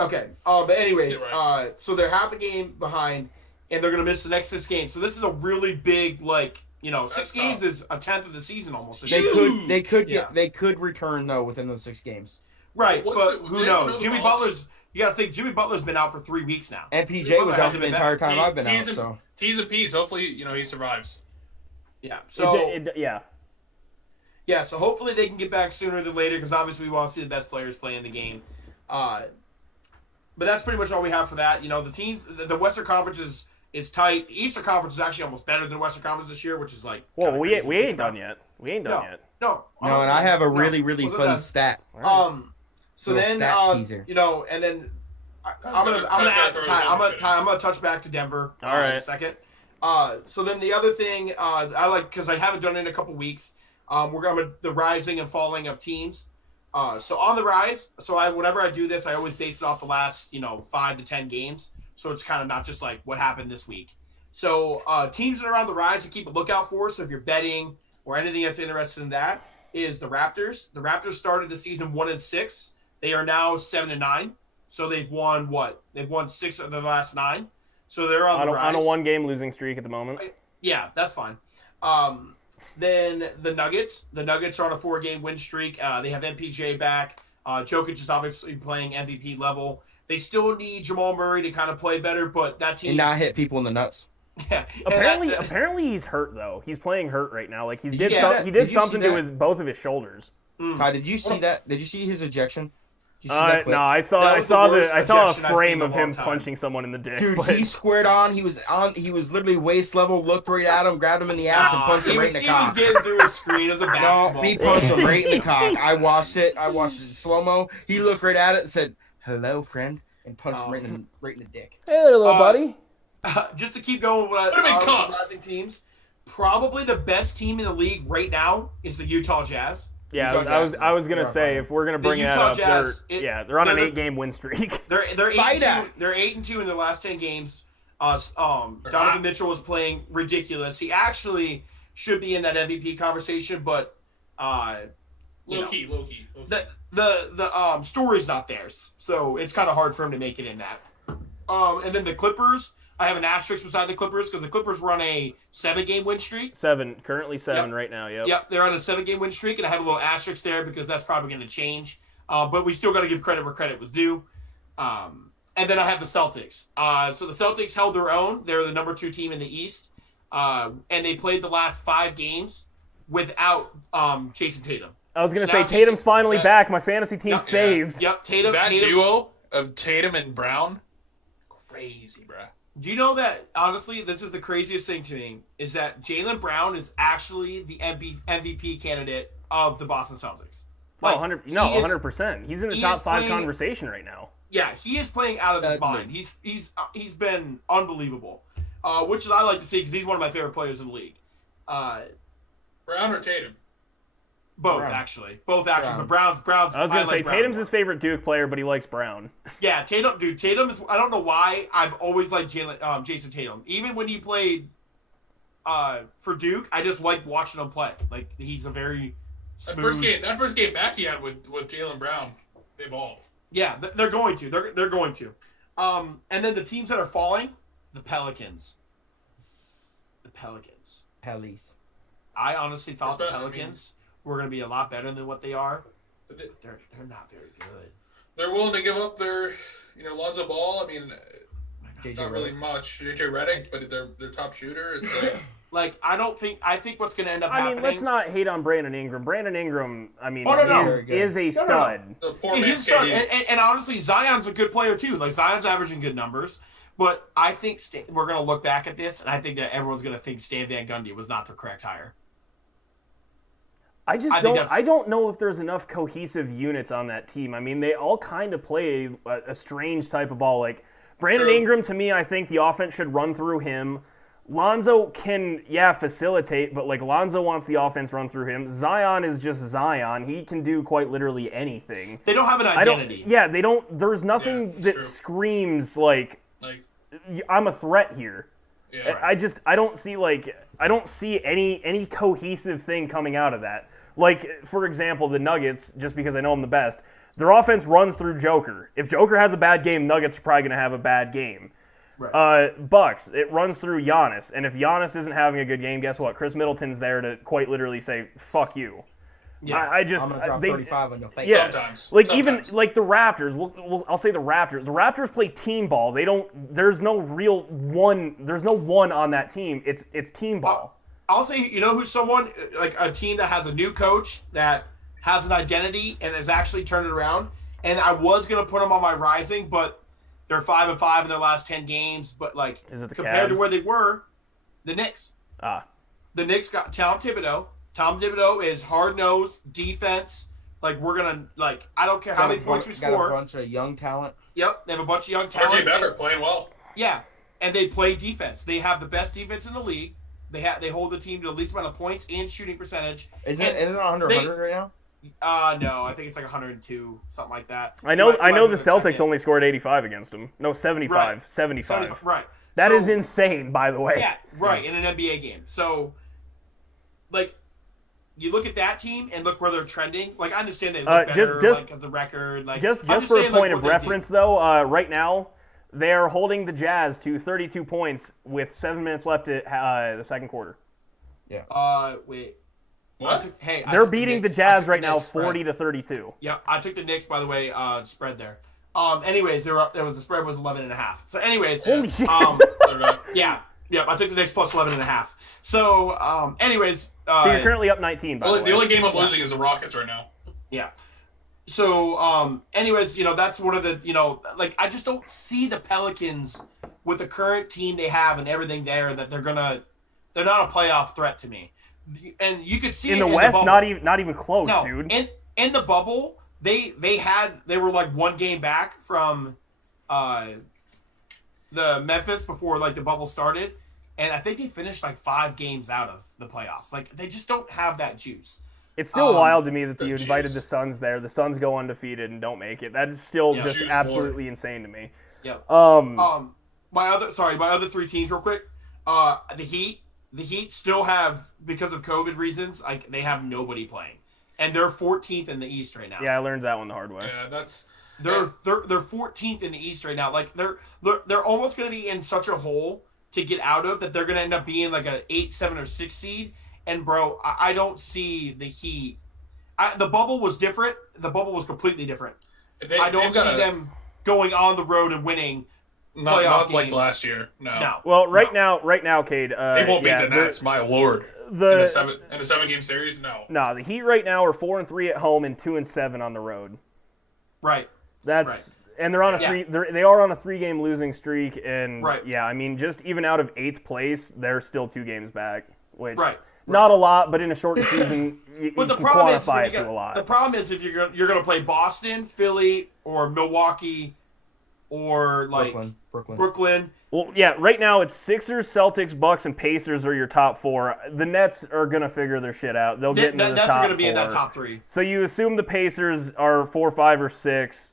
Okay. But anyways, right. So they're half a game behind, and they're gonna miss the next 6 games. So this is a really big, 6 games is a tenth of the season almost. They could return though within those 6 games. Right, What's but the- who does anyone know knows? the Jimmy roster? Butler's. You got to think Jimmy Butler's been out for 3 weeks now. And PJ was out the entire time I've been out. T's and, So T's and P's. Hopefully, he survives. Yeah. So yeah. yeah. So hopefully they can get back sooner than later because obviously we want to see the best players play in the game. But that's pretty much all we have for that. The teams, the Western Conference is tight. The Eastern Conference is actually almost better than the Western Conference this year, which is like. Well, we ain't done yet. We ain't done yet. No. and I have a really fun stat. So Little then, stat teaser. and then I'm gonna touch back to Denver. All right. In a second. So then the other thing I like because I haven't done it in a couple weeks. We're going the rising and falling of teams. So on the rise, whenever I do this, I always base it off the last 5 to 10 games. So it's kind of not just like what happened this week. So teams that are on the rise to keep a lookout for. So if you're betting or anything that's interested in that is the Raptors. The Raptors started the season 1-6. They are now 7-9. So they've won what? They've won 6 of the last 9. So they're on the rise. On a 1-game losing streak at the moment. Yeah, that's fine. Then the Nuggets. The Nuggets are on a 4-game win streak. They have MPJ back. Jokic is obviously playing MVP level. They still need Jamal Murray to kind of play better, but that team And not hit people in the nuts. Yeah. Apparently he's hurt though. He's playing hurt right now. Like he did something to both of his shoulders. Ty, did you see that? Did you see his ejection? Did you see that clip? No, I saw a frame of him punching someone in the dick. Dude, he squared on. He was literally waist level. Looked right at him, grabbed him in the ass, and punched him right in the cock. He was getting through his screen as a basketball. No, he punched him right in the cock. I watched it in slow mo. He looked right at it and said, "Hello, friend," and punched him right in the dick. Hey there, little buddy. Just to keep going with rising teams, probably the best team in the league right now is the Utah Jazz. Yeah, I was gonna say if we're gonna bring that up, they're on an 8-game win streak. They're 8-2. They're 8-2 in their last 10 games. Donovan Mitchell was playing ridiculous. He actually should be in that MVP conversation, but low key. The story's not theirs, so it's kind of hard for him to make it in that. And then the Clippers. I have an asterisk beside the Clippers because the Clippers run a 7-game win streak. Currently 7 right now. Yep, they're on a 7-game win streak, and I have a little asterisk there because that's probably going to change. But we still got to give credit where credit was due. And then I have the Celtics. So the Celtics held their own. They're the number 2 team in the East, and they played the last 5 games without Jason Tatum. I was going to say Tatum's finally back. My fantasy team saved. Yep, Tatum. That duo of Tatum and Brown, crazy, bruh. Do you know that, honestly, this is the craziest thing to me, is that Jaylen Brown is actually the MVP candidate of the Boston Celtics. Like, 100%. He's in the top 5 conversation right now. Yeah, he is playing out of his mind. He's been unbelievable, which I like to see because he's one of my favorite players in the league. Brown or Tatum? Both, Brown. actually. But Brown's. I was going to say, Brown Tatum's more. his favorite Duke player, but he likes Brown. Yeah, Tatum is. I don't know why I've always liked Jason Tatum. Even when he played for Duke, I just like watching him play. Like he's a very smooth. That first game back he had with Jaylen Brown, they balled. Yeah, they're going to. They're going to. And then the teams that are falling, the Pelicans. Pellies. I honestly thought the Pelicans were going to be a lot better than what they are. But they're not very good. They're willing to give up their, Lonzo Ball. I mean, not really Redick. much. JJ Redick, but their top shooter. It's like I think what's going to end up happening. I mean, let's not hate on Brandon Ingram. Brandon Ingram, is a stud. the poor He's man's stud. KD. And honestly, Zion's a good player too. Like Zion's averaging good numbers. But I think we're going to look back at this, and I think that everyone's going to think Stan Van Gundy was not the correct hire. I don't know if there's enough cohesive units on that team. I mean, they all kind of play a strange type of ball. Like, Brandon Ingram, to me, I think the offense should run through him. Lonzo can, facilitate, but, Lonzo wants the offense run through him. Zion is just Zion. He can do quite literally anything. They don't have an identity. They don't. There's nothing that screams, I'm a threat here. Yeah. I don't see any cohesive thing coming out of that. Like, for example, the Nuggets, just because I know them the best, their offense runs through Joker. If Joker has a bad game, Nuggets are probably going to have a bad game. Right. Bucs, it runs through Giannis. And if Giannis isn't having a good game, guess what? Chris Middleton's there to quite literally say, fuck you. Yeah. I just I'm gonna drop 35 on your face. Yeah. Sometimes. Like Sometimes. even like the Raptors. I'll say the Raptors. The Raptors play team ball. They don't. There's no real one. There's no one on that team. It's team ball. I'll say, you know who's someone, like a team that has a new coach that has an identity and has actually turned it around. And I was gonna put them on my rising, but they're 5-5 in their last 10 games. But like Is it the compared to Cavs? where they were, the Knicks. The Knicks got Tom Thibodeau. Tom Thibodeau is hard-nosed defense. Like we're gonna I don't care how many points we Got score. a bunch of young talent. Yep, they have a bunch of young talent. RJ Barrett playing well. Yeah, and they play defense. They have the best defense in the league. They hold the team to the least amount of points and shooting percentage. Isn't it 100 right now? No, I think it's like 102, something like that. I know. I know the Celtics second. only scored 85 against them. No, 75. Right. 75. Right. That So- is insane, by the way. Yeah, right, in an NBA game. So, like, you look at that team and look where they're trending. Like, I understand they look better, just like, as the record. Like, Just I'm for a saying, like, point of what they reference, do. though, right now they're holding the Jazz to 32 points with 7 minutes left in the second quarter. Wait. What? I They're took beating the Knicks. I Jazz took right the now, Knicks spread. 40-32. Yeah, I took the Knicks, by the way, spread there. Anyways, they were up. There was the spread was 11.5. So, anyways, Holy shit! yeah, I took the Knicks plus 11.5. So, anyways, So you're currently up 19. By the way, The only game I'm losing is the Rockets right now. yeah. So, anyways, that's one of the, I just don't see the Pelicans with the current team they have and everything there that they're not a playoff threat to me. And you could see in it the in West, bubble. not even close, No, dude. in the bubble, they were like one game back from the Memphis before like the bubble started, and I think they finished like 5 games out of the playoffs. Like they just don't have that juice. It's still wild to me that you the invited juice. the Suns there. The Suns go undefeated and don't make it. That is still just Juice absolutely insane to me. Yep. My My other 3 teams, real quick. The Heat still have, because of COVID reasons, like they have nobody playing, and they're 14th in the East right now. Yeah, I learned that one the hard way. Yeah, that's. They're 14th in the East right now. Like they're almost going to be in such a hole to get out of that they're going to end up being like a 8, 7, or 6 seed. And bro, I don't see the Heat. The bubble was different. The bubble was completely different. I don't see them going on the road and winning. Not like games. last year. No. Well, right now, Cade. They won't beat the Nets. My lord. In a 7-game series, no. No, the Heat right now are 4-3 at home and 2-7 on the road. Right. That's and they're on a they are on a 3-game losing streak, and yeah, I mean, just even out of 8th place, they're still 2 games back, which not a lot, but in a shortened season, you can quantify it to a lot. The problem is if you're going to play Boston, Philly, or Milwaukee, or like Brooklyn. Well, yeah, right now it's Sixers, Celtics, Bucs, and Pacers are your top 4. The Nets are gonna figure their shit out. They'll get into the top 4. Nets are going to be in that top 3. So you assume the Pacers are 4, 5, or 6.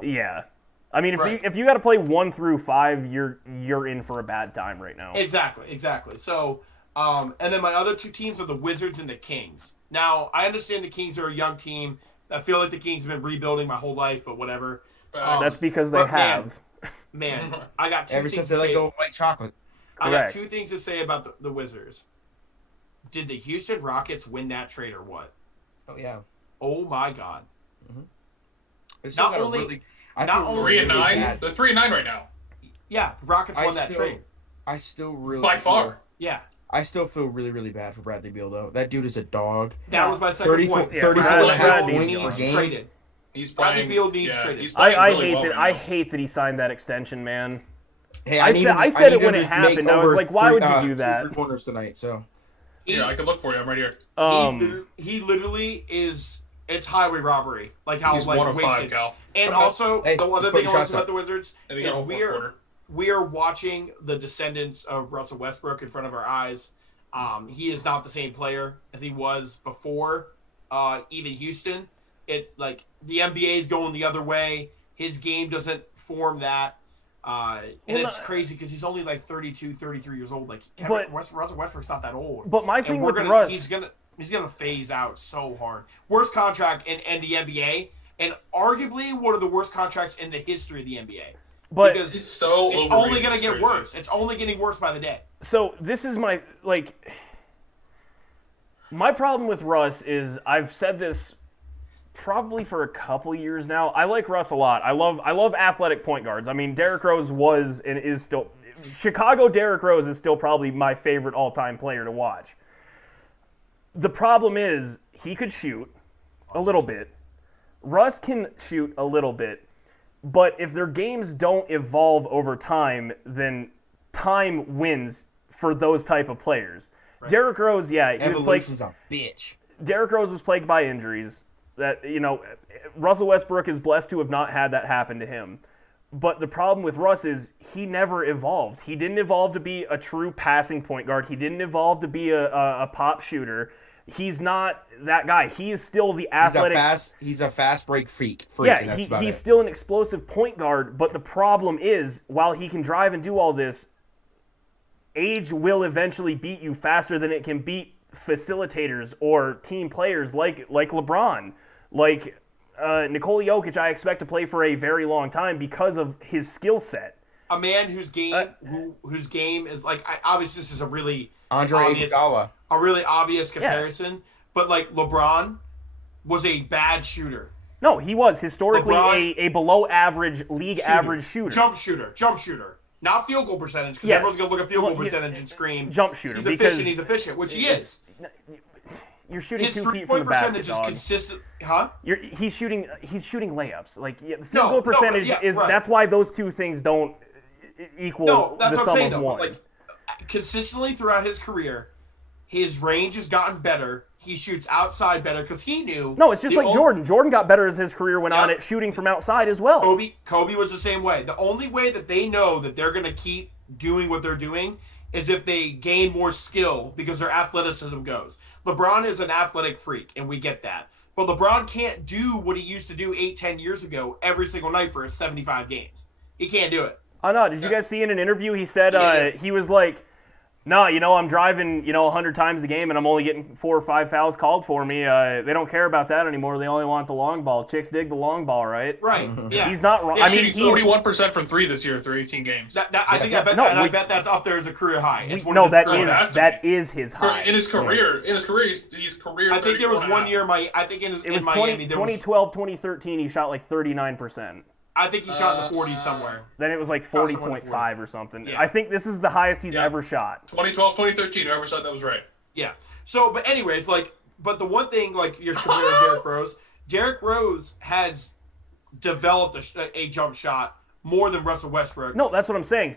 Yeah, I mean, if you got to play 1 through 5, you're in for a bad time right now. Exactly. So, and then my other 2 teams are the Wizards and the Kings. Now, I understand the Kings are a young team. I feel like the Kings have been rebuilding my whole life, but whatever. That's because they have. Man, I got 2 Ever things since to they let say. go of white chocolate. I got 2 things to say about the Wizards. Did the Houston Rockets win that trade or what? Oh yeah. Oh my God. Not only- not 3-9. They're 3-9 right now. Yeah, the Rockets won that trade. I still really By far. Yeah. I still feel really, really bad for Bradley Beal, though. That dude is a dog. That was my second point. 34 Bradley and a half Beal points needs per game. traded. He's Bradley playing. Beal needs traded. He's playing I really hate well that. right I now. hate that he signed that extension, man. Hey, I said it when it happened. I was like, why would you do that? 2 corners tonight, so. Here, I can look for you. I'm right here. He literally is. It's highway robbery. Like how He's like 1 of 5, wasted. Cal. And also Hey, the other let's put thing I your want shots to say about up. the Wizards And they got a is whole fourth quarter. we are watching the descendants of Russell Westbrook in front of our eyes. He is not the same player as he was before. Even Houston, the NBA is going the other way. His game doesn't form that. It's crazy because he's only like 32, 33 years old. Like Russell Westbrook's not that old. But my thing with Russ, Russ, he's gonna phase out so hard. Worst contract in the NBA, and arguably one of the worst contracts in the history of the NBA. but Because He's so it's overrated. only gonna It's get crazy. worse. It's only getting worse by the day. so this is my My problem with Russ is I've said this probably for a couple years now. I like Russ a lot. I love athletic point guards. I mean, Derrick Rose was and is still Chicago. Derrick Rose is still probably my favorite all-time player to watch. The problem is he could shoot a little bit. Russ can shoot a little bit, but if their games don't evolve over time, then time wins for those type of players. Right. Derrick Rose, yeah, evolution's a bitch. Derrick Rose was plagued by injuries. That Russell Westbrook is blessed to have not had that happen to him. But the problem with Russ is he never evolved. He didn't evolve to be a true passing point guard. He didn't evolve to be a pop shooter. He's not that guy. He is still the athletic. He's a fast break freak. Yeah, he's still an explosive point guard. But the problem is, while he can drive and do all this, age will eventually beat you faster than it can beat facilitators or team players like LeBron, like Nikola Jokic. I expect to play for a very long time because of his skill set. A man whose game is like obviously this is a really Andre Iguodala. A really obvious comparison, but like LeBron was a bad shooter. No, he was historically a below average, league average shooter. Jump shooter. Not field goal percentage, because everyone's going to look at field goal percentage and scream, jump shooter. He's efficient, which he is. You're shooting his 2 feet from the basket, percentage is consistent. Huh? He's shooting layups. Like the field goal percentage is right. That's why those two things don't equal that's the what sum I'm saying, of though. one. Like consistently throughout his career, his range has gotten better. He shoots outside better because he knew. No, it's just like Jordan. Jordan got better as his career went on at shooting from outside as well. Kobe was the same way. The only way that they know that they're going to keep doing what they're doing is if they gain more skill because their athleticism goes. LeBron is an athletic freak, and we get that. But LeBron can't do what he used to do 8-10 years ago every single night for his 75 games. He can't do it. Oh, no. Did you guys see in an interview he said he was like, no, I'm driving, 100 times a game, and I'm only getting 4 or 5 fouls called for me. They don't care about that anymore. They only want the long ball. Chicks dig the long ball, right? Right. Yeah. He's not wrong. Yeah, I mean, 41% from 3 this year through 18 games. I bet that's up there as a career high. That is his high. In his career, he's career. I think there was 1 year. In Miami, 2012, 2013. He shot like 39%. I think he shot in the 40s somewhere. Then it was like 40.5 or something. Yeah. I think this is the highest he's ever shot. 2012, 2013, whoever said that was right. Yeah. So, but anyways, but the one thing, you're comparing Derrick Rose has developed a jump shot more than Russell Westbrook. No, that's what I'm saying.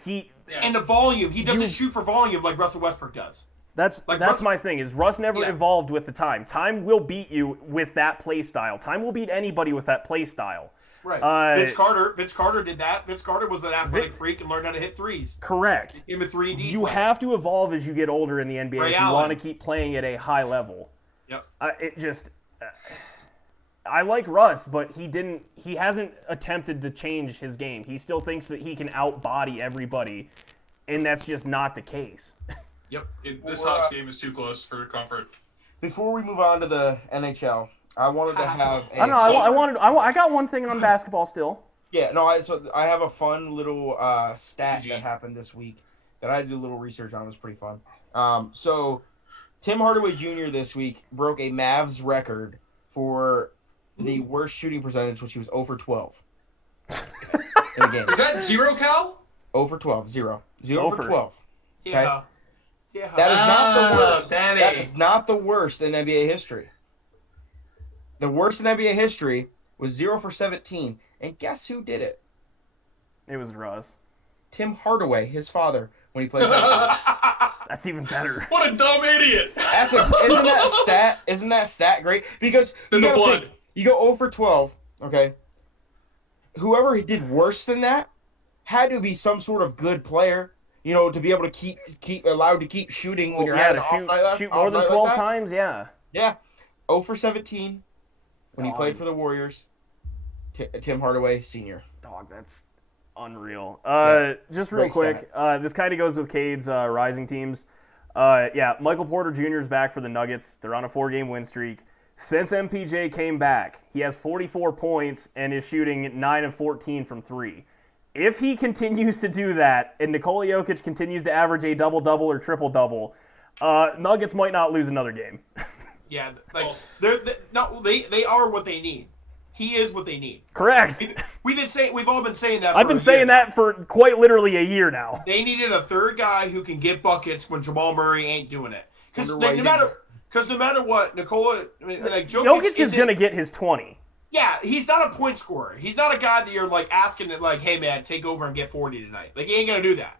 And the volume, he doesn't shoot for volume like Russell Westbrook does. That's my thing, is Russ never evolved with the time. Time will beat you with that play style. Time will beat anybody with that play style. Right. Vince Carter did that. Vince Carter was an athletic freak and learned how to hit threes. Correct. Him a 3D. You have to evolve as you get older in the NBA if you want to keep playing at a high level. Yep. I like Russ, but he hasn't attempted to change his game. He still thinks that he can outbody everybody, and that's just not the case. Yep. This Hawks game is too close for comfort. Before we move on to the NHL, I wanted to have a... I got one thing on basketball still. Yeah, no, I have a fun little stat that happened this week that I had to do a little research on. It was pretty fun. So, Tim Hardaway Jr. this week broke a Mavs record for the worst shooting percentage, which he was 0 for 12 in a game. Is that 0, Cal? 0 for 12, 0. 0 for 12. Okay? Yeah. That is not the worst. That is not the worst in NBA history. The worst in NBA history was 0 for 17. And guess who did it? It was Russ. Tim Hardaway, his father, when he played. That's even better. What a dumb idiot! Isn't that stat great? Because you go 0 for 12, okay? Whoever did worse than that had to be some sort of good player, to be able to keep allowed to keep shooting when you're having an off night. Shoot more than 12 times, yeah. Yeah. 0 for 17 when he played for the Warriors. Tim Hardaway, Sr. Dog, that's unreal. Just real quick, this kind of goes with Cade's rising teams. Michael Porter Jr. is back for the Nuggets. They're on a 4-game win streak. Since MPJ came back, he has 44 points and is shooting 9 of 14 from 3. If he continues to do that and Nikola Jokic continues to average a double-double or triple-double, Nuggets might not lose another game. Yeah, like they are what they need. He is what they need. Correct. We've all been saying that. I've been saying that for quite literally a year now. They needed a third guy who can get buckets when Jamal Murray ain't doing it. Because no matter what, Nikola, I mean, like Jokic is going to get his 20. Yeah, he's not a point scorer. He's not a guy that you're like asking to like, hey man, take over and get 40 tonight. Like he ain't gonna do that.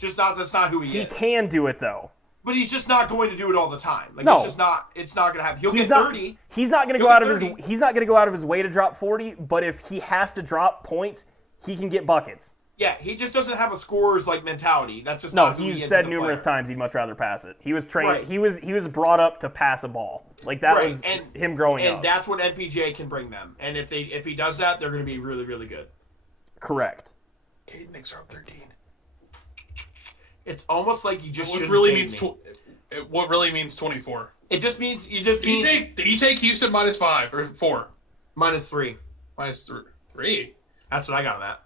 That's not who he is. He can do it though. But he's just not going to do it all the time. Like no. It's not gonna happen. He'll get 30. He's not gonna go out of his way to drop 40, but if he has to drop points, he can get buckets. Yeah, he just doesn't have a scorer's like mentality. That's just not who he is. He's said numerous times he'd much rather pass it. He was trained. Right. He was brought up to pass a ball. Like that was him growing up. And that's what NPJ can bring them. And if he does that, they're going to be really, really good. Correct. Caden Knicks are up 13. It's almost like you just what really means 24. It just means Did he take Houston -5 or 4? -3. -3. That's what I got on that.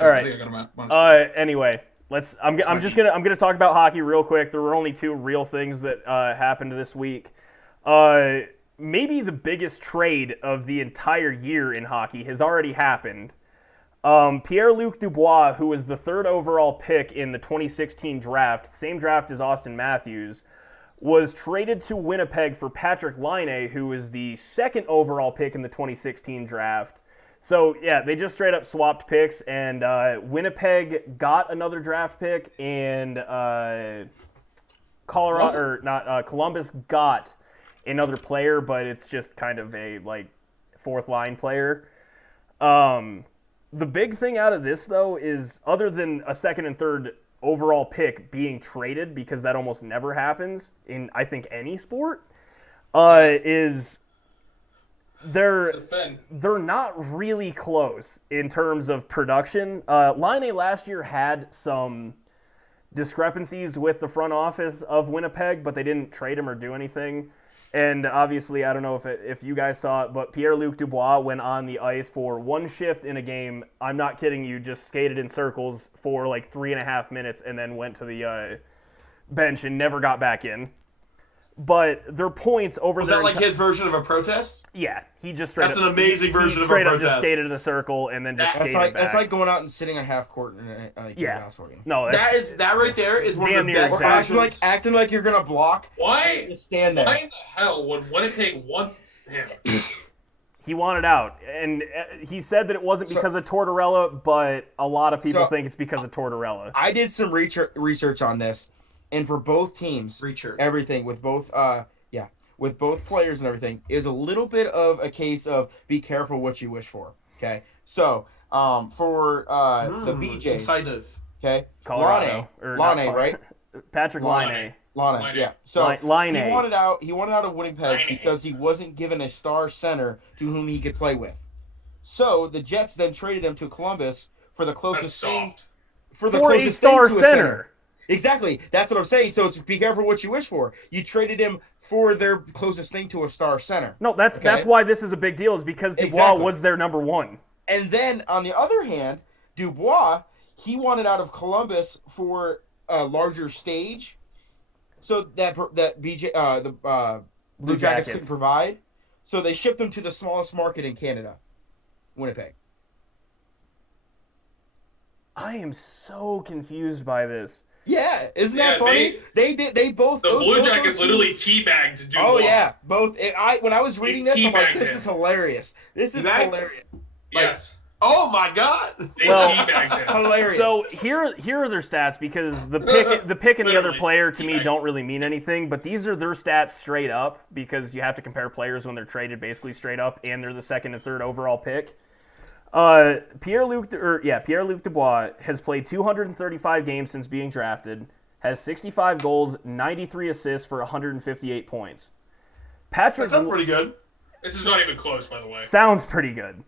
All right. Anyway, I'm just gonna talk about hockey real quick. There were only 2 real things that happened this week. Maybe the biggest trade of the entire year in hockey has already happened. Pierre-Luc Dubois, who was the 3rd overall pick in the 2016 draft, same draft as Austin Matthews, was traded to Winnipeg for Patrick Laine, who was the 2nd overall pick in the 2016 draft. So, yeah, they just straight up swapped picks, and Winnipeg got another draft pick, and Columbus got another player, but it's just kind of a, 4th-line player. The big thing out of this, though, is other than a 2nd and 3rd overall pick being traded, because that almost never happens in, I think, any sport, is... They're not really close in terms of production. Laine last year had some discrepancies with the front office of Winnipeg, but they didn't trade him or do anything. And obviously, I don't know if you guys saw it, but Pierre-Luc Dubois went on the ice for 1 shift in a game. I'm not kidding you, just skated in circles for 3.5 minutes and then went to the bench and never got back in. But their points over there... Was that his version of a protest? Yeah, he just straight That's an amazing version of a protest. Straight up just skated in a circle and then just skated back. That's like going out and sitting on half court in a basketball game. No, that right there is one of the best versions. Acting like you're going to block. Why? Just stand there. Why in the hell would Winnipeg want him? He wanted out. And he said that it wasn't because of Tortorella, but a lot of people think it's because of Tortorella. I did some research on this. And for both teams, everything with both players and everything is a little bit of a case of be careful what you wish for. Okay, so for the BJs, okay, Colorado, Laine, right? Patrick Laine. Laine, yeah. So Laine. He wanted out of Winnipeg because he wasn't given a star center to whom he could play with. So the Jets then traded him to Columbus for the closest thing. For a star center. Exactly. That's what I'm saying. So it's be careful what you wish for. You traded him for their closest thing to a star center. No, that's why this is a big deal, is because Dubois was their number 1. And then, on the other hand, Dubois, he wanted out of Columbus for a larger stage, so that the Blue Jackets couldn't provide. So they shipped him to the smallest market in Canada, Winnipeg. I am so confused by this. Yeah, isn't that funny? They both. The Blue Jackets literally teabagged Dubois. Oh yeah, both. When I was reading this, I'm like, this is hilarious. This is hilarious. Yes. Oh my God! They teabagged him. Hilarious. So here are their stats, because the pick and the other player to me don't really mean anything, but these are their stats straight up, because you have to compare players when they're traded basically straight up, and they're the 2nd and 3rd overall pick. Pierre-Luc Dubois has played 235 games since being drafted, has 65 goals, 93 assists for 158 points. That sounds pretty good. This is not even close, by the way. Sounds pretty good.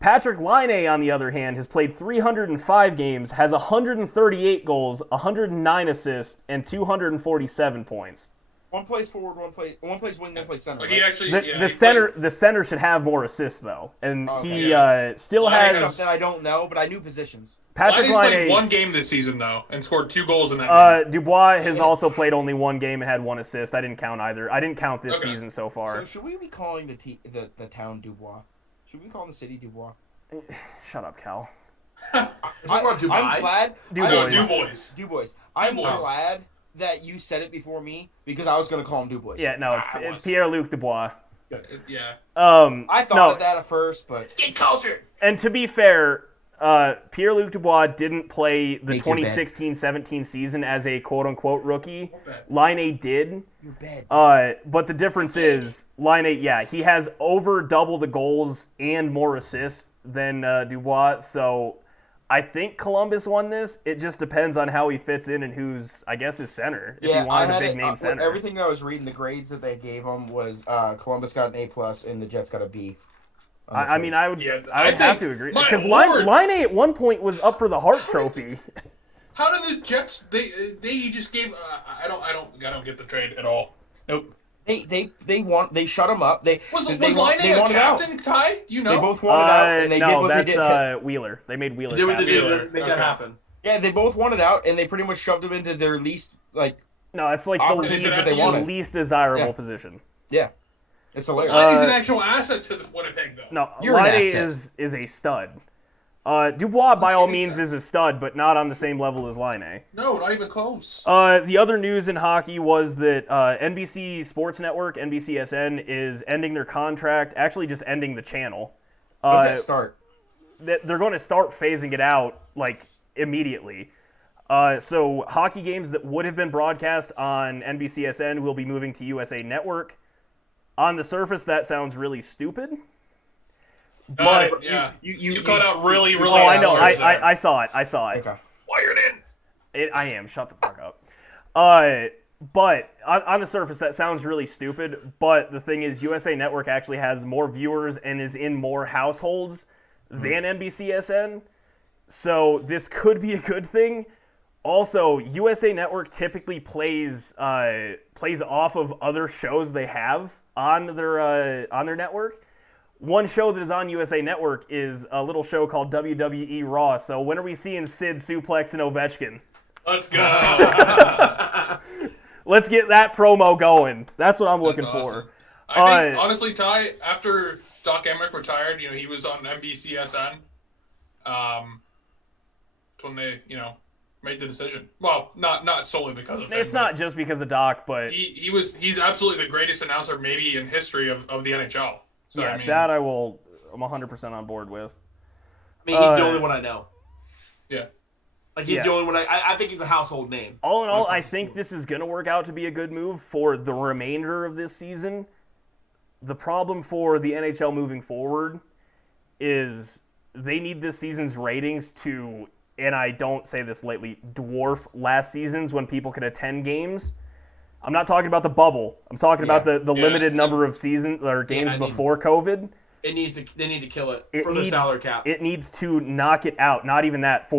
Patrick Laine, on the other hand, has played 305 games, has 138 goals, 109 assists, and 247 points. One plays forward, one plays wing, one plays center. Like right? he actually, the center should have more assists though, and he still Line has. Something I don't know, but I knew positions. Patrick Liney's played Line one game this season though, and scored 2 goals in that game. Dubois has also played only 1 game and had 1 assist. I didn't count either. I didn't count this season so far. So should we be calling the town Dubois? Should we call the city Dubois? Shut up, Cal. I'm glad. Dubois. I'm glad that you said it before me because I was going to call him Dubois. Yeah, no, it's Pierre-Luc Dubois. Yeah. I thought of that at first, but get cultured. And to be fair, Pierre-Luc Dubois didn't play the 2016-17 season as a quote-unquote rookie. Line did. You're bad. But the difference is, Line he has over double the goals and more assists than Dubois, so I think Columbus won this. It just depends on how he fits in and who's, I guess, his center. If he wanted a big-name center. Everything I was reading, the grades that they gave him was Columbus got an A+, and the Jets got a B. I mean, I would have to agree. Because Lord. Line at one point was up for the Hart Trophy. How did the Jets? They just gave. I don't get the trade at all. Nope. They shut him up. Was Line a captain, Ty? Do you know? They both wanted out, and they did what they did. That's Wheeler. They made Wheeler. Did what they captain. did to make that happen. Yeah, they both wanted out, and they pretty much shoved him into their least No, it's like opportunities that they the wanted. least desirable position. Yeah, it's hilarious. Liney's an actual asset to Winnipeg, though. No, You're an Line asset. is a stud. Dubois, by all means, is a stud, but not on the same level as Line. No, not even close. The other news in hockey was that NBC Sports Network, NBCSN, is ending their contract, actually just ending the channel. When's that start? They're going to start phasing it out, like, immediately. So hockey games that would have been broadcast on NBCSN will be moving to USA Network. On the surface, that sounds really stupid. But you cut out really. Oh, I know. I saw it. Okay. Wired in. I am. Shut the fuck up. But on the surface, that sounds really stupid. But the thing is, USA Network actually has more viewers and is in more households than NBCSN. So this could be a good thing. Also, USA Network typically plays off of other shows they have on their network. One show that is on USA Network is a little show called WWE Raw. So when are we seeing Sid suplex and Ovechkin? Let's go. Let's get that promo going. That's what I'm looking for. I think, honestly, Ty, after Doc Emmerich retired, he was on NBCSN. That's when they, made the decision. Well, not solely because of him. It's not just because of Doc, but he's absolutely the greatest announcer maybe in history of the NHL. So, yeah, I'm 100% on board with. I mean, he's the only one I know. Yeah. Like, he's the only one I think he's a household name. All in all, I think this is going to work out to be a good move for the remainder of this season. The problem for the NHL moving forward is they need this season's ratings to, and I don't say this lightly, dwarf last season's when people could attend games. I'm not talking about the bubble. I'm talking about the limited number of games before COVID. They need to kill it for the salary cap. It needs to knock it out. Not even that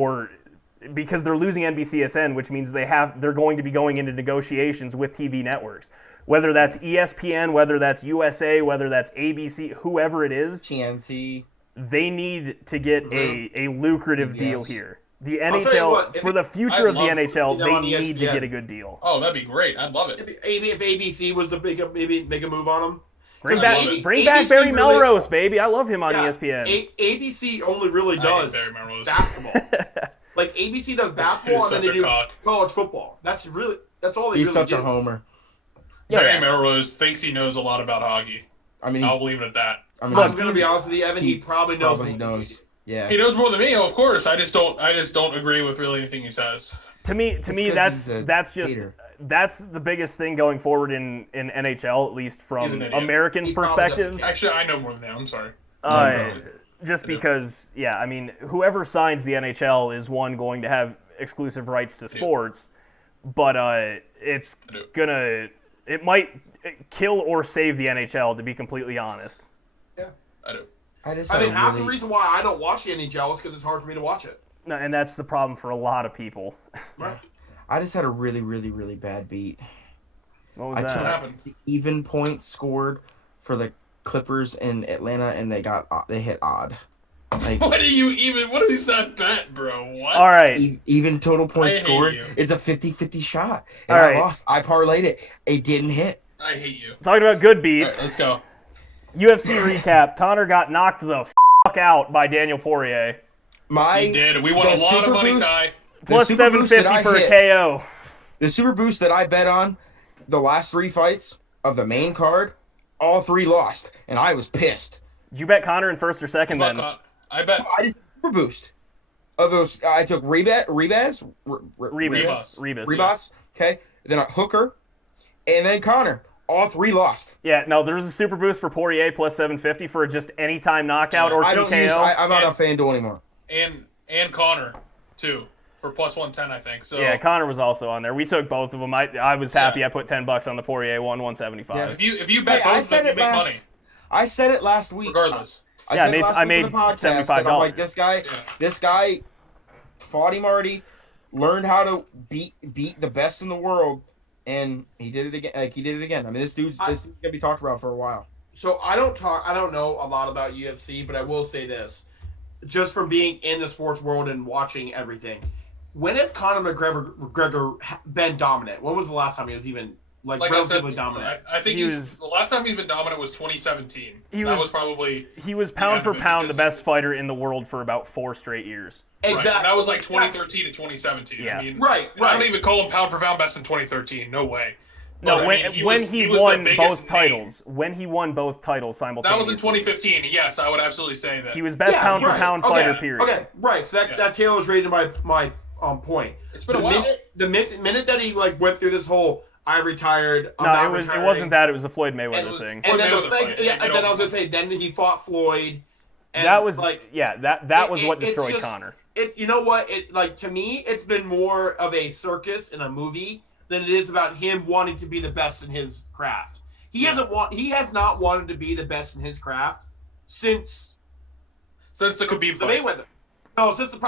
because they're losing NBCSN, which means they're going to be going into negotiations with TV networks. Whether that's ESPN, whether that's USA, whether that's ABC, whoever it is, TNT. They need to get a lucrative deal here. The NHL, for the future of the NHL, they need to get a good deal. Oh, that'd be great. I'd love it. If ABC was to maybe make a move on them. Bring back Barry Melrose, baby. I love him on ESPN. ABC only really does basketball. Like, ABC does basketball and then they do college football. That's all they really do. He's such a homer. Barry Melrose thinks he knows a lot about hockey. I mean, I'll leave it at that. I mean, I'm going to be honest with you, Evan. He probably knows. Yeah, he knows more than me. Of course, I just don't agree with really anything he says. To me, that's the biggest thing going forward in NHL, at least from American perspectives. Actually, I know more than him. I'm sorry. Because, I mean, whoever signs the NHL is going to have exclusive rights to sports, but it might kill or save the NHL, to be completely honest. Yeah, I do. Half the reason why I don't watch the NHL is because it's hard for me to watch it. No, and that's the problem for a lot of people. Right. I just had a really, really, really bad beat. What was I that? took What happened? the even points scored for the Clippers in Atlanta, and they hit odd. Like, What is that bet, bro? What? All right. even total I points hate scored. you. It's a 50-50 shot, and All I right. lost. I parlayed it. It didn't hit. I hate you. Talking about good All beats. right, let's go. UFC recap. Conor got knocked the fuck out by Daniel Poirier. He did. We won a lot of money, Ty. Plus super boost that 750 I for a hit- KO. The super boost that I bet on the last 3 fights of the main card, all 3 lost, and I was pissed. Did you bet Conor in first or second then? I bet. I did super boost. Of those, I took Rebas, Rebus. okay, then Hooker, and then Conor. All 3 lost. Yeah, no, there was a super boost for Poirier plus 750 for just anytime knockout or I TKO. don't use. I'm not a FanDuel anymore. And Connor, too, for plus 110, I think. So Yeah, Conor was also on there. We took both of them. I was happy I put $10 on the Poirier one, 175. Yeah. If you bet both of them, you make money. I said it last week. Regardless. Yeah, I made on the podcast $75. that I'm like, this guy fought him already, learned how to beat the best in the world, and he did it again. I mean, this dude's gonna be talked about for a while. So I don't know a lot about UFC, but I will say this, just from being in the sports world and watching everything. When has Conor McGregor been dominant? When was the last time he was even relatively dominant? I think the last time he's been dominant was 2017. He was pound for pound the best fighter in the world for about 4 straight years. Exactly. Right. That was like 2013 to 2017. Yeah. I mean, right. I don't even call him pound for pound best in 2013. No way. No, when he won both titles simultaneously. That was in 2015. Yes, I would absolutely say that. He was best pound for pound fighter, period. Okay, right. So that tailors right into my point. It's been a while. The minute that he went through this whole I retired. It wasn't that. It was the Floyd Mayweather thing. And then then I was gonna say then he fought Floyd. And that was that was what destroyed Conor. You know what? To me, it's been more of a circus and a movie than it is about him wanting to be the best in his craft. He has not wanted to be the best in his craft since the Khabib fight. The Mayweather. No, since the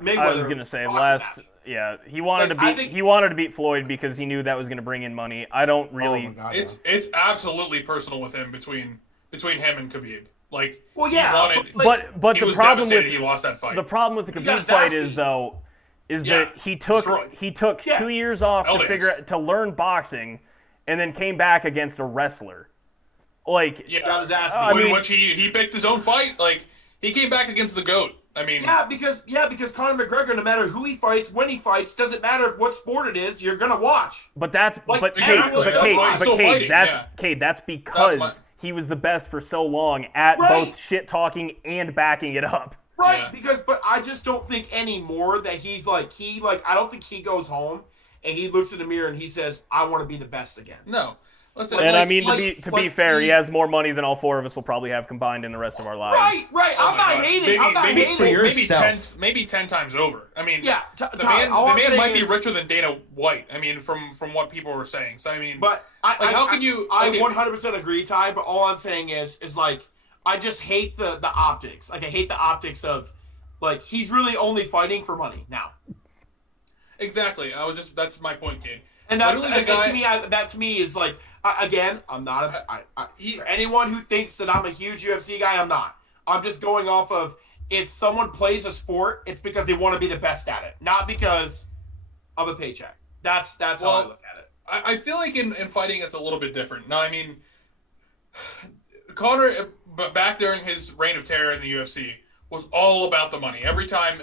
Mayweather. I was gonna say last. Yeah, he wanted to beat Floyd because he knew that was gonna bring in money. I don't really. Oh it's absolutely personal with him between him and Khabib. But the problem with he lost that fight. The problem with the Khabib fight is that he took 2 years off to learn boxing, and then came back against a wrestler. Got his ass beat. Which he picked his own fight. He came back against the GOAT. I mean, because Conor McGregor, no matter who he fights, when he fights, doesn't matter what sport it is, you're gonna watch. But that's Cade, that's because he was the best for so long at both shit talking and backing it up. Right, but I just don't think anymore that he's I don't think he goes home and he looks in the mirror and he says, I want to be the best again. No. To be fair, he has more money than all 4 of us will probably have combined in the rest of our lives. Right. I'm not hating. Maybe 10 times over. I mean, the man might be richer than Dana White. I mean, from what people were saying. So I mean, but how can you? I 100% agree, Ty. But all I'm saying is I just hate the optics. I hate the optics of he's really only fighting for money now. Exactly. That's my point, Kate. And that to me is again, I'm not for anyone who thinks that I'm a huge UFC guy, I'm not. I'm just going off of if someone plays a sport, it's because they want to be the best at it, not because of a paycheck. That's how I look at it. I feel like in fighting it's a little bit different. No, I mean, Conor, back during his reign of terror in the UFC, was all about the money. Every time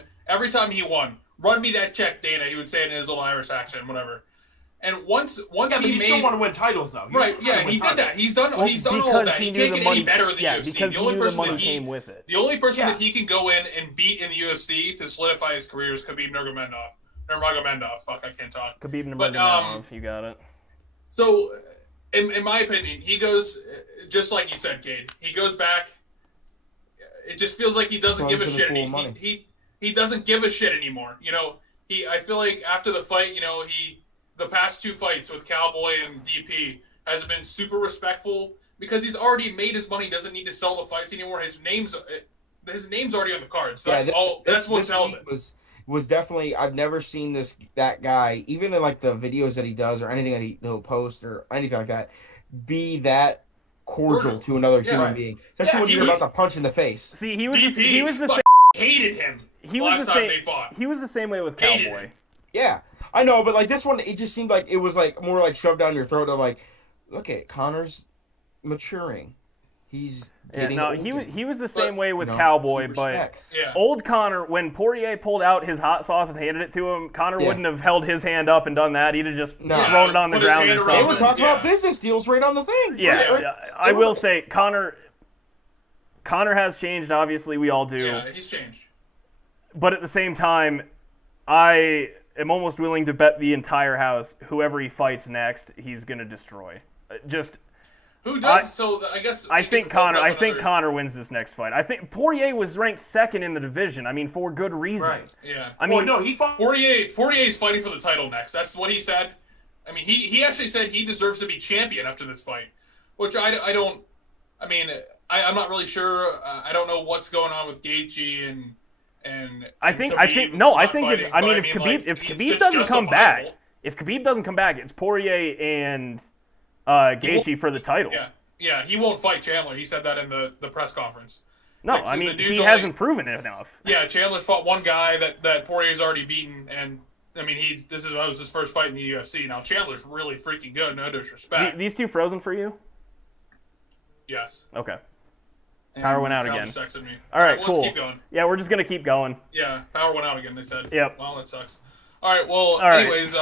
he won, run me that check, Dana. He would say it in his little Irish accent, whatever. And once he still want to win titles though. He did that. He's done all of that. He can't get any better in the UFC. Because the only person that he can go in and beat in the UFC to solidify his career is Khabib Nurmagomedov. Fuck, I can't talk. Khabib Nurmagomedov, you got it. So, in my opinion, he goes just like you said, Cade. He goes back. It just feels like he doesn't give a shit. He doesn't give a shit anymore. I feel like after the fight, the past 2 fights with Cowboy and DP has been super respectful because he's already made his money. Doesn't need to sell the fights anymore. His name's already on the cards. So that's what sells it. was definitely, I've never seen that guy, even in like the videos that he does or anything that he'll post or anything like that, be that cordial to another human being, especially when you're about to punch in the face. See, he was the hated him. He was the same. He was the same way with Cowboy. Yeah, I know, but like this one, it just seemed like it was like more like shoved down your throat. Of like, look at Conor's maturing. He's getting older. He was the same way with Cowboy, but old Conor, when Poirier pulled out his hot sauce and handed it to him, Conor wouldn't have held his hand up and done that. He'd have just thrown it on the ground. They would talk about business deals right on the thing. I will say Conor has changed. Obviously, we all do. Yeah, he's changed. But at the same time, I am almost willing to bet the entire house whoever he fights next, he's going to destroy. Who does? I think Conor wins this next fight. I think Poirier was ranked second in the division. I mean, for good reason. Right. Yeah. He fought Poirier's fighting for the title next. That's what he said. I mean, he actually said he deserves to be champion after this fight, which I'm not really sure. I don't know what's going on with Gaethje and if Khabib doesn't come back, it's Poirier and Gaethje for the title. Yeah, he won't fight Chandler. He said that in the press conference. No, he hasn't proven it enough. Yeah, Chandler's fought one guy that Poirier's already beaten, and I mean this was his first fight in the UFC. Now Chandler's really freaking good. No disrespect. These two frozen for you? Yes. Okay. Power went out again. Texted me. All right, cool. Let's keep going. Yeah, we're just gonna keep going. Yeah, power went out again. They said. Yep. Well, that sucks. All right. Well, anyways,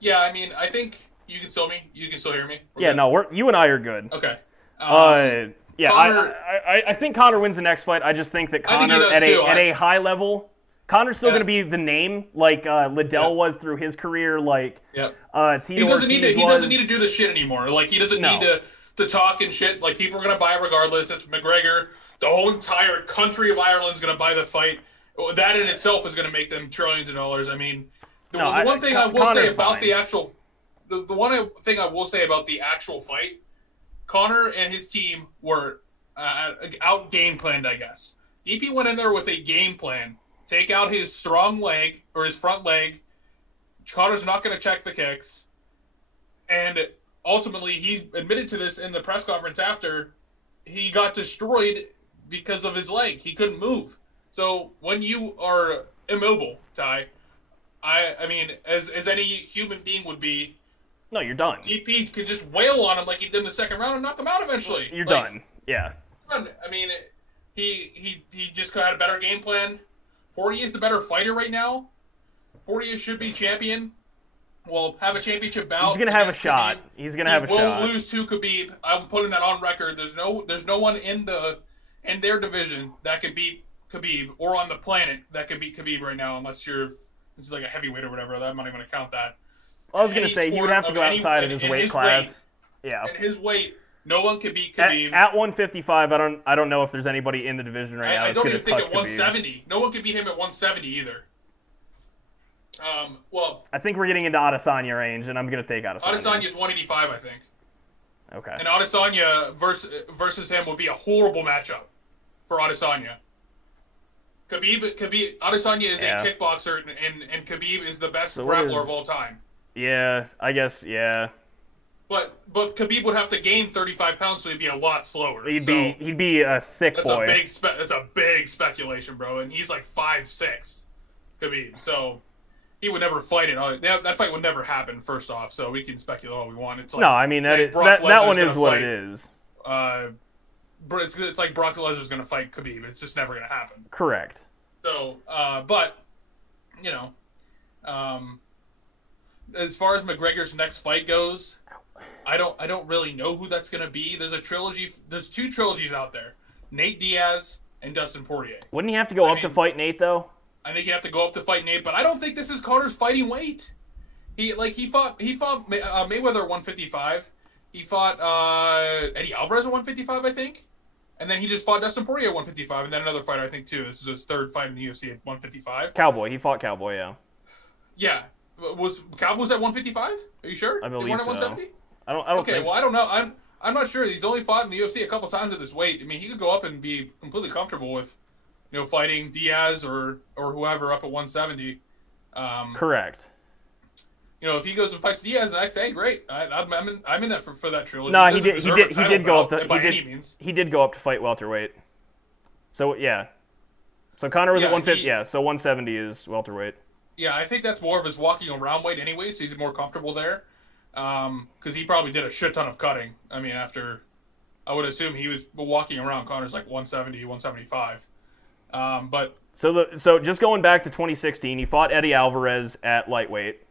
yeah. I mean, I think you can still hear me. We're good. No, you and I are good. Okay. Yeah, Conor, I think Conor wins the next fight. I just think that Conor at a high level, Conor's still going to be the name like Liddell was through his career. Like, Tito he doesn't need to do this shit anymore. Like, he doesn't need to talk and shit. Like, people are going to buy it regardless. It's McGregor. The whole entire country of Ireland's going to buy the fight. That in itself is going to make them trillions of dollars. I mean, the one thing I will say about the actual fight, Conor and his team were out game planned, I guess. DP went in there with a game plan. Take out his strong leg or his front leg. Conor's not going to check the kicks. And ultimately, he admitted to this in the press conference after. He got destroyed because of his leg. He couldn't move. So when you are immobile, Ty, I mean, as any human being would be, no, you're done. DP could just wail on him like he did in the second round and knock him out eventually. You're done. Yeah. I mean, he just had a better game plan. Poirier is the better fighter right now. Poirier should be champion. Will have a championship bout. He's gonna have a shot. He's gonna have a shot. Will lose to Khabib. I'm putting that on record. There's no one in their division that can beat Khabib, or on the planet that can beat Khabib right now, unless this is like a heavyweight or whatever. I'm not even gonna count that. I was gonna say he would have to go outside of his weight class. Yeah. In his weight, no one can beat Khabib. At 155, I don't know if there's anybody in the division right now. I don't even think at 170. No one can beat him at 170 either. Well, I think we're getting into Adesanya range, and I'm gonna take Adesanya. Adesanya's 185, I think. Okay. And Adesanya versus him would be a horrible matchup for Adesanya. Adesanya is a kickboxer, and Khabib is the best grappler of all time. Yeah, I guess, yeah. But Khabib would have to gain 35 pounds, so he'd be a lot slower. He'd be a thick boy. That's a big speculation, bro. And he's like 5'6", Khabib. So he would never fight it. That fight would never happen. First off, so we can speculate all we want. It's like, no, I mean that one is what it is. It's like Brock Lesnar's going to fight Khabib. It's just never going to happen. Correct. So, but you know, as far as McGregor's next fight goes, I don't really know who that's going to be. There's a trilogy. There's two trilogies out there: Nate Diaz and Dustin Poirier. Wouldn't he have to go up to fight Nate though? I think you have to go up to fight Nate, but I don't think this is Conor's fighting weight. He fought Mayweather at 155. He fought Eddie Alvarez at 155, I think. And then he just fought Dustin Poirier at 155, and then another fighter, I think, too. This is his third fight in the UFC at 155. Cowboy. He fought Cowboy, yeah. Yeah. Was Cowboy at 155? Are you sure? I believe they weren't so. At 170? I don't okay, think... well, I don't know. I'm not sure. He's only fought in the UFC a couple times at this weight. I mean, he could go up and be completely comfortable with, fighting Diaz or whoever up at 170. Correct. If he goes and fights Diaz next, hey, great. I'm in that for that trilogy. No, he did go up to any means. He did go up to fight welterweight. So yeah. So Conor was at 150. So 170 is welterweight. Yeah, I think that's more of his walking around weight anyway, so he's more comfortable there. Because he probably did a shit ton of cutting. I mean, after I would assume he was walking around. Connor's like 170, 175. But so just going back to 2016, he fought Eddie Alvarez at lightweight.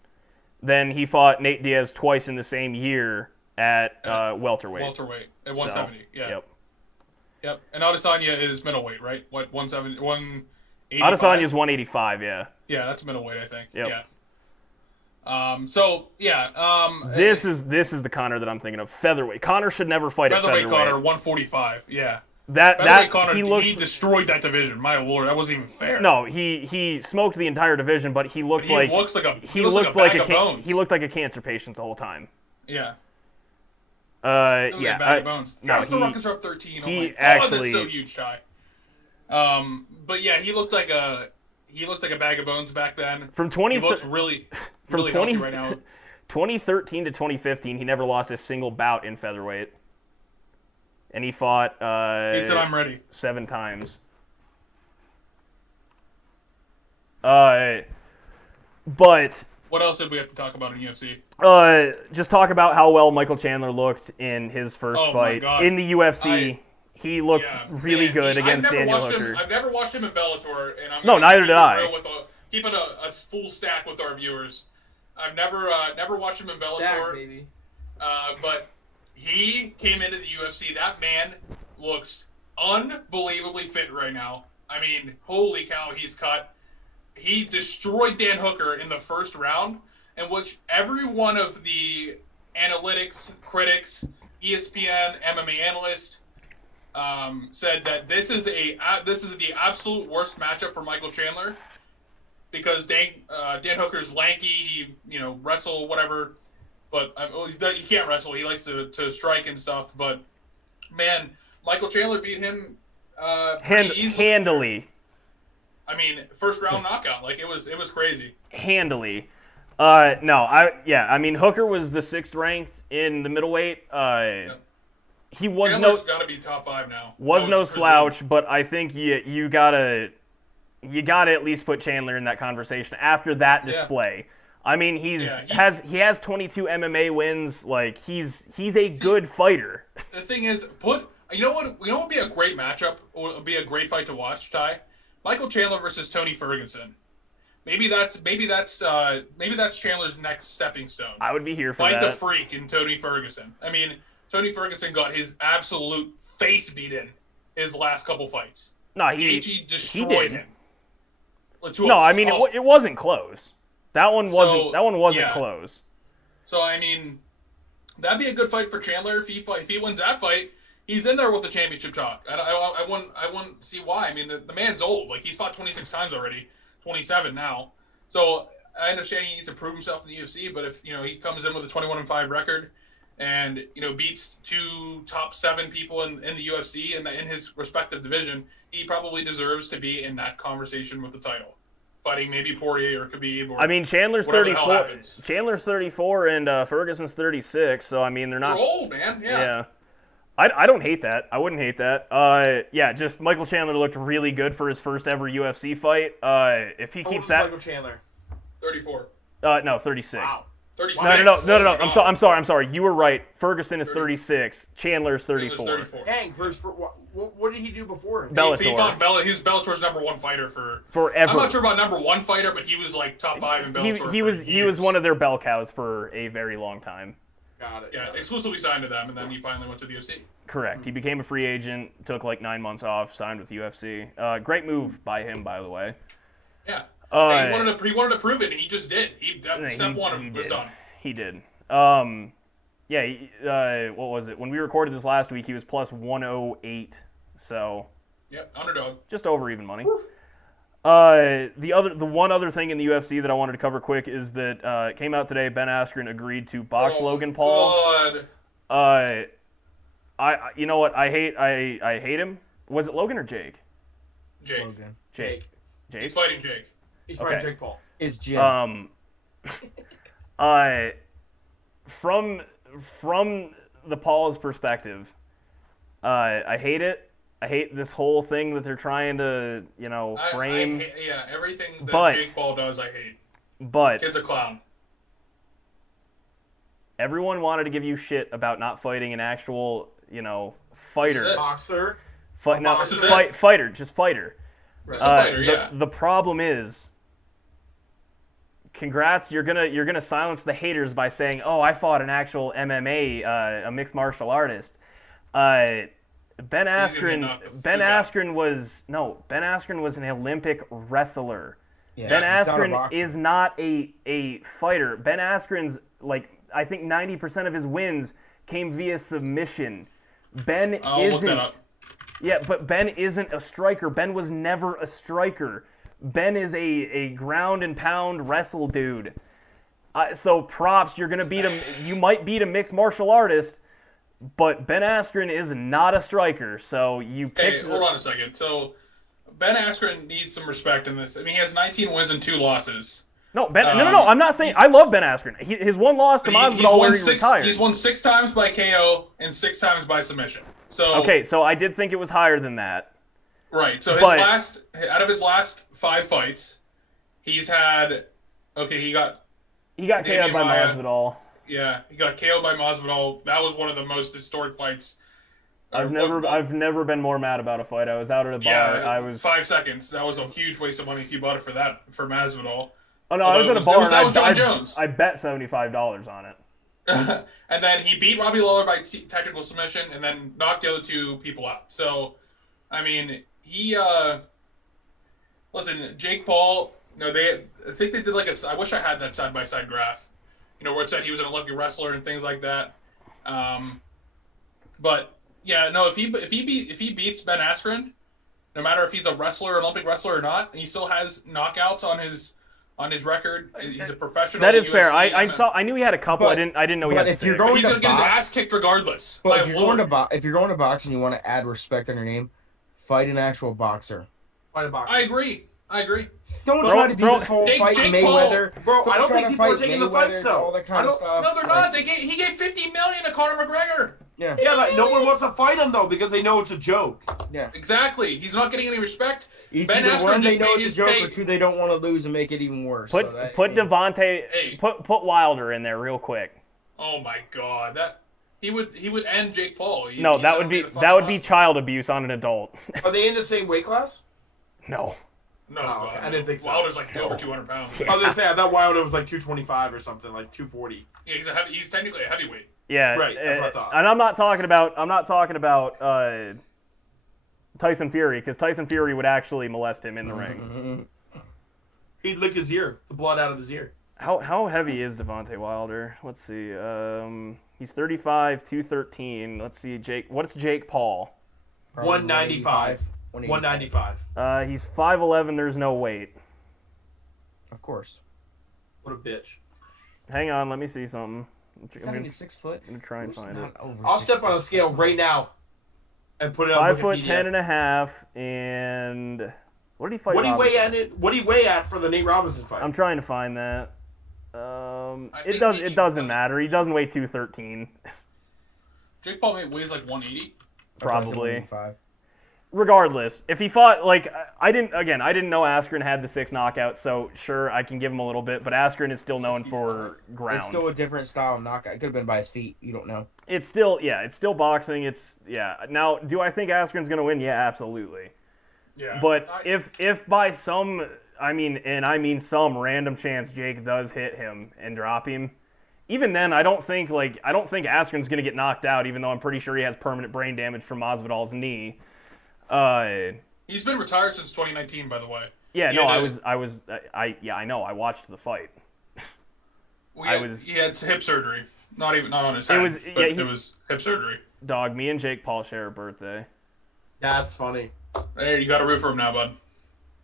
Then he fought Nate Diaz twice in the same year at welterweight. Welterweight at 170. So, yeah. Yep. And Adesanya is middleweight, right? What 170, 185? Adesanya's 185. Yeah. Yeah, that's middleweight, I think. Yep. Yeah. This is the Conor that I'm thinking of. Featherweight. Conor should never fight at featherweight. Conor 145. Yeah. That Conor, he destroyed that division. My lord, that wasn't even fair. No, he smoked the entire division, but he looked like a bag of bones. He looked like a cancer patient the whole time. Yeah. Yeah. Bag of bones. No, the Rockets are up 13. That's so huge, Ty. But yeah, he looked like a bag of bones back then. He looks really healthy right now. 2013 to 2015, he never lost a single bout in featherweight. And he fought he said, I'm ready. 7 times. But what else did we have to talk about in UFC? Just talk about how well Michael Chandler looked in his first fight in the UFC. He looked really good against Daniel Hooker. I've never watched him in Bellator, and I'm neither did I. Keeping a full stack with our viewers. I've never watched him in Bellator, stack, baby. But he came into the UFC. That man looks unbelievably fit right now. I mean, holy cow, he's cut. He destroyed Dan Hooker in the first round, in which every one of the analytics critics, ESPN, MMA analysts, said that this is the absolute worst matchup for Michael Chandler because Dan Hooker's lanky. He wrestle whatever. But he can't wrestle. He likes to strike and stuff. But, man, Michael Chandler beat him pretty easily. Handily. I mean, first round knockout. Like, it was crazy. Handily. I mean, Hooker was the 6th ranked in the middleweight. He was Chandler's got to be top 5 now. Was no slouch, but I think you gotta at least put Chandler in that conversation after that display. I mean, he has 22 MMA wins. Like he's a good fighter. The thing is, you know what would be a great matchup or would be a great fight to watch, Ty? Michael Chandler versus Tony Ferguson. Maybe that's Chandler's next stepping stone. I would be here for that. Fight the freak in Tony Ferguson. I mean, Tony Ferguson got his absolute face beat in his last couple fights. No, he destroyed him. It wasn't close. That one wasn't close. So I mean, that'd be a good fight for Chandler if he wins that fight. He's in there with the championship talk. I wouldn't see why. I mean, the man's old. Like he's fought 26 times already, 27 now. So I understand he needs to prove himself in the UFC. But if he comes in with a 21-5 record, and beats 2 top 7 people in the UFC and in his respective division, he probably deserves to be in that conversation with the title. Fighting maybe Poirier or Khabib or Chandler's 34. Chandler's 34 and Ferguson's 36. So I mean they're old, man. Yeah. I don't hate that. I wouldn't hate that. Just Michael Chandler looked really good for his first ever UFC fight. If he keeps that. Michael Chandler? 34. No, 36. Wow. 36. No. I'm sorry. You were right. Ferguson is 36. Chandler's 34. Dang, what did he do before? Bellator. He fought He was Bellator's #1 fighter forever. I'm not sure about #1 fighter, but he was like top 5 in Bellator. He was one of their bell cows for a very long time. Got it. Yeah, exclusively signed to them, and then he finally went to the UFC. Correct. He became a free agent, took like 9 months off, signed with UFC. Great move by him, by the way. Yeah. He wanted to prove it, and he just did. Step one was done. He did. What was it? When we recorded this last week, he was plus 108. So. Yep, underdog. Just over even money. The one other thing in the UFC that I wanted to cover quick is that it came out today. Ben Askren agreed to box Logan Paul. God. You know what? I hate him. Was it Logan or Jake? Jake. Logan. Jake. He's fighting Jake. He's fighting Okay. Jake Paul. It's Jim. From the Paul's perspective, I hate it. I hate this whole thing that they're trying to, frame. Everything that But- Jake Paul does, I hate. But Kid's a clown. everyone wanted to give you shit about not fighting an actual, fighter. Boxer. Fighter, just fighter. Wrestle fighter, yeah. The problem is, congrats, you're gonna silence the haters by saying, "Oh, I fought an actual MMA, a mixed martial artist." Ben Askren was an Olympic wrestler. Yeah, Ben he's not a Askren boxer. is not a fighter. Ben Askren's I think 90% of his wins came via submission. Ben I'll look that up. isn't. Yeah, but Ben isn't a striker. Ben was never a striker. Ben is a ground and pound wrestle dude. So props, you're gonna beat him. You might beat a mixed martial artist, but Ben Askren is not a striker. So you Hey, picked. hold on a second. So Ben Askren needs some respect in this. I mean, he has 19 wins and 2 losses. No, Ben. No. I'm not saying. I love Ben Askren. His one loss to Masvidal where he retired. He's won 6 times by KO and 6 times by submission. So Okay, so I did think it was higher than that. right. So But- out of his last 5 fights, he's had. Okay, he got KO'd Damian by Maia. Masvidal. Yeah, he got KO'd by Masvidal. That was one of the most historic fights. I've never been more mad about a fight. I was out at a bar. Yeah, I was 5 seconds. That was a huge waste of money if you bought it for Masvidal. Oh no, I was Although at a bar. that was and John Jones. I bet $75 on it. And then he beat Robbie Lawler by technical submission, and then knocked the other 2 people out. So, I mean, listen, Jake Paul. I think they did I wish I had that side by side graph. Where it said he was an Olympic wrestler and things like that. But yeah, no, if he beats Ben Askren, no matter if he's a wrestler, Olympic wrestler or not, and he still has knockouts on his record. He's a professional. That is UFC, fair. I knew he had a couple. But- I didn't know he but had if you're 6. going He's gonna get his box- ass kicked regardless. But My if you're going lord. to if you're going to box and you want to add respect on your name, fight an actual boxer. Fight a boxer. I agree. Don't try to do this whole Jake fight Paul- Mayweather. Bro, I don't try think to people are fight taking the Mayweather, fights, though. All that kind I of don't- stuff. No, they're not. He gave $50 million to Conor McGregor. Yeah, Yeah, no one wants to fight him though because they know it's a joke. yeah. Exactly. He's not getting any respect. It's Ben either Askren one, they just know made it's a his joke, pay. or 2, they don't want to lose and make it even worse. Put Devontae. Hey. Put Wilder in there real quick. Oh my God, he would end Jake Paul. No, that would be child abuse on an adult. Are they in the same weight class? No. No, Oh, okay. God, I didn't think so. Wilder's over 200 pounds. I was gonna say I thought Wilder was like 225 or something, like 240. Yeah, he's technically a heavyweight. Yeah, Right, that's what I thought. And I'm not talking about Tyson Fury, because Tyson Fury would actually molest him in the ring. He'd lick his ear, the blood out of his ear. How heavy is Devontae Wilder? Let's see. He's 35, 213. Let's see. What's Jake Paul? 195. 195. He's 5'11". There's no weight. Of course. What a bitch. Hang on, let me see something. He's not even 6 foot. I'm gonna try and find it. I'll step on a scale right now and put it on 5'10" Wikipedia. and a half, and what did he fight? What do you weigh Robinson? at it? What do you weigh at for the Nate Robinson fight? I'm trying to find that. think It doesn't matter. He doesn't weigh 213. Jake Paul weighs like 180. Probably. Regardless, if he fought I didn't know Askren had the 6 knockouts, so sure I can give him a little bit, but Askren is still known for ground. It's still a different style of knockout. It could have been by his feet. You don't know. It's still boxing. Now, do I think Askren's gonna win? Yeah, absolutely. Yeah. But if by some some random chance Jake does hit him and drop him, even then I don't think Askren's gonna get knocked out, even though I'm pretty sure he has permanent brain damage from Masvidal's knee. He's been retired since 2019, by the way. Yeah, He no, had I know. I watched the fight. He had hip surgery. Not on his head. It was hip surgery. Dog, me and Jake Paul share a birthday. That's funny. Hey, you got to root for him now, bud.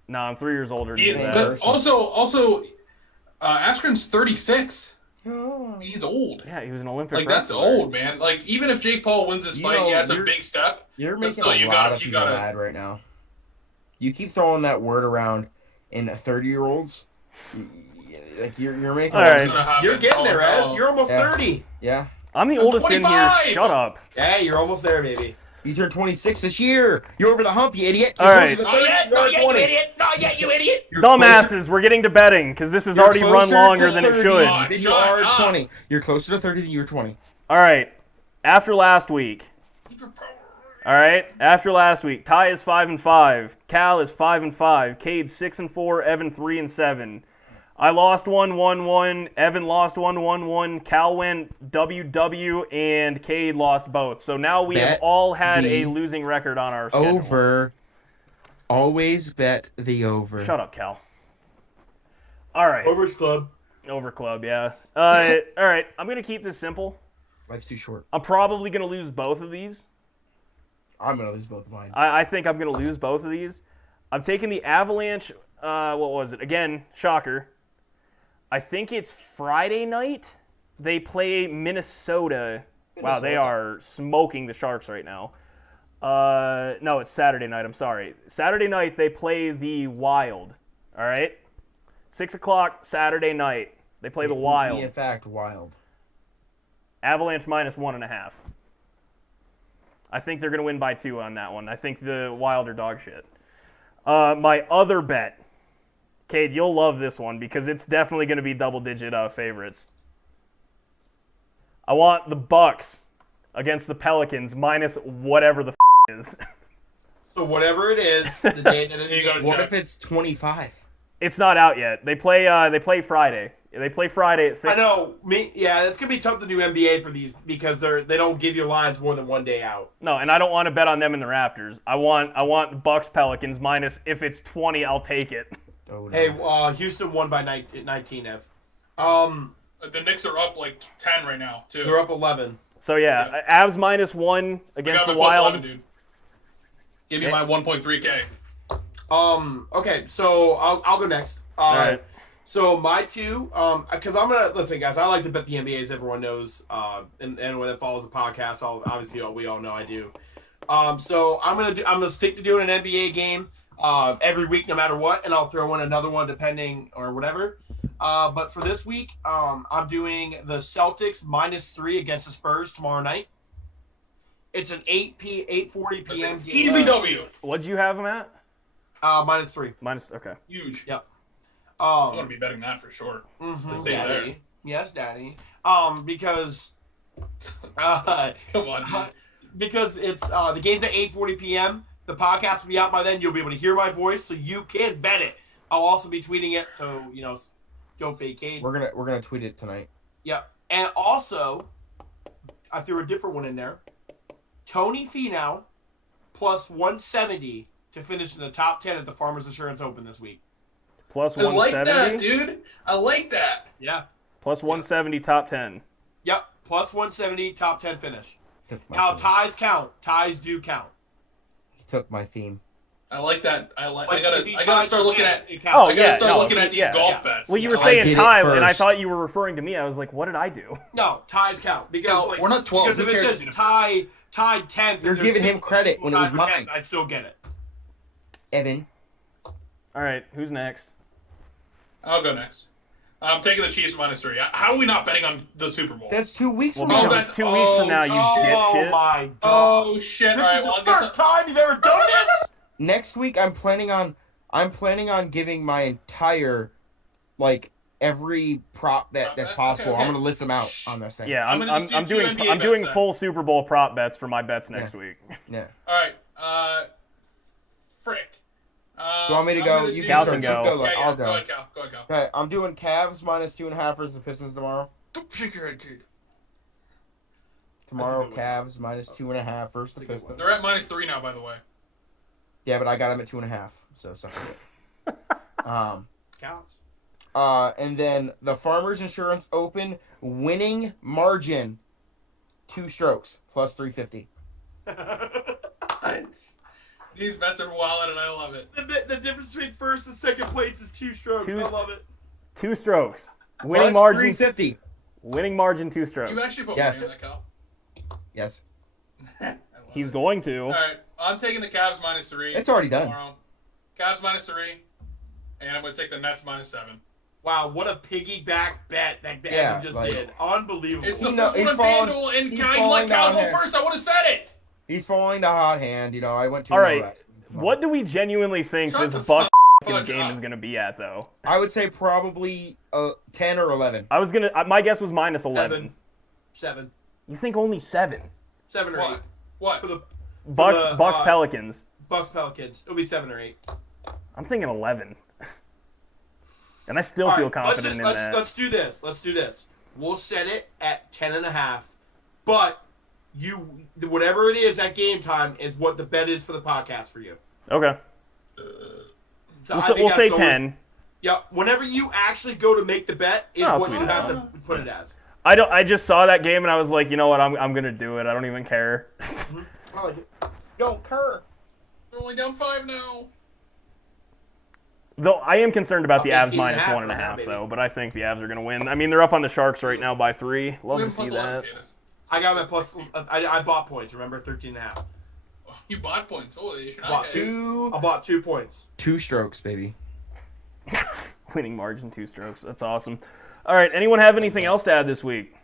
No, I'm 3 years older than He, that. but also, Askren's 36. He's old. Yeah, he was an Olympic Like that's wrestler. old, man. Like even if Jake Paul wins this fight, yeah, it's a big step. You're But making still, a you lot gotta- of you people gotta- mad right now. You keep throwing that word around in 30-year-olds. Like you're making. All right. You're getting there, Ed. You're almost 30. Yeah. I'm the oldest 25! in here. Shut up. Yeah, you're almost there, baby. You turned 26 this year. You're over the hump, you idiot. All right. Not yet, you idiot. Not yet, you idiot. Dumbasses, we're getting to betting because this has already run longer than it should. Than you are 20. You're closer to 30 than you were 20. All right. After last week. All right. After last week, Ty is 5-5. Cal is 5-5. Cade 6-4. Evan 3-7. I lost 1-1-1. Evan lost 1-1-1. Cal went WW, and Cade lost both. So now we have all had a losing record on our schedule. Over. Always bet the over. Shut up, Cal. All right. Overs Club. Over club, yeah. All right. I'm gonna keep this simple. Life's too short. I'm probably gonna lose both of these. I'm gonna lose both of mine. I think I'm gonna lose both of these. I'm taking the Avalanche. What was it? Again, shocker. I think it's Friday night. They play Minnesota. Wow, they are smoking the Sharks right now. No, it's Saturday night. I'm sorry. Saturday night, they play the Wild. All right? 6 o'clock Saturday night. They play the Wild. In fact, Wild. Avalanche -1.5. I think they're going to win by 2 on that one. I think the Wild are dog shit. My other bet. Cade, you'll love this one because it's definitely going to be double-digit favorites. I want the Bucs against the Pelicans minus whatever the is. So whatever it is, the day that it is. What if it's 25? It's not out yet. They play Friday. They play Friday at 6. I know. Yeah, it's gonna be tough to do NBA for these because they don't give you lines more than one day out. No, and I don't want to bet on them in the Raptors. I want Bucs Pelicans minus if it's 20, I'll take it. Oh, no. Hey, Houston won by 19, Ev. The Knicks are up like 10 right now, too. They're up 11. So yeah, Avs -1 against the Wild. 11, dude. Give me my 1.3K. Okay, so I'll go next. All right. So my two, because I'm gonna listen, guys. I like to bet the NBA, as everyone knows, and anyone that follows the podcast, we all know I do. So I'm gonna stick to doing an NBA game every week, no matter what, and I'll throw in another one depending or whatever. But for this week, I'm doing the Celtics -3 against the Spurs tomorrow night. It's an 8:40 p.m. game. Easy W. What'd you have them at? -3. Okay. Huge. Yep. I'm gonna be betting that for sure. Mm-hmm, Stay there. Daddy. Yes, Daddy. Because Come on, dude. because it's the game's at 8:40 p.m. The podcast will be out by then. You'll be able to hear my voice, so you can bet it. I'll also be tweeting it, so don't vacate. We're gonna tweet it tonight. Yep. And also, I threw a different one in there. Tony Finau +170 to finish in the top 10 at the Farmers Insurance Open this week. +170. I like that, dude. I like that. Yeah. +170 top 10. Yep. +170 top 10 finish. Took my Now theme. ties count. Ties do count. He took my theme. I like that. I Like, if he gotta ties start looking again, at. it counts. Oh, I gotta yeah, start no, looking at these yeah, golf yeah. bets. Well, you were I saying did it Ty, and I first. thought you were referring to me. I was like, what did I do? No, ties count because No, we're not 12. Because if Who it cares says if tied 10th, You're and there's giving him 15 credit when it was tied for 10th, mine. I still get it. Evan. All right, who's next? I'll go next. I'm taking the Chiefs -3. How are we not betting on the Super Bowl? That's 2 weeks Well, from because now. that's- it's 2 weeks from now, you Oh dipshit. my god! Oh shit! This All right, is well, the I guess first time you've ever done this. Next week, I'm planning on giving my entire, like, every prop bet that's Okay, possible. okay. I'm gonna list them out on this thing. Yeah, I'm gonna just do two NBA I'm doing bets full Super Bowl prop bets for my bets next week. Yeah. All right. Frick. You want me to go? You Cal can can go. go. Yeah, I'll Go go. ahead, Cal. Go ahead, Cal. Okay, I'm doing Cavs -2.5 versus the Pistons tomorrow. Don't shake your head, kid. Tomorrow, good one. Cavs -2.5 versus the That's a good Pistons. They're at -3 now, by the way. Yeah, but I got them at 2.5, so suck it. Counts. And then the Farmers Insurance Open winning margin, 2 strokes +350. These bets are wild, and I love it. The difference between first and second place is 2 strokes. I love it. 2 strokes. Winning Plus margin. 350. Winning margin 2 strokes. You actually put Yes. money in that, Cal. Yes, I love He's it. going to. All right, I'm taking the Cavs -3. it's already done. Tomorrow. Cavs -3, and I'm going to take the Nets -7. Wow, what a piggyback bet that Yeah, Evan just like- did. Unbelievable. It's the He first know- one he's on falling- FanDuel, and he's I falling let Cal down go here. first. I would have said it. He's following the hot hand. You know, I went to. All right. that. What do we genuinely think Shut this the Bucs fudge game up. is going to be at, though? I would say probably 10 or 11. My guess was -11. 7. You think only 7? 7 or 8. What? What? For the Bucs Pelicans. Bucs Pelicans. It'll be 7 or 8. I'm thinking 11. And I still All feel right, confident in that. Let's do this. We'll set it at 10.5. But whatever it is at game time is what the bet is for the podcast for you. Okay. So We'll I say, think that's 10. Yeah, whenever you actually go to make the bet is Oh, what sweet. you have to put it as. I just saw that game and I was like, you know what? I'm gonna do it. I don't even care. I like it. Don't cur. We're only down 5 now. Though I am concerned about the Avs 18.5 -1.5 for now, baby. though, but I think the Avs are gonna win. I mean, they're up on the Sharks right now by 3. Love to Win see plus 11, that. Candace. I got my plus. I bought points. Remember, 13.5. You bought points. Holy shit. Bought Two. I bought 2 points. 2 strokes, baby. Winning margin 2 strokes. That's awesome. All right. Anyone have anything else to add this week?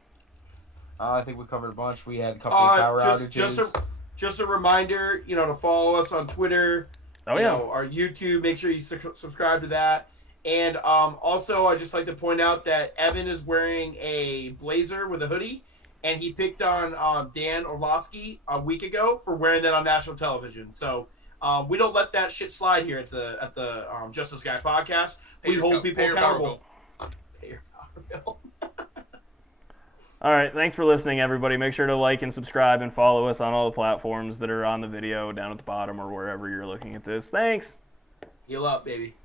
I think we covered a bunch. We had a couple of power outages. Just a reminder, to follow us on Twitter. Oh yeah. Our YouTube. Make sure you subscribe to that. And also, I'd just like to point out that Evan is wearing a blazer with a hoodie, and he picked on Dan Orlovsky a week ago for wearing that on national television. So we don't let that shit slide here at the Justice Guy podcast. We hold people accountable. Pay your power bill. All right. Thanks for listening, everybody. Make sure to like and subscribe and follow us on all the platforms that are on the video down at the bottom or wherever you're looking at this. Thanks. Heal up, baby.